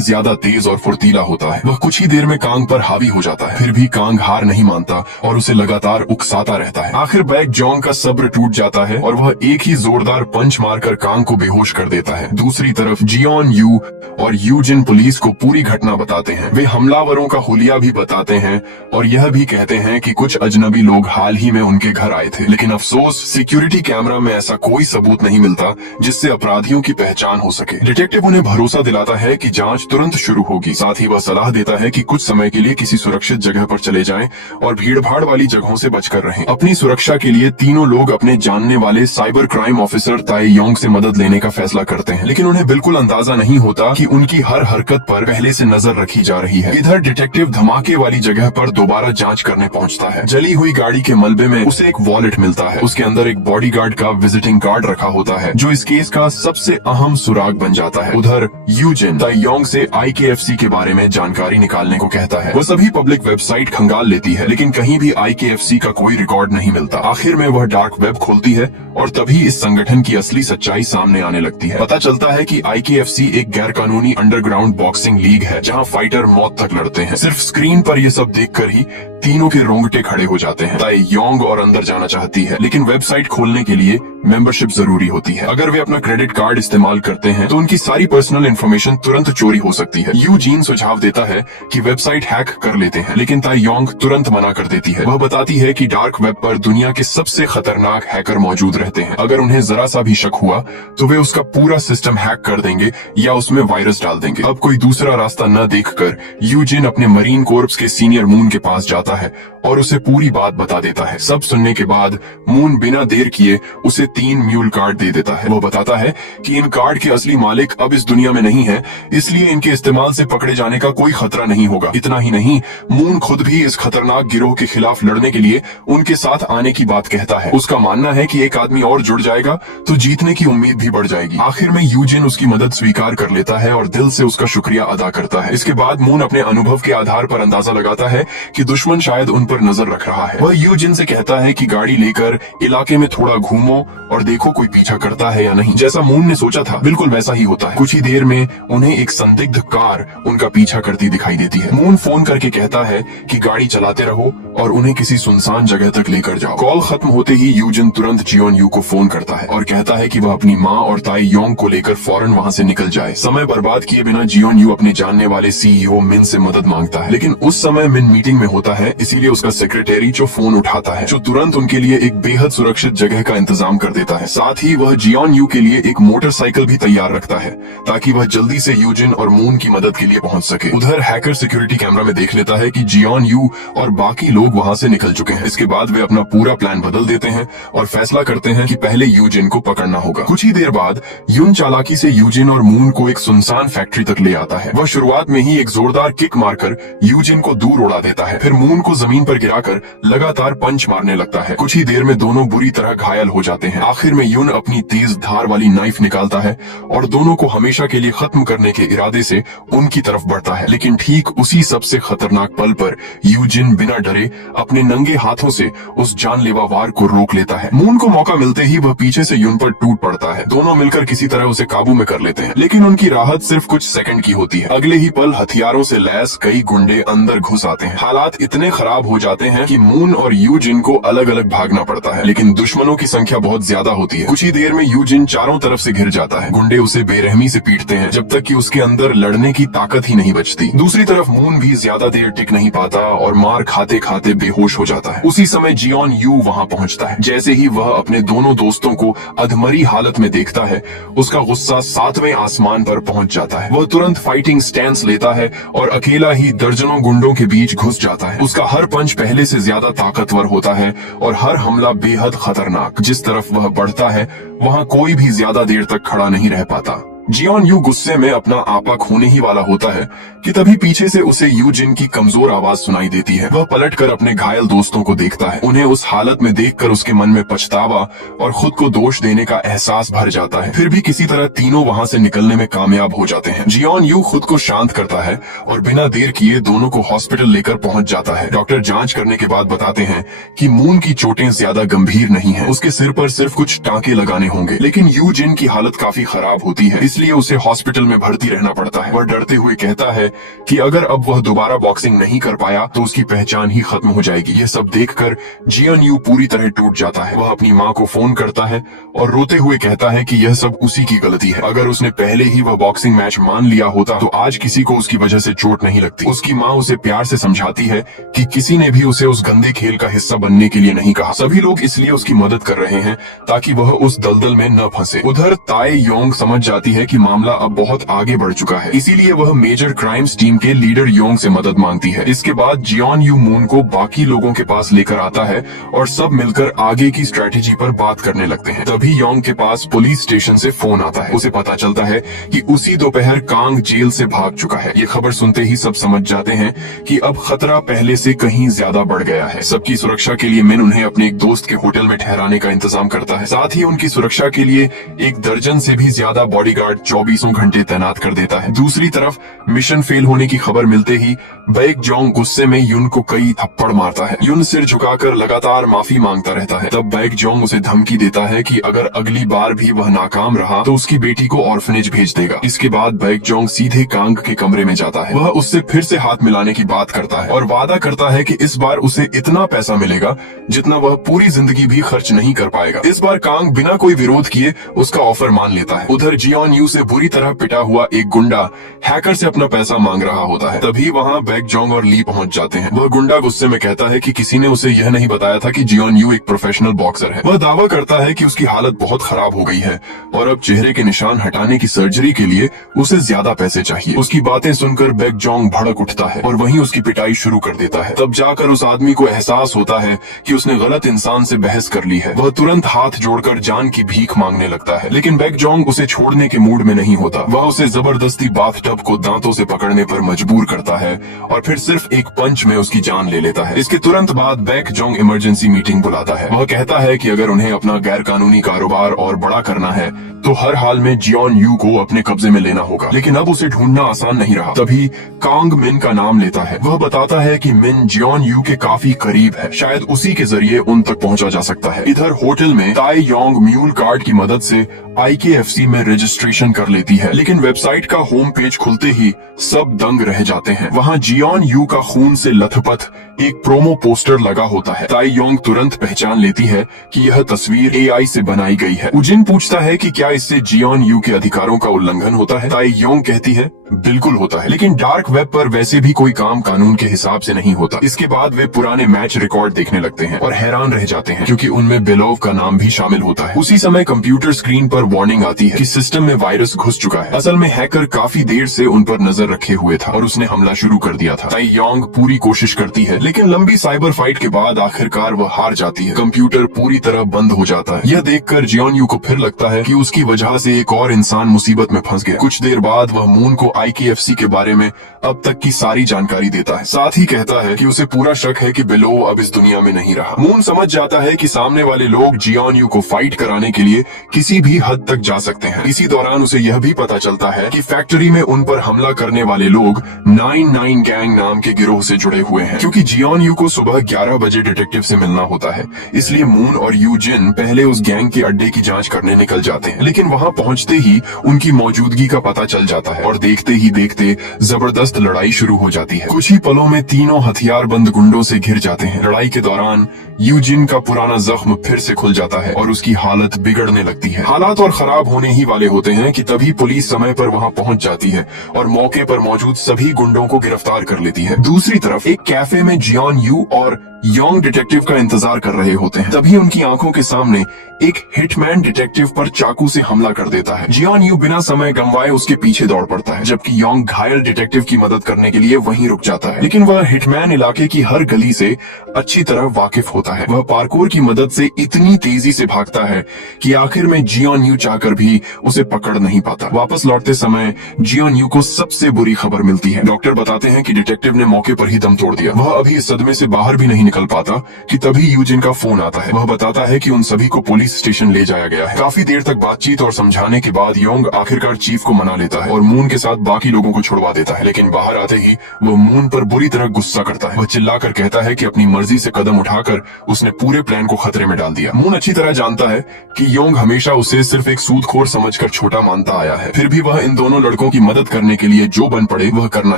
ज्यादा तेज और फुर्तीला होता है। वह कुछ ही देर में कांग पर हावी हो जाता है। फिर भी कांग हार नहीं मानता और उसे लगातार उकसाता रहता है। आखिर बैक जोंग का सब्र टूट जाता है और वह एक ही जोरदार पंच मारकर कांग को बेहोश कर देता है। दूसरी तरफ जियोन यू और यूजिन पुलिस को पूरी घटना बताते हैं। वे हमलावरों का हुलिया भी बताते हैं और यह भी कहते हैं कि कुछ अजनबी लोग हाल ही में उनके घर आए थे, लेकिन अफसोस सिक्योरिटी कैमरा में ऐसा कोई सबूत नहीं मिलता जिससे अपराधियों की पहचान हो सके। डिटेक्टिव उन्हें भरोसा दिलाता है कि जांच तुरंत शुरू होगी। साथ ही वह सलाह देता है कि कुछ समय के लिए किसी सुरक्षित जगह पर चले जाएं और भीड़-भाड़ वाली जगहों से बचकर रहें। अपनी सुरक्षा के लिए तीनों लोग अपने जानने वाले साइबर क्राइम ऑफिसर ताई योंग से मदद लेने का फैसला करते हैं, लेकिन उन्हें बिल्कुल अंदाजा नहीं होता कि उनकी हर हरकत पर पहले से नजर रखी जा रही है। इधर डिटेक्टिव धमाके वाली जगह पर दोबारा जांच करने पहुंचता है। जली हुई गाड़ी के मलबे में उसे एक वॉलेट मिलता है। उसके अंदर एक बॉडीगार्ड का विजिटिंग कार्ड रखा होता है, जो इस केस का सबसे अहम सुराग बन जाता है। उधर यूजिन ताइयोंग से IKFC के बारे में जानकारी निकालने को कहता है। वह सभी पब्लिक वेबसाइट खंगाल लेती है, लेकिन कहीं भी IKFC का कोई रिकॉर्ड नहीं मिलता। आखिर में वह डार्क वेब खोलती है और तभी इस संगठन की असली सच्चाई सामने आने लगती है। पता चलता है कि IKFC एक गैरकानूनी अंडरग्राउंड बॉक्सिंग लीग है, जहां फाइटर मौत तक लड़ते हैं। सिर्फ स्क्रीन पर यह सब देखकर ही तीनों के रोंगटे खड़े हो जाते हैं। ताई योंग और अंदर जाना चाहती है, लेकिन वेबसाइट खोलने के लिए मेंबरशिप जरूरी होती है। अगर वे अपना क्रेडिट कार्ड इस्तेमाल करते हैं तो उनकी सारी पर्सनल इंफॉर्मेशन तुरंत चोरी हो सकती है। यूजीन सुझाव देता है कि वेबसाइट हैक कर लेते हैं, लेकिन ताई योंग तुरंत मना कर देती है। वह बताती है कि डार्क वेब पर दुनिया के सबसे खतरनाक हैकर मौजूद रहते हैं। अगर उन्हें जरा सा भी शक हुआ तो वे उसका पूरा सिस्टम हैक कर देंगे या उसमें वायरस डाल देंगे। अब कोई दूसरा रास्ता न देखकर यूजिन अपने मरीन कोर्प्स के सीनियर मून के पास जाता है और उसे पूरी बात बता देता है। सब सुनने के बाद मून बिना देर किए उसे 3 म्यूल कार्ड दे देता है। वह बताता है कि इन कार्ड के असली मालिक अब इस दुनिया में नहीं है, इसलिए इनके इस्तेमाल से पकड़े जाने का कोई खतरा नहीं होगा। इतना ही नहीं, मून खुद भी इस खतरनाक गिरोह के खिलाफ लड़ने के लिए उनके साथ आने की बात कहता है। उसका मानना है कि एक आदमी और जुड़ जाएगा तो जीतने की उम्मीद भी बढ़ जाएगी। आखिर में यूजिन उसकी मदद स्वीकार कर लेता है और दिल से उसका शुक्रिया अदा करता है। इसके बाद मून अपने अनुभव के आधार पर अंदाजा लगाता है कि दुश्मन शायद उन पर नजर रख रहा है। वह यूजिन से कहता है कि गाड़ी लेकर इलाके में थोड़ा घूमो और देखो कोई पीछा करता है या नहीं। जैसा मून ने सोचा था बिल्कुल वैसा ही होता है। कुछ ही देर में उन्हें एक संदिग्ध कार उनका पीछा करती दिखाई देती है। मून फोन करके कहता है कि गाड़ी चलाते रहो और उन्हें किसी सुनसान जगह तक लेकर जाओ। कॉल खत्म होते ही यूजिन तुरंत जियोन यू को फोन करता है और कहता है कि वह अपनी माँ और ताई योंग को लेकर फौरन वहाँ से निकल जाए। समय बर्बाद किए बिना जियोन यू अपने जानने वाले CEO मिन से मदद मांगता है, लेकिन उस समय मिन मीटिंग में होता है, इसीलिए उसका सेक्रेटरी जो फोन उठाता है, जो तुरंत उनके लिए एक बेहद सुरक्षित जगह का इंतजाम कर देता है। साथ ही वह जियोन यू के लिए एक मोटरसाइकिल भी तैयार रखता है ताकि वह जल्दी से यूजिन और मून की मदद के लिए पहुंच सके। उधर हैकर सिक्योरिटी कैमरा में देख लेता है कि जियोन यू और बाकी लोग वहां से निकल चुके हैं। इसके बाद वे अपना पूरा प्लान बदल देते हैं और फैसला करते हैं कि पहले यूजिन को पकड़ना होगा। कुछ ही देर बाद यून चालाकी से यूजिन और मून को एक सुनसान फैक्ट्री तक ले आता है। वह शुरुआत में ही एक जोरदार किक मारकर यूजिन को दूर उड़ा देता है, फिर मून मून को जमीन पर गिराकर लगातार पंच मारने लगता है। कुछ ही देर में दोनों बुरी तरह घायल हो जाते हैं। आखिर में यून अपनी तेज धार वाली नाइफ निकालता है और दोनों को हमेशा के लिए खत्म करने के इरादे से उनकी तरफ बढ़ता है। लेकिन ठीक उसी सबसे खतरनाक पल पर यूजिन बिना डरे अपने नंगे हाथों से उस जानलेवा वार को रोक लेता है। मून को मौका मिलते ही वह पीछे से यून पर टूट पड़ता है। दोनों मिलकर किसी तरह उसे काबू में कर लेते हैं, लेकिन उनकी राहत सिर्फ कुछ सेकंड की होती है। अगले ही पल हथियारों से लैस कई गुंडे अंदर घुस आते हैं। हालात इतने खराब हो जाते हैं कि मून और यूजिन को अलग अलग भागना पड़ता है, लेकिन दुश्मनों की संख्या बहुत ज्यादा होती है। कुछ ही देर में यूजिन चारों तरफ से घिर जाता है। गुंडे उसे बेरहमी से पीटते हैं जब तक कि उसके अंदर लड़ने की ताकत ही नहीं बचती। दूसरी तरफ मून भी ज्यादा देर टिक नहीं पाता और मार खाते खाते बेहोश हो जाता है। उसी समय जियोन यू वहां पहुंचता है। जैसे ही वह अपने दोनों दोस्तों को अधमरी हालत में देखता है, उसका गुस्सा 7वें आसमान पर पहुंच जाता है। वह तुरंत फाइटिंग स्टैंस लेता है और अकेला ही दर्जनों गुंडों के बीच घुस जाता है। उसका हर पंच पहले से ज्यादा ताकतवर होता है और हर हमला बेहद खतरनाक। जिस तरफ वह बढ़ता है वहां कोई भी ज्यादा देर तक खड़ा नहीं रह पाता। जियोन यू गुस्से में अपना आपा खोने ही वाला होता है कि तभी पीछे से उसे यूजिन की कमजोर आवाज सुनाई देती है। वह पलटकर अपने घायल दोस्तों को देखता है। उन्हें उस हालत में देखकर उसके मन में पछतावा और खुद को दोष देने का एहसास भर जाता है। फिर भी किसी तरह तीनों वहां से निकलने में कामयाब हो जाते हैं। जियोन यू खुद को शांत करता है और बिना देर किए दोनों को हॉस्पिटल लेकर पहुंच जाता है। डॉक्टर जांच करने के बाद बताते हैं कि मून की चोटें ज्यादा गंभीर नहीं है। उसके सिर पर सिर्फ कुछ टांके लगाने होंगे, लेकिन यूजिन की हालत काफी खराब होती है, इसलिए उसे हॉस्पिटल में भर्ती रहना पड़ता है। वह डरते हुए कहता है कि अगर अब वह दोबारा बॉक्सिंग नहीं कर पाया तो उसकी पहचान ही खत्म हो जाएगी। यह सब देखकर जियोन यू पूरी तरह टूट जाता है। वह अपनी माँ को फोन करता है और रोते हुए कहता है कि यह सब उसी की गलती है। अगर उसने पहले ही वह बॉक्सिंग मैच मान लिया होता तो आज किसी को उसकी वजह से चोट नहीं लगती। उसकी माँ उसे प्यार से समझाती है कि किसी ने भी उसे उस गंदे खेल का हिस्सा बनने के लिए नहीं कहा। सभी लोग इसलिए उसकी मदद कर रहे हैं ताकि वह उस दलदल में न फंसे। उधर ताए योंग समझ जाती है कि मामला अब बहुत आगे बढ़ चुका है, इसीलिए वह मेजर क्राइम्स टीम के लीडर योंग से मदद मांगती है। इसके बाद जियोन यू मून को बाकी लोगों के पास लेकर आता है और सब मिलकर आगे की स्ट्रेटेजी पर बात करने लगते हैं। तभी योंग के पास पुलिस स्टेशन से फोन आता है। उसे पता चलता है कि उसी दोपहर कांग जेल से भाग चुका है। ये खबर सुनते ही सब समझ जाते हैं कि अब खतरा पहले से कहीं ज्यादा बढ़ गया है। सबकी सुरक्षा के लिए मिन उन्हें अपने एक दोस्त के होटल में ठहराने का इंतजाम करता है। साथ ही उनकी सुरक्षा के लिए 1 दर्जन से भी ज्यादा बॉडीगार्ड 24 घंटे तैनात कर देता है। दूसरी तरफ मिशन फेल होने की खबर मिलते ही बैक जोंग गुस्से में युन को कई थप्पड़ मारता है। युन सिर झुकाकर लगातार माफी मांगता रहता है। तब बैक जोंग उसे धमकी देता है कि अगर अगली बार भी वह नाकाम रहा तो उसकी बेटी को ऑर्फनेज भेज देगा। इसके बाद बैक जोंग सीधे कांग के कमरे में जाता है। वह उससे फिर से हाथ मिलाने की बात करता है और वादा करता है कि इस बार उसे इतना पैसा मिलेगा जितना वह पूरी जिंदगी भी खर्च नहीं कर पाएगा। इस बार कांग बिना कोई विरोध किए उसका ऑफर मान लेता है। उधर जियोन यू से बुरी तरह पिटा हुआ एक गुंडा हैकर से अपना पैसा मांग रहा होता है। तभी वहाँ बैक जोंग और ली पहुंच जाते हैं। वह गुंडा गुस्से में कहता है कि किसी ने उसे यह नहीं बताया था कि जियोन यू एक प्रोफेशनल बॉक्सर है। वह दावा करता है कि उसकी हालत बहुत खराब हो गई है और अब चेहरे के निशान हटाने की सर्जरी के लिए उसे ज्यादा पैसे चाहिए। उसकी बातें सुनकर बैक जोंग भड़क उठता है और वहीं उसकी पिटाई शुरू कर देता है। तब जाकर उस आदमी को एहसास होता है कि उसने गलत इंसान से बहस कर ली है। वह तुरंत हाथ जोड़कर जान की भीख मांगने लगता है, लेकिन बैक जोंग उसे छोड़ने के मूड में नहीं होता। वह उसे जबरदस्ती बाथटब को दांतों से पकड़ने पर मजबूर करता है और फिर सिर्फ एक पंच में उसकी जान ले लेता है। इसके तुरंत बाद बैक जोंग इमरजेंसी मीटिंग बुलाता है। वह कहता है कि अगर उन्हें अपना गैर कानूनी कारोबार और बड़ा करना है तो हर हाल में जियोन यू को अपने कब्जे में लेना होगा। लेकिन अब उसे ढूंढना आसान नहीं रहा। तभी कांग मिन का नाम लेता है। वह बताता है कि मिन जियोन यू के काफी करीब है, शायद उसी के जरिए उन तक पहुंचा जा सकता है। इधर होटल में ताए योंग म्यूल कार्ड की मदद से IKFC में रजिस्ट्रेशन कर लेती है, लेकिन वेबसाइट का होम पेज खुलते ही सब दंग रह जाते हैं। वहाँ जियोन यू का खून से लथपथ एक प्रोमो पोस्टर लगा होता है। ताई योंग तुरंत पहचान लेती है कि यह तस्वीर AI से बनाई गई है। उजिन पूछता है कि क्या इससे जियोन यू के अधिकारों का उल्लंघन होता है। ताई योंग कहती है बिल्कुल होता है, लेकिन डार्क वेब पर वैसे भी कोई काम कानून के हिसाब से नहीं होता। इसके बाद वे पुराने मैच रिकॉर्ड देखने लगते हैं और हैरान रह जाते हैं क्योंकि उनमें बेलोव का नाम भी शामिल होता है। उसी समय कंप्यूटर स्क्रीन पर वार्निंग आती है कि सिस्टम में वायरस घुस चुका है। असल में हैकर काफी देर से उन पर नजर रखे हुए था और उसने हमला शुरू कर दिया था। ताई योंग पूरी कोशिश करती है लेकिन लंबी साइबर फाइट के बाद आखिरकार वह हार जाती है। कंप्यूटर पूरी तरह बंद हो जाता है। यह देखकर जियोन यू को फिर लगता है कि उसकी वजह से एक और इंसान मुसीबत में फंस गया। कुछ देर बाद वह मून को IKFC के बारे में अब तक की सारी जानकारी देता है। साथ ही कहता है कि उसे पूरा शक है कि बेलो अब इस दुनिया में नहीं रहा। मून समझ जाता है कि सामने वाले लोग जियोन यू को फाइट कराने के लिए किसी भी हद तक जा सकते हैं। इसी दौरान उसे यह भी पता चलता है कि फैक्ट्री में उन पर हमला करने वाले लोग 99 गैंग नाम के गिरोह से जुड़े हुए हैं। क्योंकि जियोन यू को सुबह 11 बजे डिटेक्टिव से मिलना होता है, इसलिए मून और यूजिन पहले उस गैंग के अड्डे की जांच करने निकल जाते हैं। लेकिन वहां पहुंचते ही उनकी मौजूदगी का पता चल जाता है और देखते ही देखते जबरदस्त लड़ाई शुरू हो जाती है। कुछ ही पलों में तीनों हथियारबंद गुंडों से घिर जाते हैं। लड़ाई के दौरान यूजिन का पुराना जख्म फिर से खुल जाता है और उसकी हालत बिगड़ने लगती है। हालात और खराब होने ही वाले होते हैं कि तभी पुलिस समय पर वहां पहुंच जाती है और मौके पर मौजूद सभी गुंडों को गिरफ्तार कर लेती है। दूसरी तरफ एक कैफे में जियोन यू और योंग डिटेक्टिव का इंतजार कर रहे होते हैं। तभी उनकी आंखों के सामने एक हिटमैन डिटेक्टिव पर चाकू से हमला कर देता है। जियोन यू बिना समय गंवाए उसके पीछे दौड़ पड़ता है, जबकि योंग घायल डिटेक्टिव की मदद करने के लिए वहीं रुक जाता है। लेकिन वह हिटमैन इलाके की हर गली से अच्छी तरह वाकिफ होता है। वह पार्कोर की मदद से इतनी तेजी से भागता है कि आखिर में जियोन यू चाहकर भी उसे पकड़ नहीं पाता। वापस लौटते समय जियोन यू को सबसे बुरी खबर मिलती है। डॉक्टर बताते हैं कि डिटेक्टिव ने मौके पर ही दम तोड़ दिया। वह अभी इस सदमे से बाहर भी नहीं निकल पाता कि तभी यूजिन का फोन आता है। वह बताता है कि उन सभी को पुलिस स्टेशन ले जाया गया है। काफी देर तक बातचीत और समझाने के बाद योंग आखिरकार चीफ को मना लेता है और मून के साथ बाकी लोगों को छुड़वा देता है। लेकिन बाहर आते ही वह मून पर बुरी तरह गुस्सा करता है। वह चिल्लाकर कहता है कि अपनी मर्जी से कदम उठाकर उसने पूरे प्लान को खतरे में डाल दिया। मून अच्छी तरह जानता है कि योंग हमेशा उसे सिर्फ एक सूदखोर समझकर छोटा मानता आया है। फिर भी वह इन दोनों लड़कों की मदद करने के लिए जो बन पड़े वह करना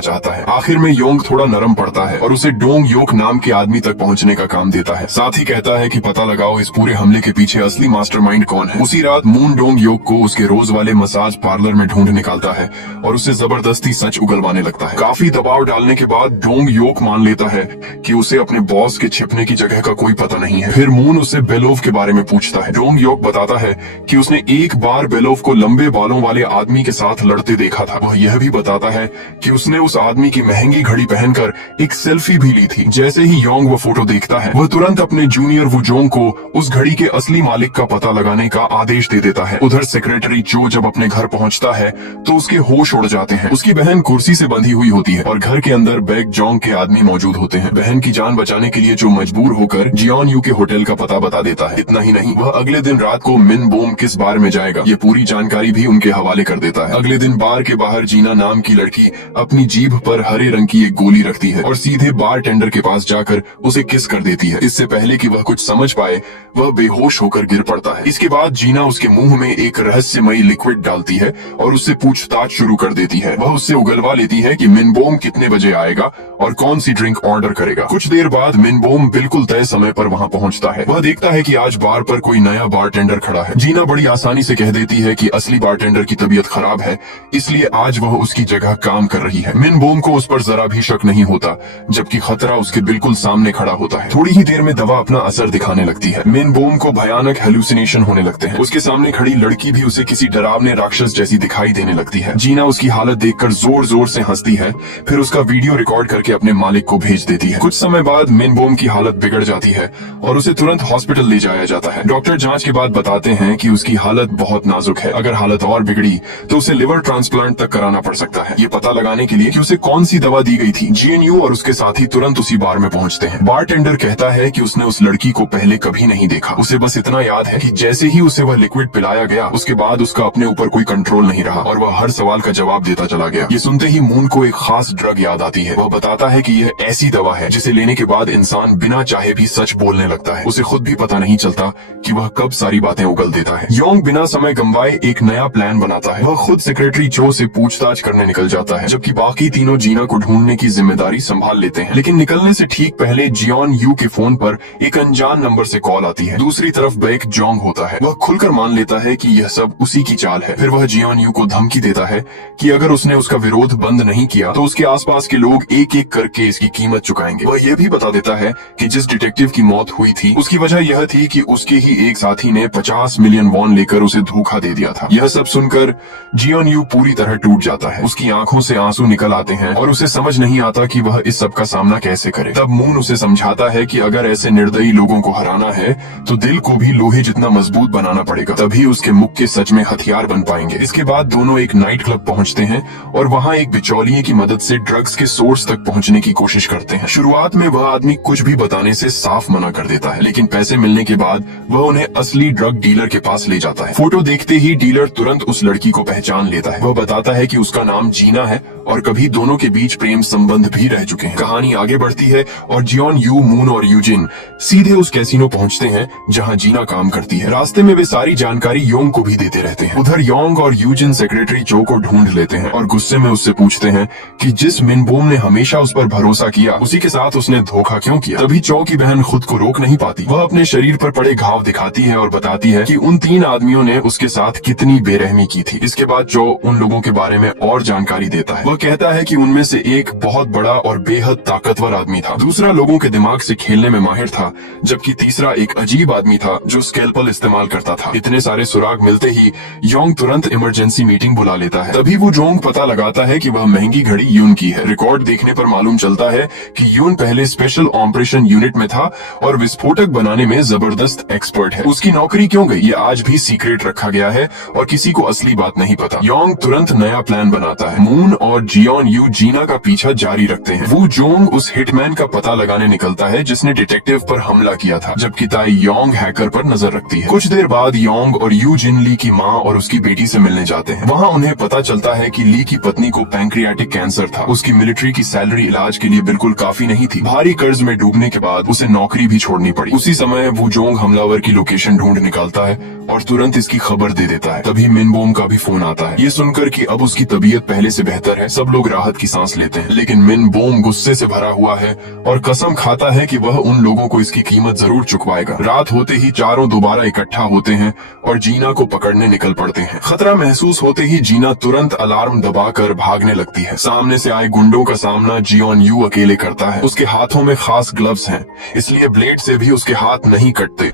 चाहता है। आखिर में योंग थोड़ा नरम पड़ता है और उसे डोंग योक नाम के आदमी तक पहुंचने का काम देता है। साथ ही कहता है कि पता लगाओ इस पूरे हमले के पीछे असली मास्टरमाइंड कौन है। उसी रात मून डोंग योक को उसके रोज वाले मसाज पार्लर में ढूंढ निकालता है और उसे जबरदस्ती सच उगलवाने लगता है। काफी दबाव डालने के बाद डोंग योक मान लेता है कि उसे अपने बॉस के छिपने की जगह का कोई पता नहीं है। फिर मून उससे बेलोव के बारे में पूछता है। डोंग योक बताता है कि उसने एक बार बेलोव को लंबे बालों वाले आदमी के साथ लड़ते देखा था। वह यह भी बताता है कि उसने उस आदमी की महंगी घड़ी पहनकर एक सेल्फी भी ली थी। जैसे ही योंग वो फोटो देखता है वह तुरंत अपने जूनियर वुजोंग को उस घड़ी के असली मालिक का पता लगाने का आदेश दे देता है। उधर सेक्रेटरी चो जब अपने घर पहुंचता है तो उसके होश उड़ जाते हैं। उसकी बहन कुर्सी से बंधी हुई होती है और घर के अंदर बैग जोंग के आदमी मौजूद होते हैं। बहन की जान बचाने के लिए जो मजबूर होकर जियोन यू के होटल का पता बता देता है। इतना ही नहीं, वह अगले दिन रात को मिन बोम किस बार में जाएगा ये पूरी जानकारी भी उनके हवाले कर देता है। अगले दिन बार के बाहर जीना नाम की लड़की अपनी जीभ पर हरे रंग की एक गोली रखती है और सीधे बार टेंडर के पास जाकर उसे किस कर देती है। इससे पहले कि वह कुछ समझ पाए वह बेहोश होकर गिर पड़ता है। इसके बाद जीना उसके मुंह में एक रहस्यमयी लिक्विड डालती है और उससे पूछताछ शुरू कर देती है। वह उससे उगलवा लेती है कि मिनबोम कितने बजे आएगा और कौन सी ड्रिंक ऑर्डर करेगा। कुछ देर बाद मिनबोम बिल्कुल तय समय पर वहां पहुंचता है। वह देखता है कि आज बार पर कोई नया बारटेंडर खड़ा है। जीना बड़ी आसानी से कह देती है कि असली बारटेंडर की तबीयत खराब है, इसलिए आज वह उसकी जगह काम कर रही है। मिनबोम को उस पर जरा भी शक नहीं होता, जबकि खतरा उसके बिल्कुल सामने खड़ा होता है। थोड़ी ही देर में दवा अपना असर दिखाने लगती है। मिनबोम को भयानक हेलुसिनेशन होने लगते हैं। उसके सामने खड़ी लड़की भी उसे किसी डरावने राक्षस जैसी दिखाई देने लगती है। जीना उसकी हालत देखकर जोर जोर से हंसती है, फिर उसका वीडियो रिकॉर्ड करके अपने मालिक को भेज देती है। कुछ समय बाद मिनबोम की हालत बिगड़ जाती है और उसे तुरंत हॉस्पिटल ले जाया जाता है। डॉक्टर जांच के बाद बताते हैं कि उसकी हालत बहुत नाजुक है। अगर हालत और बिगड़ी तो उसे लिवर ट्रांसप्लांट तक कराना पड़ सकता है। ये पता लगाने के लिए कि उसे कौन सी दवा दी गई थी, जीएनयू और उसके साथी तुरंत उसी बार में पहुंचते हैं। बारटेंडर कहता है कि उसने उस लड़की को पहले कभी नहीं देखा। उसे बस इतना याद है कि जैसे ही उसे वह लिक्विड पिलाया गया उसके बाद उसका अपने ऊपर कोई कंट्रोल नहीं रहा और वह हर सवाल का जवाब देता चला गया। ये सुनते ही मून को एक खास ड्रग याद आती है। वह बताता है कि यह ऐसी दवा है जिसे लेने के बाद इंसान बिना चाहे भी सच बोलने लगता है। उसे खुद भी पता नहीं चलता कि वह कब सारी बातें उगल देता है। योंग बिना समय गंवाए एक नया प्लान बनाता है। वह खुद सेक्रेटरी चो से पूछताछ करने निकल जाता है, जबकि बाकी तीनों जीना को ढूंढने की जिम्मेदारी संभाल लेते हैं। लेकिन निकलने से ठीक पहले जियोन यू के फोन पर एक अनजान नंबर से कॉल आती है। दूसरी तरफ बैक जोंग होता है। वह खुलकर मान लेता है कि यह सब उसी की चाल है। फिर वह जियोन यू को धमकी देता है कि अगर उसने उसका विरोध बंद नहीं किया तो उसके आसपास के लोग एक एक करके इसकी कीमत चुकाएंगे। वह यह भी बता देता है कि जिस डिटेक्टिव की मौत हुई थी उसकी वजह यह थी कि उसके ही एक साथी ने 50 मिलियन वॉन लेकर उसे धोखा दे दिया था। यह सब सुनकर जियोन यू पूरी तरह टूट जाता है। उसकी आंखों से आंसू निकल आते हैं और उसे समझ नहीं आता कि वह इस सब का सामना कैसे करे। तब मून उसे समझाता है कि अगर ऐसे निर्दयी लोगों को हराना है तो दिल को भी लोहे जितना मजबूत बनाना पड़ेगा, तभी उसके मुक्के सच में हथियार बन पाएंगे। इसके बाद दोनों एक नाइट क्लब पहुंचते हैं और वहां एक बिचौलिए की मदद से ड्रग्स के सोर्स तक पहुंचने की कोशिश करते हैं। शुरुआत में वह आदमी कुछ भी बताने से साफ मना कर देता है, लेकिन पैसे मिलने के बाद वह उन्हें असली ड्रग डीलर के पास ले जाता है। फोटो देखते ही डीलर तुरंत उस लड़की को पहचान लेता है। वह बताता है कि उसका नाम जीना है और कभी दोनों के बीच प्रेम संबंध भी रह चुके हैं। कहानी आगे बढ़ती है और जियोन यू, मून और यूजिन सीधे उस कैसीनो पहुंचते हैं जहां जीना काम करती है। रास्ते में वे सारी जानकारी योंग को भी देते रहते हैं। उधर योंग और यूजिन सेक्रेटरी चो को ढूंढ लेते हैं और गुस्से में उससे पूछते हैं कि जिस मिनबोम ने हमेशा उस पर भरोसा किया उसी के साथ उसने धोखा क्यों किया। तभी चो की बहन खुद को रोक नहीं पाती। वह अपने शरीर पर पड़े घाव दिखाती है और बताती है कि उन 3 आदमियों ने उसके साथ कितनी बेरहमी की थी। इसके बाद चो उन लोगों के बारे में और जानकारी देता है। वह कहता है कि उनमें से एक बहुत बड़ा और बेहद ताकतवर आदमी था, दूसरा लोगों के दिमाग से खेलने में माहिर था, जबकि तीसरा एक अजीब आदमी था जो स्केलपल इस्तेमाल करता था। इतने सारे सुराग मिलते ही योंग तुरंत इमरजेंसी मीटिंग बुला लेता है। तभी वो जोंग पता लगाता है कि वह महंगी घड़ी यून की है। रिकॉर्ड देखने पर मालूम चलता है कि यून पहले स्पेशल ऑपरेशन यूनिट में था और विस्फोटक बनाने में जबरदस्त एक्सपर्ट है। उसकी नौकरी क्यों गई ये आज भी सीक्रेट रखा गया है और किसी को असली बात नहीं पता। योंग तुरंत नया प्लान बनाता है। मून और जियोन यू जीना का पीछा जारी रखते हैं। वो जोंग उस हिटमैन का पता लगाने निकलता है जिसने डिटेक्टिव पर हमला किया था, जबकि ताई योंग हैकर पर नजर रखती है। कुछ देर बाद योंग और यू जिन ली की माँ और उसकी बेटी से मिलने जाते हैं। वहाँ उन्हें पता चलता है कि ली की पत्नी को पैंक्रियाटिक कैंसर था। उसकी मिलिट्री की सैलरी इलाज के लिए बिल्कुल काफी नहीं थी। भारी कर्ज में डूबने के बाद उसे नौकरी भी छोड़नी पड़ी। उसी समय वो जोंग हमलावर की लोकेशन ढूंढ निकालता है और तुरंत इसकी खबर दे देता है। तभी मिनबोम का भी फोन आता है। ये सुनकर कि अब उसकी तबीयत पहले से बेहतर है, सब लोग राहत की सांस लेते हैं। लेकिन मिनबोम गुस्से से भरा हुआ है और कसम खाता है कि वह उन लोगों को इसकी कीमत जरूर चुकवाएगा। रात होते ही चारों दोबारा इकट्ठा होते हैं और जीना को पकड़ने निकल पड़ते हैं। खतरा महसूस होते ही जीना तुरंत अलार्म दबाकर भागने लगती है। सामने से आए गुंडों का सामना जियोन यू अकेले करता है। उसके हाथों में खास ग्लव्स हैं, इसलिए ब्लेड से भी उसके हाथ नहीं कटते।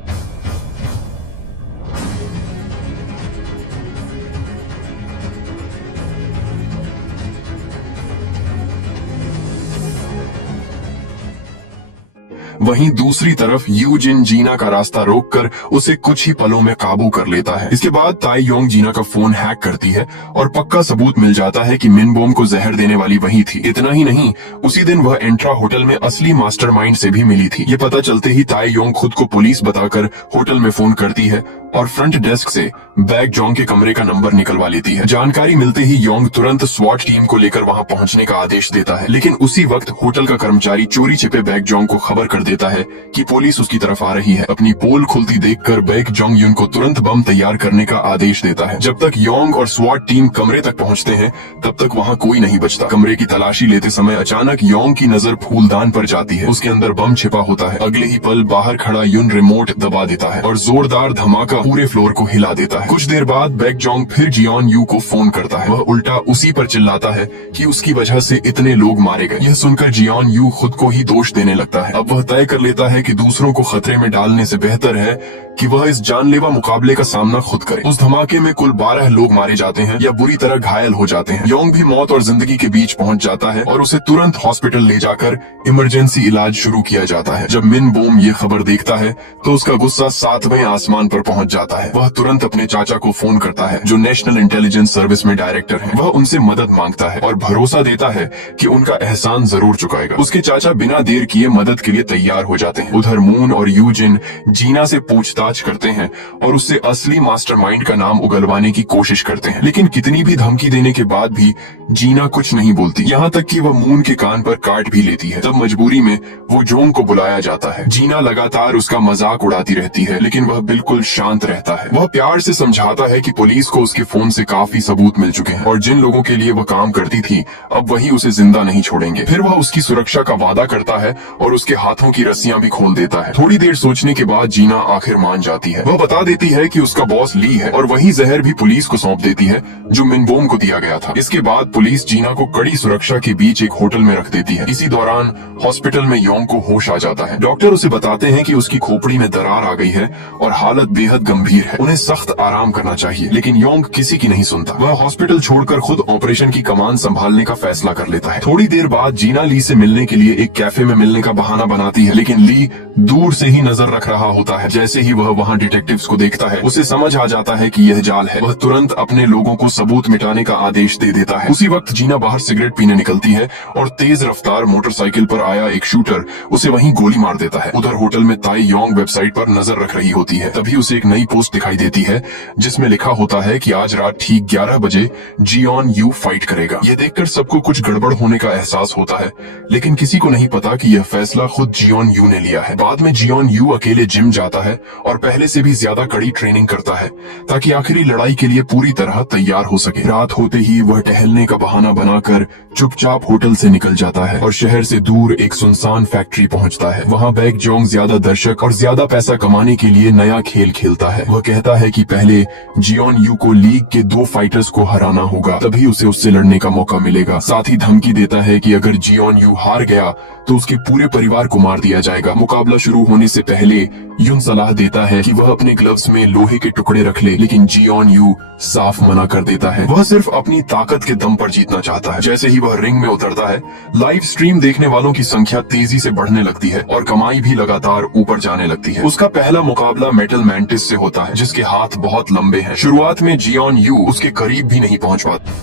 वहीं दूसरी तरफ यूजिन जीना का रास्ता रोककर उसे कुछ ही पलों में काबू कर लेता है। इसके बाद ताई योंग जीना का फोन हैक करती है और पक्का सबूत मिल जाता है कि मिनबोम को जहर देने वाली वही थी। इतना ही नहीं, उसी दिन वह एंट्रा होटल में असली मास्टरमाइंड से भी मिली थी। ये पता चलते ही ताई योंग खुद को पुलिस बताकर होटल में फोन करती है और फ्रंट डेस्क से बैक जोंग के कमरे का नंबर निकलवा लेती है। जानकारी मिलते ही योंग तुरंत स्वॉट टीम को लेकर वहां पहुंचने का आदेश देता है, लेकिन उसी वक्त होटल का कर्मचारी चोरी छिपे बैक जोंग को खबर कर देता है कि पुलिस उसकी तरफ आ रही है। अपनी पोल खुलती देखकर बैक जोंग यून को तुरंत बम तैयार करने का आदेश देता है। जब तक योंग और स्वॉट टीम कमरे तक पहुंचते हैं तब तक वहां कोई नहीं बचता। कमरे की तलाशी लेते समय अचानक योंग की नजर फूलदान पर जाती है। उसके अंदर बम छिपा होता है। अगले ही पल बाहर खड़ा यून रिमोट दबा देता है और जोरदार धमाका पूरे फ्लोर को हिला देता है। कुछ देर बाद बैक जोंग फिर जियोन यू को फोन करता है। वह उल्टा उसी पर चिल्लाता है कि उसकी वजह से इतने लोग मारे गए। यह सुनकर जियोन यू खुद को ही दोष देने लगता है। अब वह तय कर लेता है कि दूसरों को खतरे में डालने से बेहतर है कि वह इस जानलेवा मुकाबले का सामना खुद करे। उस धमाके में कुल 12 लोग मारे जाते हैं या बुरी तरह घायल हो जाते हैं। योंग भी मौत और जिंदगी के बीच पहुंच जाता है और उसे तुरंत हॉस्पिटल ले जाकर इमरजेंसी इलाज शुरू किया जाता है। जब मिनबोम ये खबर देखता है तो उसका गुस्सा 7वें आसमान पर पहुंच जाता है। वह तुरंत अपने चाचा को फोन करता है जो नेशनल इंटेलिजेंस सर्विस में डायरेक्टर हैं। वह उनसे मदद मांगता है और भरोसा देता है कि उनका एहसान जरूर चुकाएगा। उसके चाचा बिना देर किए मदद के लिए तैयार हो जाते हैं। उधर मून और यूजिन जीना से पूछताछ करते हैं और उससे असली मास्टरमाइंड का नाम उगलवाने की कोशिश करते हैं, लेकिन कितनी भी धमकी देने के बाद भी जीना कुछ नहीं बोलती। यहाँ तक कि वह मून के कान पर काट भी लेती है। तब मजबूरी में वो जोंग को बुलाया जाता है। जीना लगातार उसका मजाक उड़ाती रहती है, लेकिन वह बिल्कुल शांत शांत रहता है। वह प्यार से समझाता है कि पुलिस को उसके फोन से काफी सबूत मिल चुके हैं और जिन लोगों के लिए वह काम करती थी अब वही उसे जिंदा नहीं छोड़ेंगे। फिर वह उसकी सुरक्षा का वादा करता है और उसके हाथों की रस्सियां भी खोल देता है। थोड़ी देर सोचने के बाद जीना आखिर मान जाती है। वह बता देती है कि उसका बॉस ली है और वही जहर भी पुलिस को सौंप देती है जो मिनबोम को दिया गया था। इसके बाद पुलिस जीना को कड़ी सुरक्षा के बीच एक होटल में रख देती है। इसी दौरान हॉस्पिटल में योंग को होश आ जाता है। डॉक्टर उसे बताते हैं कि उसकी खोपड़ी में दरार आ गई है और हालत बेहद गंभीर है, उन्हें सख्त आराम करना चाहिए। लेकिन योंग किसी की नहीं सुनता। वह हॉस्पिटल छोड़कर खुद ऑपरेशन की कमान संभालने का फैसला कर लेता है। थोड़ी देर बाद जीना ली से मिलने के लिए एक कैफे में मिलने का बहाना बनाती है, लेकिन ली दूर से ही नजर रख रहा होता है। जैसे ही वह वहाँ डिटेक्टिव्स को देखता है उसे समझ आ जाता है कि यह जाल है। वह तुरंत अपने लोगों को सबूत मिटाने का आदेश दे देता है। उसी वक्त जीना बाहर सिगरेट पीने निकलती है और तेज रफ्तार मोटरसाइकिल पर आया एक शूटर उसे वहीं गोली मार देता है। उधर होटल में ताई योंग वेबसाइट पर नजर रख रही होती है। तभी उसे एक नई पोस्ट दिखाई देती है जिसमें लिखा होता है कि आज रात ठीक 11 बजे जियोन यू फाइट करेगा। यह देखकर सबको कुछ गड़बड़ होने का एहसास होता है, लेकिन किसी को नहीं पता कि यह फैसला खुद जियोन यू ने लिया है। बाद में जियोन यू अकेले जिम जाता है और पहले से भी ज्यादा कड़ी ट्रेनिंग करता है ताकि आखिरी लड़ाई के लिए पूरी तरह तैयार हो सके। रात होते ही वह टहलने का बहाना बनाकर चुपचाप होटल से निकल जाता है और शहर से दूर एक सुनसान फैक्ट्री पहुंचता है। वहां बैक जोंग ज्यादा दर्शक और ज्यादा पैसा कमाने के लिए नया खेल खेलता है। वह कहता है कि पहले जियोन यू को लीग के 2 फाइटर्स को हराना होगा, तभी उसे उससे लड़ने का मौका मिलेगा। साथ ही धमकी देता है कि अगर जियोन यू हार गया तो उसके पूरे परिवार को मार दिया जाएगा। मुकाबला शुरू होने से पहले यून सलाह देता है कि वह अपने ग्लव्स में लोहे के टुकड़े रख ले, लेकिन जियोन यू साफ मना कर देता है। वह सिर्फ अपनी ताकत के दम पर जीतना चाहता है। जैसे ही वह रिंग में उतरता है लाइव स्ट्रीम देखने वालों की संख्या तेजी से बढ़ने लगती है और कमाई भी लगातार ऊपर जाने लगती है। उसका पहला मुकाबला मेटल मैंटिस से होता है जिसके हाथ बहुत लंबे हैं। शुरुआत में जियोन यू उसके करीब भी नहीं पहुंच पाता।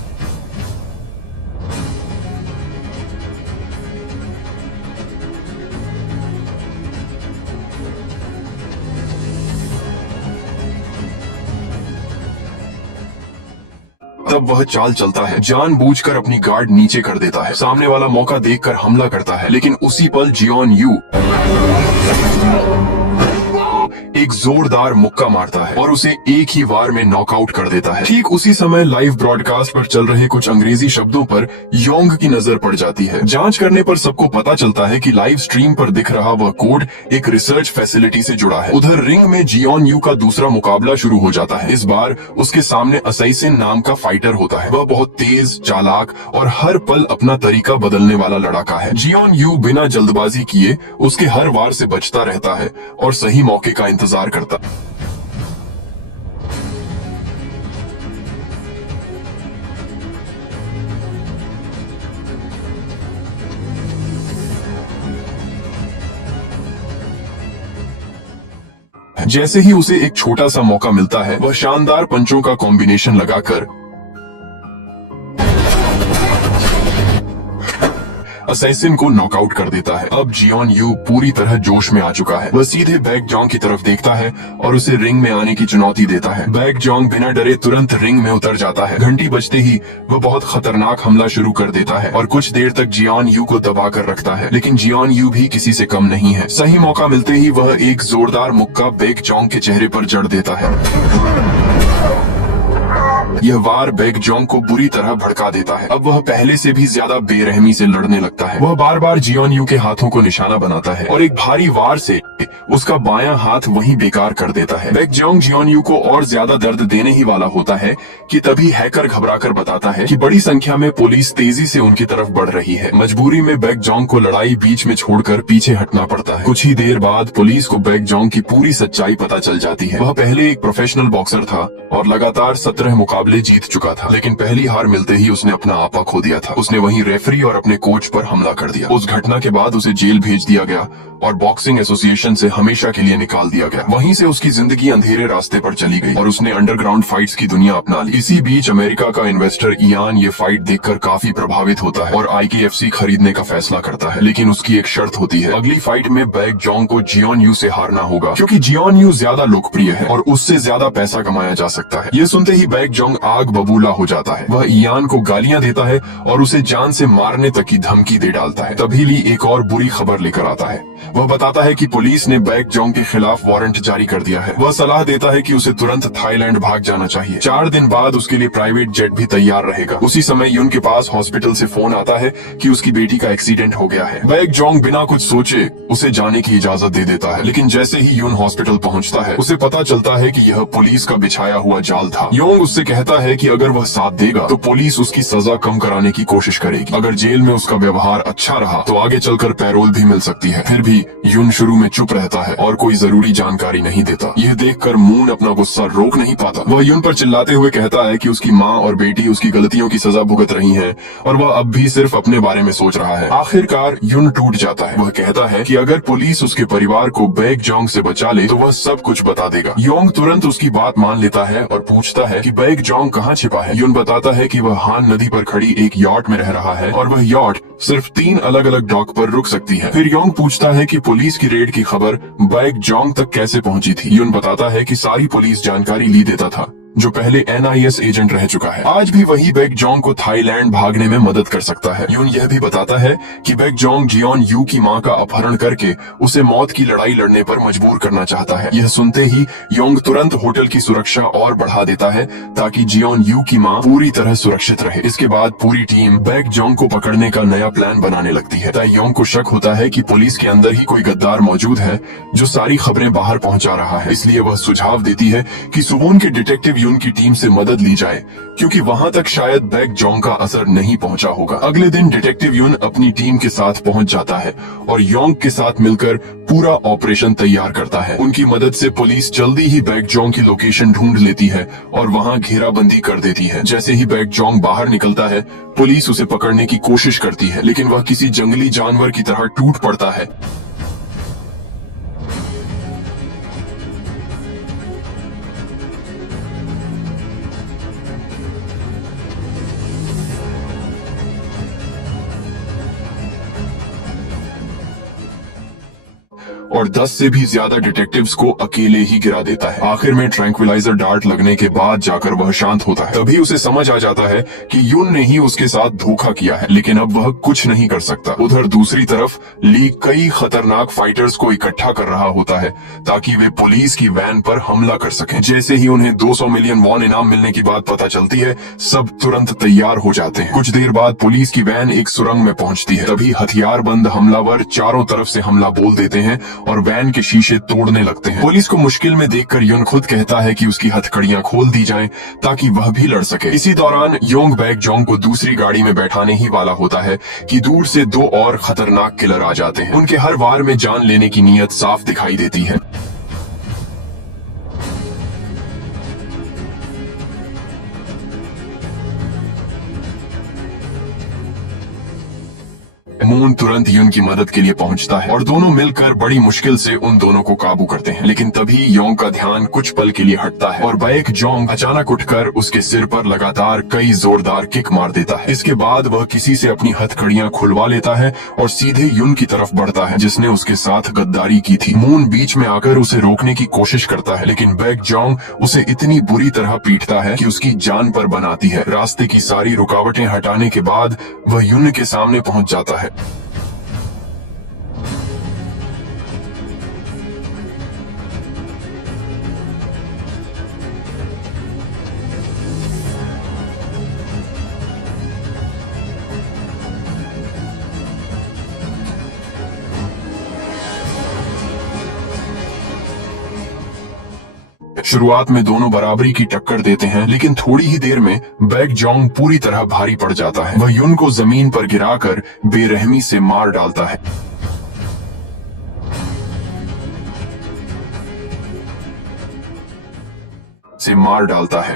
तब वह चाल चलता है, जानबूझकर अपनी गार्ड नीचे कर देता है। सामने वाला मौका देखकर हमला करता है, लेकिन उसी पल जियोन यू एक जोरदार मुक्का मारता है और उसे एक ही वार में नॉकआउट कर देता है। ठीक उसी समय लाइव ब्रॉडकास्ट पर चल रहे कुछ अंग्रेजी शब्दों पर योंग की नजर पड़ जाती है। जांच करने पर सबको पता चलता है कि लाइव स्ट्रीम पर दिख रहा वह कोड एक रिसर्च फैसिलिटी से जुड़ा है। उधर रिंग में जियोन यू का दूसरा मुकाबला शुरू हो जाता है। इस बार उसके सामने असैसिन नाम का फाइटर होता है। वह बहुत तेज, चालाक और हर पल अपना तरीका बदलने वाला लड़ाका है। जियोन यू बिना जल्दबाजी किए उसके हर वार से बचता रहता है और सही मौके का इंतजार करता। जैसे ही उसे एक छोटा सा मौका मिलता है वह शानदार पंचों का कॉम्बिनेशन लगाकर असैसिन को नॉकआउट कर देता है। अब जियोन यू पूरी तरह जोश में आ चुका है। वह सीधे बैक जोंग की तरफ देखता है और उसे रिंग में आने की चुनौती देता है। बैक जोंग बिना डरे तुरंत रिंग में उतर जाता है। घंटी बजते ही वह बहुत खतरनाक हमला शुरू कर देता है और कुछ देर तक जियोन यू को दबा कर रखता है, लेकिन जियोन यू भी किसी से कम नहीं है। सही मौका मिलते ही वह एक जोरदार मुक्का बैक जोंग के चेहरे पर जड़ देता है। यह वार बैक जोंग को बुरी तरह भड़का देता है। अब वह पहले से भी ज्यादा बेरहमी से लड़ने लगता है। वह बार बार जियोन यू के हाथों को निशाना बनाता है और एक भारी वार से उसका बायां हाथ वहीं बेकार कर देता है। बैक जोंग जियोन यू को और ज्यादा दर्द देने ही वाला होता है कि तभी हैकर घबराकर बताता है कि बड़ी संख्या में पुलिस तेजी से उनकी तरफ बढ़ रही है। मजबूरी में बैक जोंग को लड़ाई बीच में छोड़कर पीछे हटना पड़ता है। कुछ ही देर बाद पुलिस को बैक जोंग की पूरी सच्चाई पता चल जाती है। वह पहले एक प्रोफेशनल बॉक्सर था और लगातार 17 मुकाबले जीत चुका था, लेकिन पहली हार मिलते ही उसने अपना आपा खो दिया था। उसने वहीं रेफरी और अपने कोच पर हमला कर दिया। उस घटना के बाद उसे जेल भेज दिया गया और बॉक्सिंग एसोसिएशन से हमेशा के लिए निकाल दिया गया। वहीं से उसकी जिंदगी अंधेरे रास्ते पर चली गई और उसने अंडरग्राउंड फाइट्स की दुनिया अपना ली। इसी बीच अमेरिका का इन्वेस्टर इयान ये फाइट देखकर काफी प्रभावित होता है और IKFC खरीदने का फैसला करता है, लेकिन उसकी एक शर्त होती है। अगली फाइट में बैक जोंग को जियोन यू से हारना होगा, क्योंकि जियोन यू ज्यादा लोकप्रिय है और उससे ज्यादा पैसा कमाया जा सकता है। ये सुनते ही बैक जोंग आग बबूला हो जाता है। वह इयान को गालियां देता है और उसे जान से मारने तक की धमकी दे डालता है। तभी ली एक और बुरी खबर लेकर आता है। वह बताता है कि पुलिस ने बैक जोंग के खिलाफ वारंट जारी कर दिया है। वह सलाह देता है कि उसे तुरंत थाईलैंड भाग जाना चाहिए। 4 दिन बाद उसके लिए प्राइवेट जेट भी तैयार रहेगा। उसी समय युन के पास हॉस्पिटल से फोन आता है कि उसकी बेटी का एक्सीडेंट हो गया है। बैक जोंग बिना कुछ सोचे उसे जाने की इजाजत दे देता है, लेकिन जैसे ही युन हॉस्पिटल पहुंचता है उसे पता चलता है कि यह पुलिस का बिछाया हुआ जाल था। योंग उससे कहता है कि अगर वह साथ देगा तो पुलिस उसकी सजा कम कराने की कोशिश करेगी। अगर जेल में उसका व्यवहार अच्छा रहा तो आगे चलकर पैरोल भी मिल सकती है। फिर भी युन शुरू में चुप रहता है और कोई जरूरी जानकारी नहीं देता। यह देखकर मून अपना गुस्सा रोक नहीं पाता। वह युन पर चिल्लाते हुए कहता है कि उसकी माँ और बेटी उसकी गलतियों की सजा भुगत रही हैं और वह अब भी सिर्फ अपने बारे में सोच रहा है। आखिरकार युन टूट जाता है। वह कहता है कि अगर पुलिस उसके परिवार को बैक जोंग से बचा ले तो वह सब कुछ बता देगा। योंग तुरंत उसकी बात मान लेता है और पूछता है कि बैक जोंग कहाँ छिपा है। युन बताता है कि वह हान नदी पर खड़ी एक यॉट में रह रहा है और वह यॉट सिर्फ 3 अलग अलग डॉक पर रुक सकती है। फिर योंग पूछता है कि पुलिस की रेड की खबर बैक जोंग तक कैसे पहुंची थी। युन बताता है कि सारी पुलिस जानकारी ली देता था, जो पहले NIS एजेंट रह चुका है। आज भी वही बैक जोंग को थाईलैंड भागने में मदद कर सकता है। युन यह भी बताता है कि बैक जोंग जियोन यू की मां का अपहरण करके उसे मौत की लड़ाई लड़ने पर मजबूर करना चाहता है। यह सुनते ही योंग तुरंत होटल की सुरक्षा और बढ़ा देता है ताकि जियोन यू की मां पूरी तरह सुरक्षित रहे। इसके बाद पूरी टीम बैक जोंग को पकड़ने का नया प्लान बनाने लगती है। तय योंग को शक होता है कि पुलिस के अंदर ही कोई गद्दार मौजूद है जो सारी खबरें बाहर पहुंचा रहा है। इसलिए वह सुझाव देती है कि सुवोन के डिटेक्टिव युन की टीम से मदद ली जाए, क्योंकि वहां तक शायद बैक जोंग का असर नहीं पहुंचा होगा। अगले दिन डिटेक्टिव युन अपनी टीम के साथ पहुंच जाता है और योंग के साथ मिलकर पूरा ऑपरेशन तैयार करता है। उनकी मदद से पुलिस जल्दी ही बैक जोंग की लोकेशन ढूंढ लेती है और वहां घेराबंदी कर देती है। जैसे ही बैक जोंग बाहर निकलता है पुलिस उसे पकड़ने की कोशिश करती है, लेकिन वह किसी जंगली जानवर की तरह टूट पड़ता है। और 10 से भी ज्यादा डिटेक्टिव्स को अकेले ही गिरा देता है। आखिर में ट्रैंक्विलाइजर डार्ट लगने के बाद जाकर वह शांत होता है। तभी उसे समझ आ जाता है कि युन ने ही उसके साथ धोखा किया है, लेकिन अब वह कुछ नहीं कर सकता। उधर दूसरी तरफ ली कई खतरनाक फाइटर्स को इकट्ठा कर रहा होता है ताकि वे पुलिस की वैन पर हमला कर सकें। जैसे ही उन्हें 200 मिलियन वॉन इनाम मिलने की बात पता चलती है, सब तुरंत तैयार हो जाते हैं। कुछ देर बाद पुलिस की वैन एक सुरंग में पहुंचती है। तभी हथियारबंद हमलावर चारों तरफ से हमला बोल देते हैं और वैन के शीशे तोड़ने लगते हैं। पुलिस को मुश्किल में देखकर युन खुद कहता है कि उसकी हथकड़ियां खोल दी जाएं ताकि वह भी लड़ सके। इसी दौरान योंग बैक जोंग को दूसरी गाड़ी में बैठाने ही वाला होता है कि दूर से 2 और खतरनाक किलर आ जाते हैं। उनके हर वार में जान लेने की नीयत साफ दिखाई देती है। मून तुरंत युन की मदद के लिए पहुंचता है और दोनों मिलकर बड़ी मुश्किल से उन दोनों को काबू करते हैं। लेकिन तभी योंग का ध्यान कुछ पल के लिए हटता है और बैक जोंग अचानक उठकर उसके सिर पर लगातार कई जोरदार किक मार देता है। इसके बाद वह किसी से अपनी हथकड़ियां खुलवा लेता है और सीधे युन की तरफ बढ़ता है, जिसने उसके साथ गद्दारी की थी। मून बीच में आकर उसे रोकने की कोशिश करता है, लेकिन बैक जोंग उसे इतनी बुरी तरह पीटता है कि उसकी जान पर बनाती है। रास्ते की सारी रुकावटें हटाने के बाद वह युन के सामने पहुंच जाता है। शुरुआत में दोनों बराबरी की टक्कर देते हैं, लेकिन थोड़ी ही देर में बैक जोंग पूरी तरह भारी पड़ जाता है। वह युन को जमीन पर गिराकर बेरहमी से मार डालता है।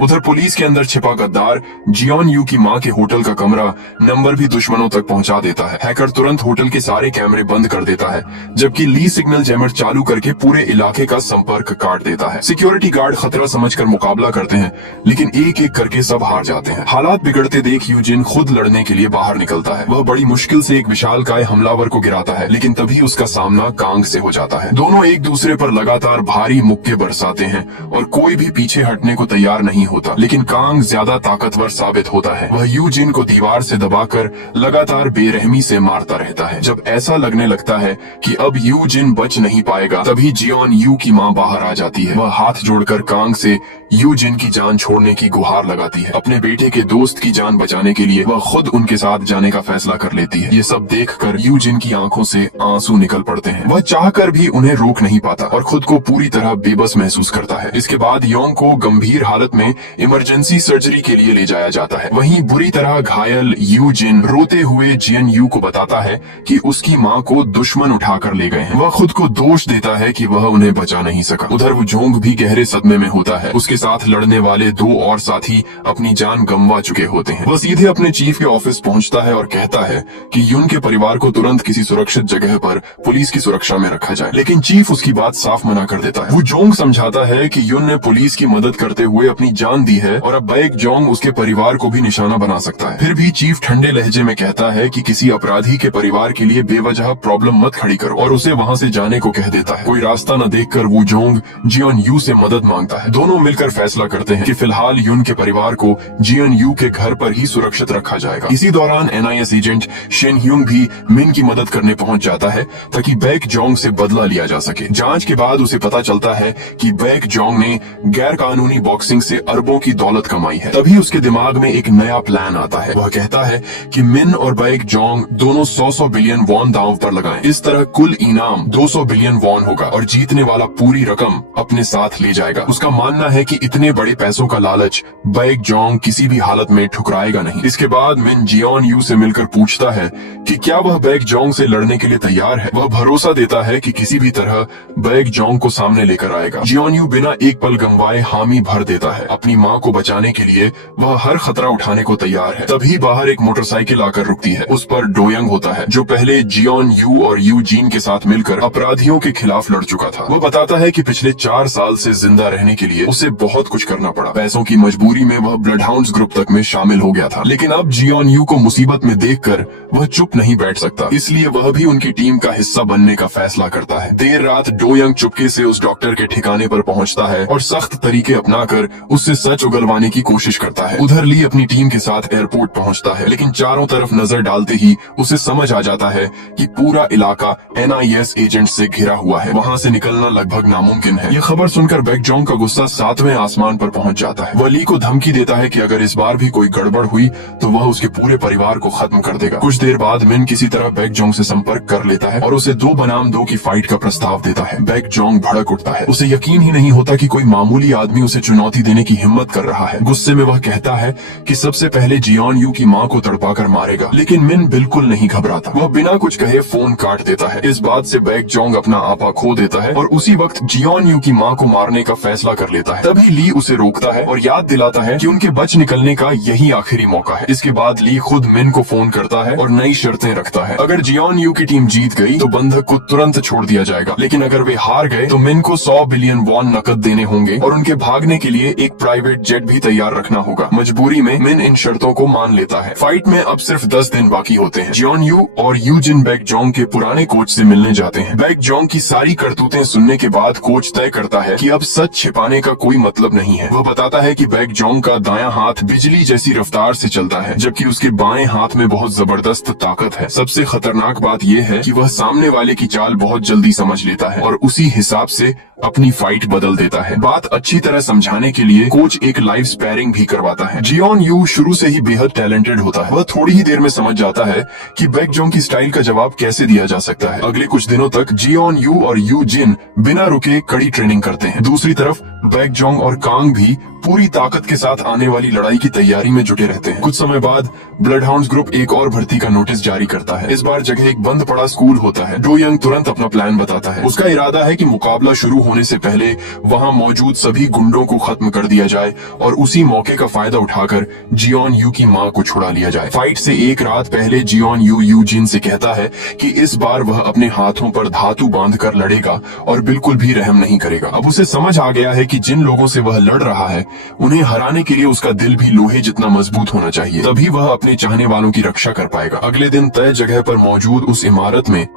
उधर पुलिस के अंदर छिपा गद्दार जियोन यू की मां के होटल का कमरा नंबर भी दुश्मनों तक पहुंचा देता है। हैकर तुरंत होटल के सारे कैमरे बंद कर देता है, जबकि ली सिग्नल जैमर चालू करके पूरे इलाके का संपर्क काट देता है। सिक्योरिटी गार्ड खतरा समझकर मुकाबला करते हैं, लेकिन एक एक करके सब हार जाते हैं। हालात बिगड़ते देख यूजिन खुद लड़ने के लिए बाहर निकलता है। वह बड़ी मुश्किल से एक विशालकाय हमलावर को गिराता है, लेकिन तभी उसका सामना कांग से हो जाता है। दोनों एक दूसरे पर लगातार भारी मुक्के बरसाते हैं और कोई भी पीछे हटने को तैयार नहीं होता, लेकिन कांग ज्यादा ताकतवर साबित होता है। वह यू जिन को दीवार से दबाकर लगातार बेरहमी से मारता रहता है। जब ऐसा लगने लगता है कि अब यू जिन बच नहीं पाएगा, तभी जियोन यू की मां बाहर आ जाती है। वह हाथ जोड़कर कांग से यू जिन की जान छोड़ने की गुहार लगाती है। अपने बेटे के दोस्त की जान बचाने के लिए वह खुद उनके साथ जाने का फैसला कर लेती है। ये सब देखकर यू जिन की आंखों से आंसू निकल पड़ते हैं। वह चाहकर भी उन्हें रोक नहीं पाता और खुद को पूरी तरह बेबस महसूस करता है। इसके बाद योंग को गंभीर हालत में इमरजेंसी सर्जरी के लिए ले जाया जाता है। वहीं बुरी तरह घायल यू जिन रोते हुए जियन यू को बताता है कि उसकी मां को दुश्मन उठाकर ले गए हैं। वह खुद को दोष देता है कि वह उन्हें बचा नहीं सका। उधर वो जोंग भी गहरे सदमे में होता है। उसके साथ लड़ने वाले दो और साथी अपनी जान गंवा चुके होते हैं। वह सीधे अपने चीफ के ऑफिस पहुंचता है और कहता है कि युन के परिवार को तुरंत किसी सुरक्षित जगह पर पुलिस की सुरक्षा में रखा जाए, लेकिन चीफ उसकी बात साफ मना कर देता है। वो जोंग समझाता है कि युन ने पुलिस की मदद करते हुए अपनी जान दी है और अब बैक जोंग उसके परिवार को भी निशाना बना सकता है। फिर भी चीफ ठंडे लहजे में कहता है कि किसी अपराधी के परिवार के लिए बेवजह प्रॉब्लम मत खड़ी करो और उसे वहाँ से जाने को कह देता है। कोई रास्ता न देखकर वो जोंग जियोन यू से मदद मांगता है। दोनों मिलकर फैसला करते हैं कि फिलहाल युन के परिवार को जियोन यू के घर पर ही सुरक्षित रखा जाएगा। इसी दौरान NIS एजेंट शेन ह्यूंग भी मिन की मदद करने पहुंच जाता है ताकि बैक जोंग से बदला लिया जा सके। जांच के बाद उसे पता चलता है कि बैक जोंग ने गैर कानूनी बॉक्सिंग से अरबों की दौलत कमाई है। तभी उसके दिमाग में एक नया प्लान आता है। वह कहता है कि मिन और बैक जोंग दोनों 100 बिलियन वॉन दांव पर लगाएं। इस तरह कुल इनाम 200 बिलियन वॉन होगा और जीतने वाला पूरी रकम अपने साथ ले जाएगा। उसका मानना है कि इतने बड़े पैसों का लालच बैक जोंग किसी भी हालत में ठुकराएगा नहीं। इसके बाद मिन जियोन यू से मिलकर पूछता है कि क्या वह बैक जोंग से लड़ने के लिए तैयार है। वह भरोसा देता है कि किसी भी तरह बैक जोंग को सामने लेकर आएगा। जियोन यू बिना एक पल गंवाए हामी भर देता है। अपनी मां को बचाने के लिए वह हर खतरा उठाने को तैयार है। तभी बाहर एक मोटरसाइकिल आकर रुकती है। उस पर डोयंग होता है, जो पहले जियोन यू और यू जीन के साथ मिलकर अपराधियों के खिलाफ लड़ चुका था। वह बताता है कि पिछले 4 साल से जिंदा रहने के लिए उसे बहुत कुछ करना पड़ा। पैसों की मजबूरी में वह ब्लडहाउंड्स ग्रुप तक में शामिल हो गया था, लेकिन अब जियोन यू को मुसीबत में देखकर वह चुप नहीं बैठ सकता। इसलिए वह भी उनकी टीम का हिस्सा बनने का फैसला करता है। देर रात डोयंग चुपके से उस डॉक्टर के ठिकाने पर पहुंचता है और सख्त तरीके अपनाकर उससे सच उगलवाने की कोशिश करता है। उधर ली अपनी टीम के साथ एयरपोर्ट पहुंचता है, लेकिन चारों तरफ नजर डालते ही उसे समझ आ जाता है कि पूरा इलाका NIS एजेंट से घिरा हुआ है। वहाँ से निकलना लगभग नामुमकिन है। यह खबर सुनकर बैक जोंग का गुस्सा 7वें आसमान पर पहुंच जाता है। वह ली को धमकी देता है कि अगर इस बार भी कोई गड़बड़ हुई तो वह उसके पूरे परिवार को खत्म कर देगा। कुछ देर बाद मिन किसी तरह बैक जोंग से संपर्क कर लेता है और उसे 2 बनाम 2 की फाइट का प्रस्ताव देता है। बैक जोंग भड़क उठता है। उसे यकीन ही नहीं होता कि कोई मामूली आदमी उसे चुनौती देने की हिम्मत कर रहा है। गुस्से में वह कहता है कि सबसे पहले जियोन यू की मां को तड़पाकर मारेगा, लेकिन मिन बिल्कुल नहीं घबराता। वह बिना कुछ कहे फोन काट देता है। इस बात से बैक जोंग अपना आपा खो देता है और उसी वक्त जियोन यू की मां को मारने का फैसला कर लेता है। तभी ली उसे रोकता है और याद दिलाता है कि उनके बच निकलने का यही आखिरी मौका है। इसके बाद ली खुद मिन को फोन करता है और नई शर्तें रखता है। अगर जियोन यू की टीम जीत गई तो बंधक को तुरंत छोड़ दिया जाएगा, लेकिन अगर वे हार गए तो मिन को 100 बिलियन वॉन नकद देने होंगे और उनके भागने के लिए एक प्राइवेट जेट भी तैयार रखना होगा। मजबूरी में मिन इन शर्तों को मान लेता है। फाइट में अब सिर्फ 10 दिन बाकी होते हैं। जियोन यू और यू जिन बैक जोंग के पुराने कोच से मिलने जाते हैं। बैक जोंग की सारी करतूतें सुनने के बाद कोच तय करता है कि अब सच छिपाने का कोई मतलब नहीं है। वह बताता है कि बैक जोंग का दायां हाथ बिजली जैसी रफ्तार से चलता है, जबकि उसके बाएं हाथ में बहुत जबरदस्त ताकत है। सबसे खतरनाक बात यह है कि वह सामने वाले की चाल बहुत जल्दी समझ लेता है और उसी हिसाब से अपनी फाइट बदल देता है। बात अच्छी तरह समझाने के लिए कोच एक लाइव स्पैरिंग भी करवाता है। जियोन यू शुरू से ही बेहद टैलेंटेड होता है। वह थोड़ी ही देर में समझ जाता है कि बैक जोंग की स्टाइल का जवाब कैसे दिया जा सकता है। अगले कुछ दिनों तक जियोन यू और यू जिन बिना रुके कड़ी ट्रेनिंग करते हैं। दूसरी तरफ बैक जोंग और कांग भी पूरी ताकत के साथ आने वाली लड़ाई की तैयारी में जुटे रहते हैं। कुछ समय बाद ब्लडहाउंड्स ग्रुप एक और भर्ती का नोटिस जारी करता है। इस बार जगह एक बंद पड़ा स्कूल होता है। डोयंग तुरंत अपना प्लान बताता है। उसका इरादा है कि मुकाबला शुरू होने से पहले वहां मौजूद सभी गुंडों को खत्म कर दिया जाए और उसी मौके का फायदा उठाकर जियोन यू की मां को छुड़ा लिया जाए। फाइट से एक रात पहले जियोन यू जिन से कहता है कि इस बार वह अपने हाथों पर धातु बांधकर लड़ेगा और बिल्कुल भी रहम नहीं करेगा। अब उसे समझ आ गया है कि जिन लोगों से वह लड़ रहा है उन्हें हराने के लिए उसका दिल भी लोहे जितना मजबूत होना चाहिए, तभी वह अपने चाहने वालों की रक्षा कर पाएगा। अगले दिन तय जगह पर मौजूद उस इमारत में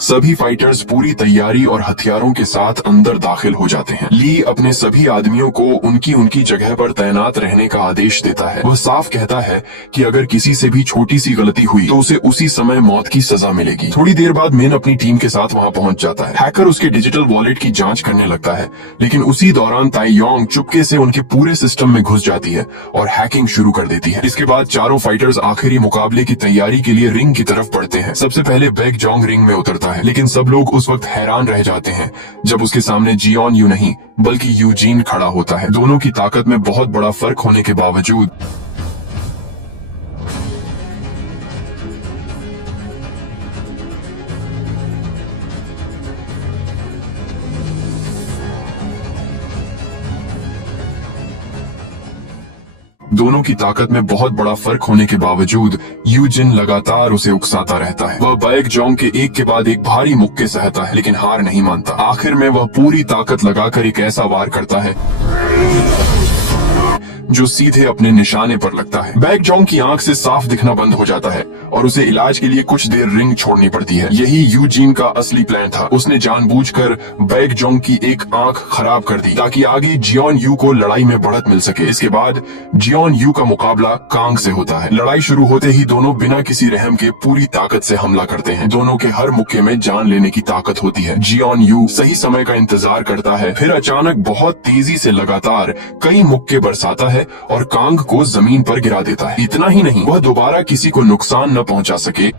सभी फाइटर्स पूरी तैयारी और हथियारों के साथ अंदर दाखिल हो जाते हैं। ली अपने सभी आदमियों को उनकी उनकी जगह पर तैनात रहने का आदेश देता है। वह साफ कहता है कि अगर किसी से भी छोटी सी गलती हुई तो उसे उसी समय मौत की सजा मिलेगी। थोड़ी देर बाद मिन अपनी टीम के साथ वहां पहुंच जाता है। हैकर उसके डिजिटल वॉलेट की जांच करने लगता है, लेकिन उसी दौरान ताइयोंग चुपके से उनके पूरे सिस्टम में घुस जाती है और हैकिंग शुरू कर देती है। इसके बाद चारों फाइटर्स आखिरी मुकाबले की तैयारी के लिए रिंग की तरफ बढ़ते हैं। सबसे पहले बैक जोंग रिंग में उतरता है, लेकिन सब लोग उस वक्त हैरान रह जाते हैं जब उसके सामने जियोन यू नहीं बल्कि यूजीन खड़ा होता है। दोनों की ताकत में बहुत बड़ा फर्क होने के बावजूद यूजिन लगातार उसे उकसाता रहता है। वह बैक जोंग के एक के बाद एक भारी मुक्के सहता है, लेकिन हार नहीं मानता। आखिर में वह पूरी ताकत लगाकर एक ऐसा वार करता है जो सीधे अपने निशाने पर लगता है। बैक जोंग की आंख से साफ दिखना बंद हो जाता है और उसे इलाज के लिए कुछ देर रिंग छोड़नी पड़ती है। यही यूजीन का असली प्लान था। उसने जानबूझकर बैक जोंग की एक आंख खराब कर दी ताकि आगे जियोन यू को लड़ाई में बढ़त मिल सके। इसके बाद जियोन यू का मुकाबला कांग से होता है। लड़ाई शुरू होते ही दोनों बिना किसी रहम के पूरी ताकत से हमला करते हैं। दोनों के हर मुक्के में जान लेने की ताकत होती है। जियोन यू सही समय का इंतजार करता है, फिर अचानक बहुत तेजी से लगातार कई मुक्के बरसाता है और कांग को जमीन पर गिरा देता है। इतना ही नहीं, वह दोबारा किसी को नुकसान न पहुंचा सके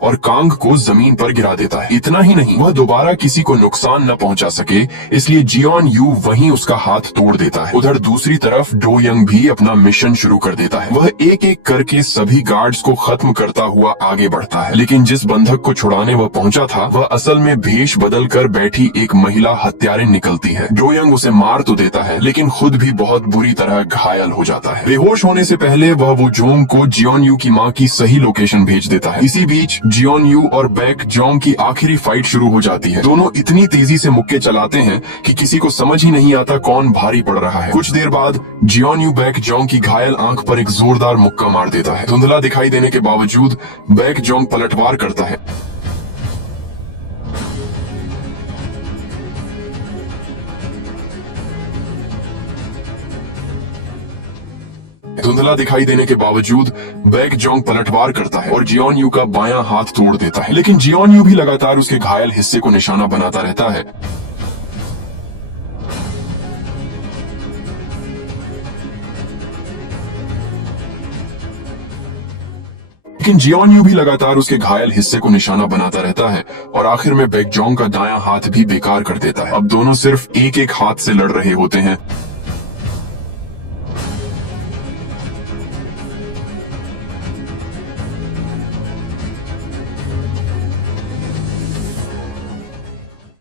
और कांग को जमीन पर गिरा देता है। इतना ही नहीं, वह दोबारा किसी को नुकसान न पहुंचा सके, इसलिए जियोन यू वहीं उसका हाथ तोड़ देता है। उधर दूसरी तरफ डो यंग भी अपना मिशन शुरू कर देता है। वह एक एक करके सभी गार्ड्स को खत्म करता हुआ आगे बढ़ता है, लेकिन जिस बंधक को छुड़ाने वह पहुंचा था वह असल में भेष बदल कर बैठी एक महिला हत्यारिन निकलती है। डो यंग उसे मार तो देता है, लेकिन खुद भी बहुत बुरी तरह घायल हो जाता है। बेहोश होने से पहले वह वो जोंग को जियोन यू की माँ की सही लोकेशन भेज देता है। इसी बीच जियोन यू और बैक जोंग की आखिरी फाइट शुरू हो जाती है। दोनों इतनी तेजी से मुक्के चलाते हैं कि किसी को समझ ही नहीं आता कौन भारी पड़ रहा है। कुछ देर बाद जियोन यू बैक जोंग की घायल आंख पर एक जोरदार मुक्का मार देता है। धुंधला दिखाई देने के बावजूद बैक जोंग पलटवार करता है। धुंधला दिखाई देने के बावजूद बैक जोंग पलटवार करता है और जियोन यू का बायां हाथ तोड़ देता है, लेकिन जियोन यू भी लगातार उसके घायल हिस्से को निशाना बनाता रहता है। लेकिन जियोन यू भी लगातार उसके घायल हिस्से को निशाना बनाता रहता है और आखिर में बैक जोंग का दायां हाथ भी बेकार कर देता है। अब दोनों सिर्फ एक एक हाथ से लड़ रहे होते हैं।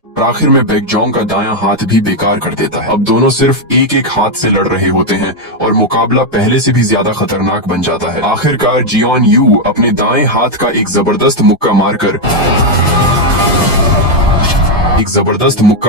और आखिर में बैक जोंग का दायां हाथ भी बेकार कर देता है। अब दोनों सिर्फ एक एक हाथ से लड़ रहे होते हैं और मुकाबला पहले से भी ज्यादा खतरनाक बन जाता है। आखिरकार जियोन यू अपने दाएं हाथ का एक जबरदस्त मुक्का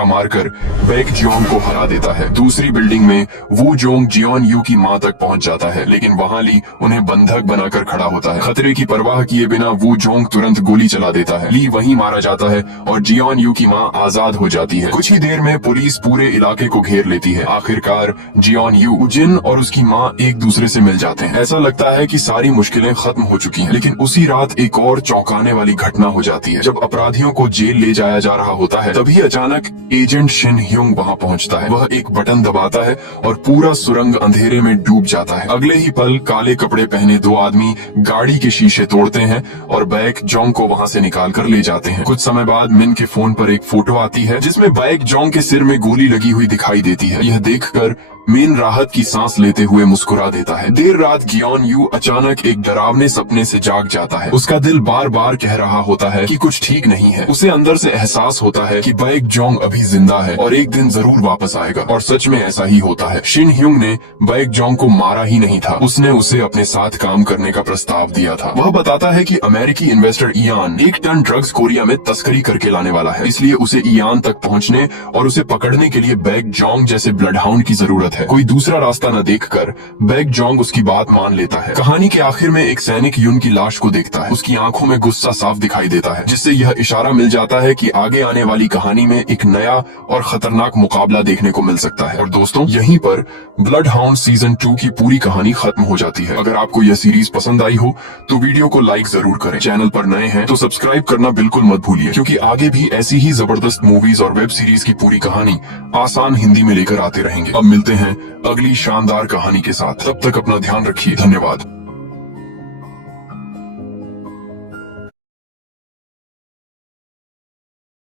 मारकर बैक जोंग को हरा देता है। दूसरी बिल्डिंग में वू जोंग जियोन यू की मां तक पहुंच जाता है, लेकिन वहां ली उन्हें बंधक बनाकर खड़ा होता है। खतरे की परवाह किए बिना वू जोंग तुरंत गोली चला देता है। ली वहीं मारा जाता है और जियोन यू की मां आजाद हो जाती है। कुछ ही देर में पुलिस पूरे इलाके को घेर लेती है। आखिरकार जियोन यू, जिन और उसकी मां एक दूसरे से मिल जाते हैं। ऐसा लगता है कि सारी मुश्किलें खत्म हो चुकी हैं, लेकिन उसी रात एक और चौंकाने वाली घटना हो जाती है। जब अपराधियों को जेल ले जाया जा रहा होता है तभी अचानक एजेंट शिन ह्यूंग वहां पहुंचता है। वह एक बटन दबाता है और पूरा सुरंग अंधेरे में डूब जाता है। अगले ही पल काले कपड़े पहने दो आदमी गाड़ी के शीशे तोड़ते हैं और बैक जोंग को वहां से निकाल कर ले जाते हैं। कुछ समय बाद मिन के फोन पर एक फोटो आती है जिसमें बैक जोंग के सिर में गोली लगी हुई दिखाई देती है। यह देखकर मेन राहत की सांस लेते हुए मुस्कुरा देता है। देर रात जियोन यू अचानक एक डरावने सपने से जाग जाता है। उसका दिल बार बार कह रहा होता है कि कुछ ठीक नहीं है। उसे अंदर से एहसास होता है कि बैक जोंग अभी जिंदा है और एक दिन जरूर वापस आएगा, और सच में ऐसा ही होता है। शिन ह्यूंग ने बैक जोंग को मारा ही नहीं था, उसने उसे अपने साथ काम करने का प्रस्ताव दिया था। वह बताता है कि अमेरिकी investor Ian 1 ton drugs Korea में तस्करी करके लाने वाला है, इसलिए उसे इयान तक पहुंचने और उसे पकड़ने के लिए बैक जोंग जैसे ब्लड हाउंड की जरूरत है। कोई दूसरा रास्ता न देखकर बैक जोंग उसकी बात मान लेता है। कहानी के आखिर में एक सैनिक यून की लाश को देखता है। उसकी आंखों में गुस्सा साफ दिखाई देता है, जिससे यह इशारा मिल जाता है कि आगे आने वाली कहानी में एक नया और खतरनाक मुकाबला देखने को मिल सकता है। और दोस्तों, यहीं पर ब्लड हाउंड सीजन 2 की पूरी कहानी खत्म हो जाती है। अगर आपको यह सीरीज पसंद आई हो तो वीडियो को लाइक जरूर करें। चैनल पर नए हैं तो सब्सक्राइब करना बिल्कुल मत भूलिए, क्योंकि आगे भी ऐसी ही जबरदस्त मूवीज और वेब सीरीज की पूरी कहानी आसान हिंदी में लेकर आते रहेंगे। अब मिलते हैं अगली शानदार कहानी के साथ। तब तक अपना ध्यान रखिए। धन्यवाद।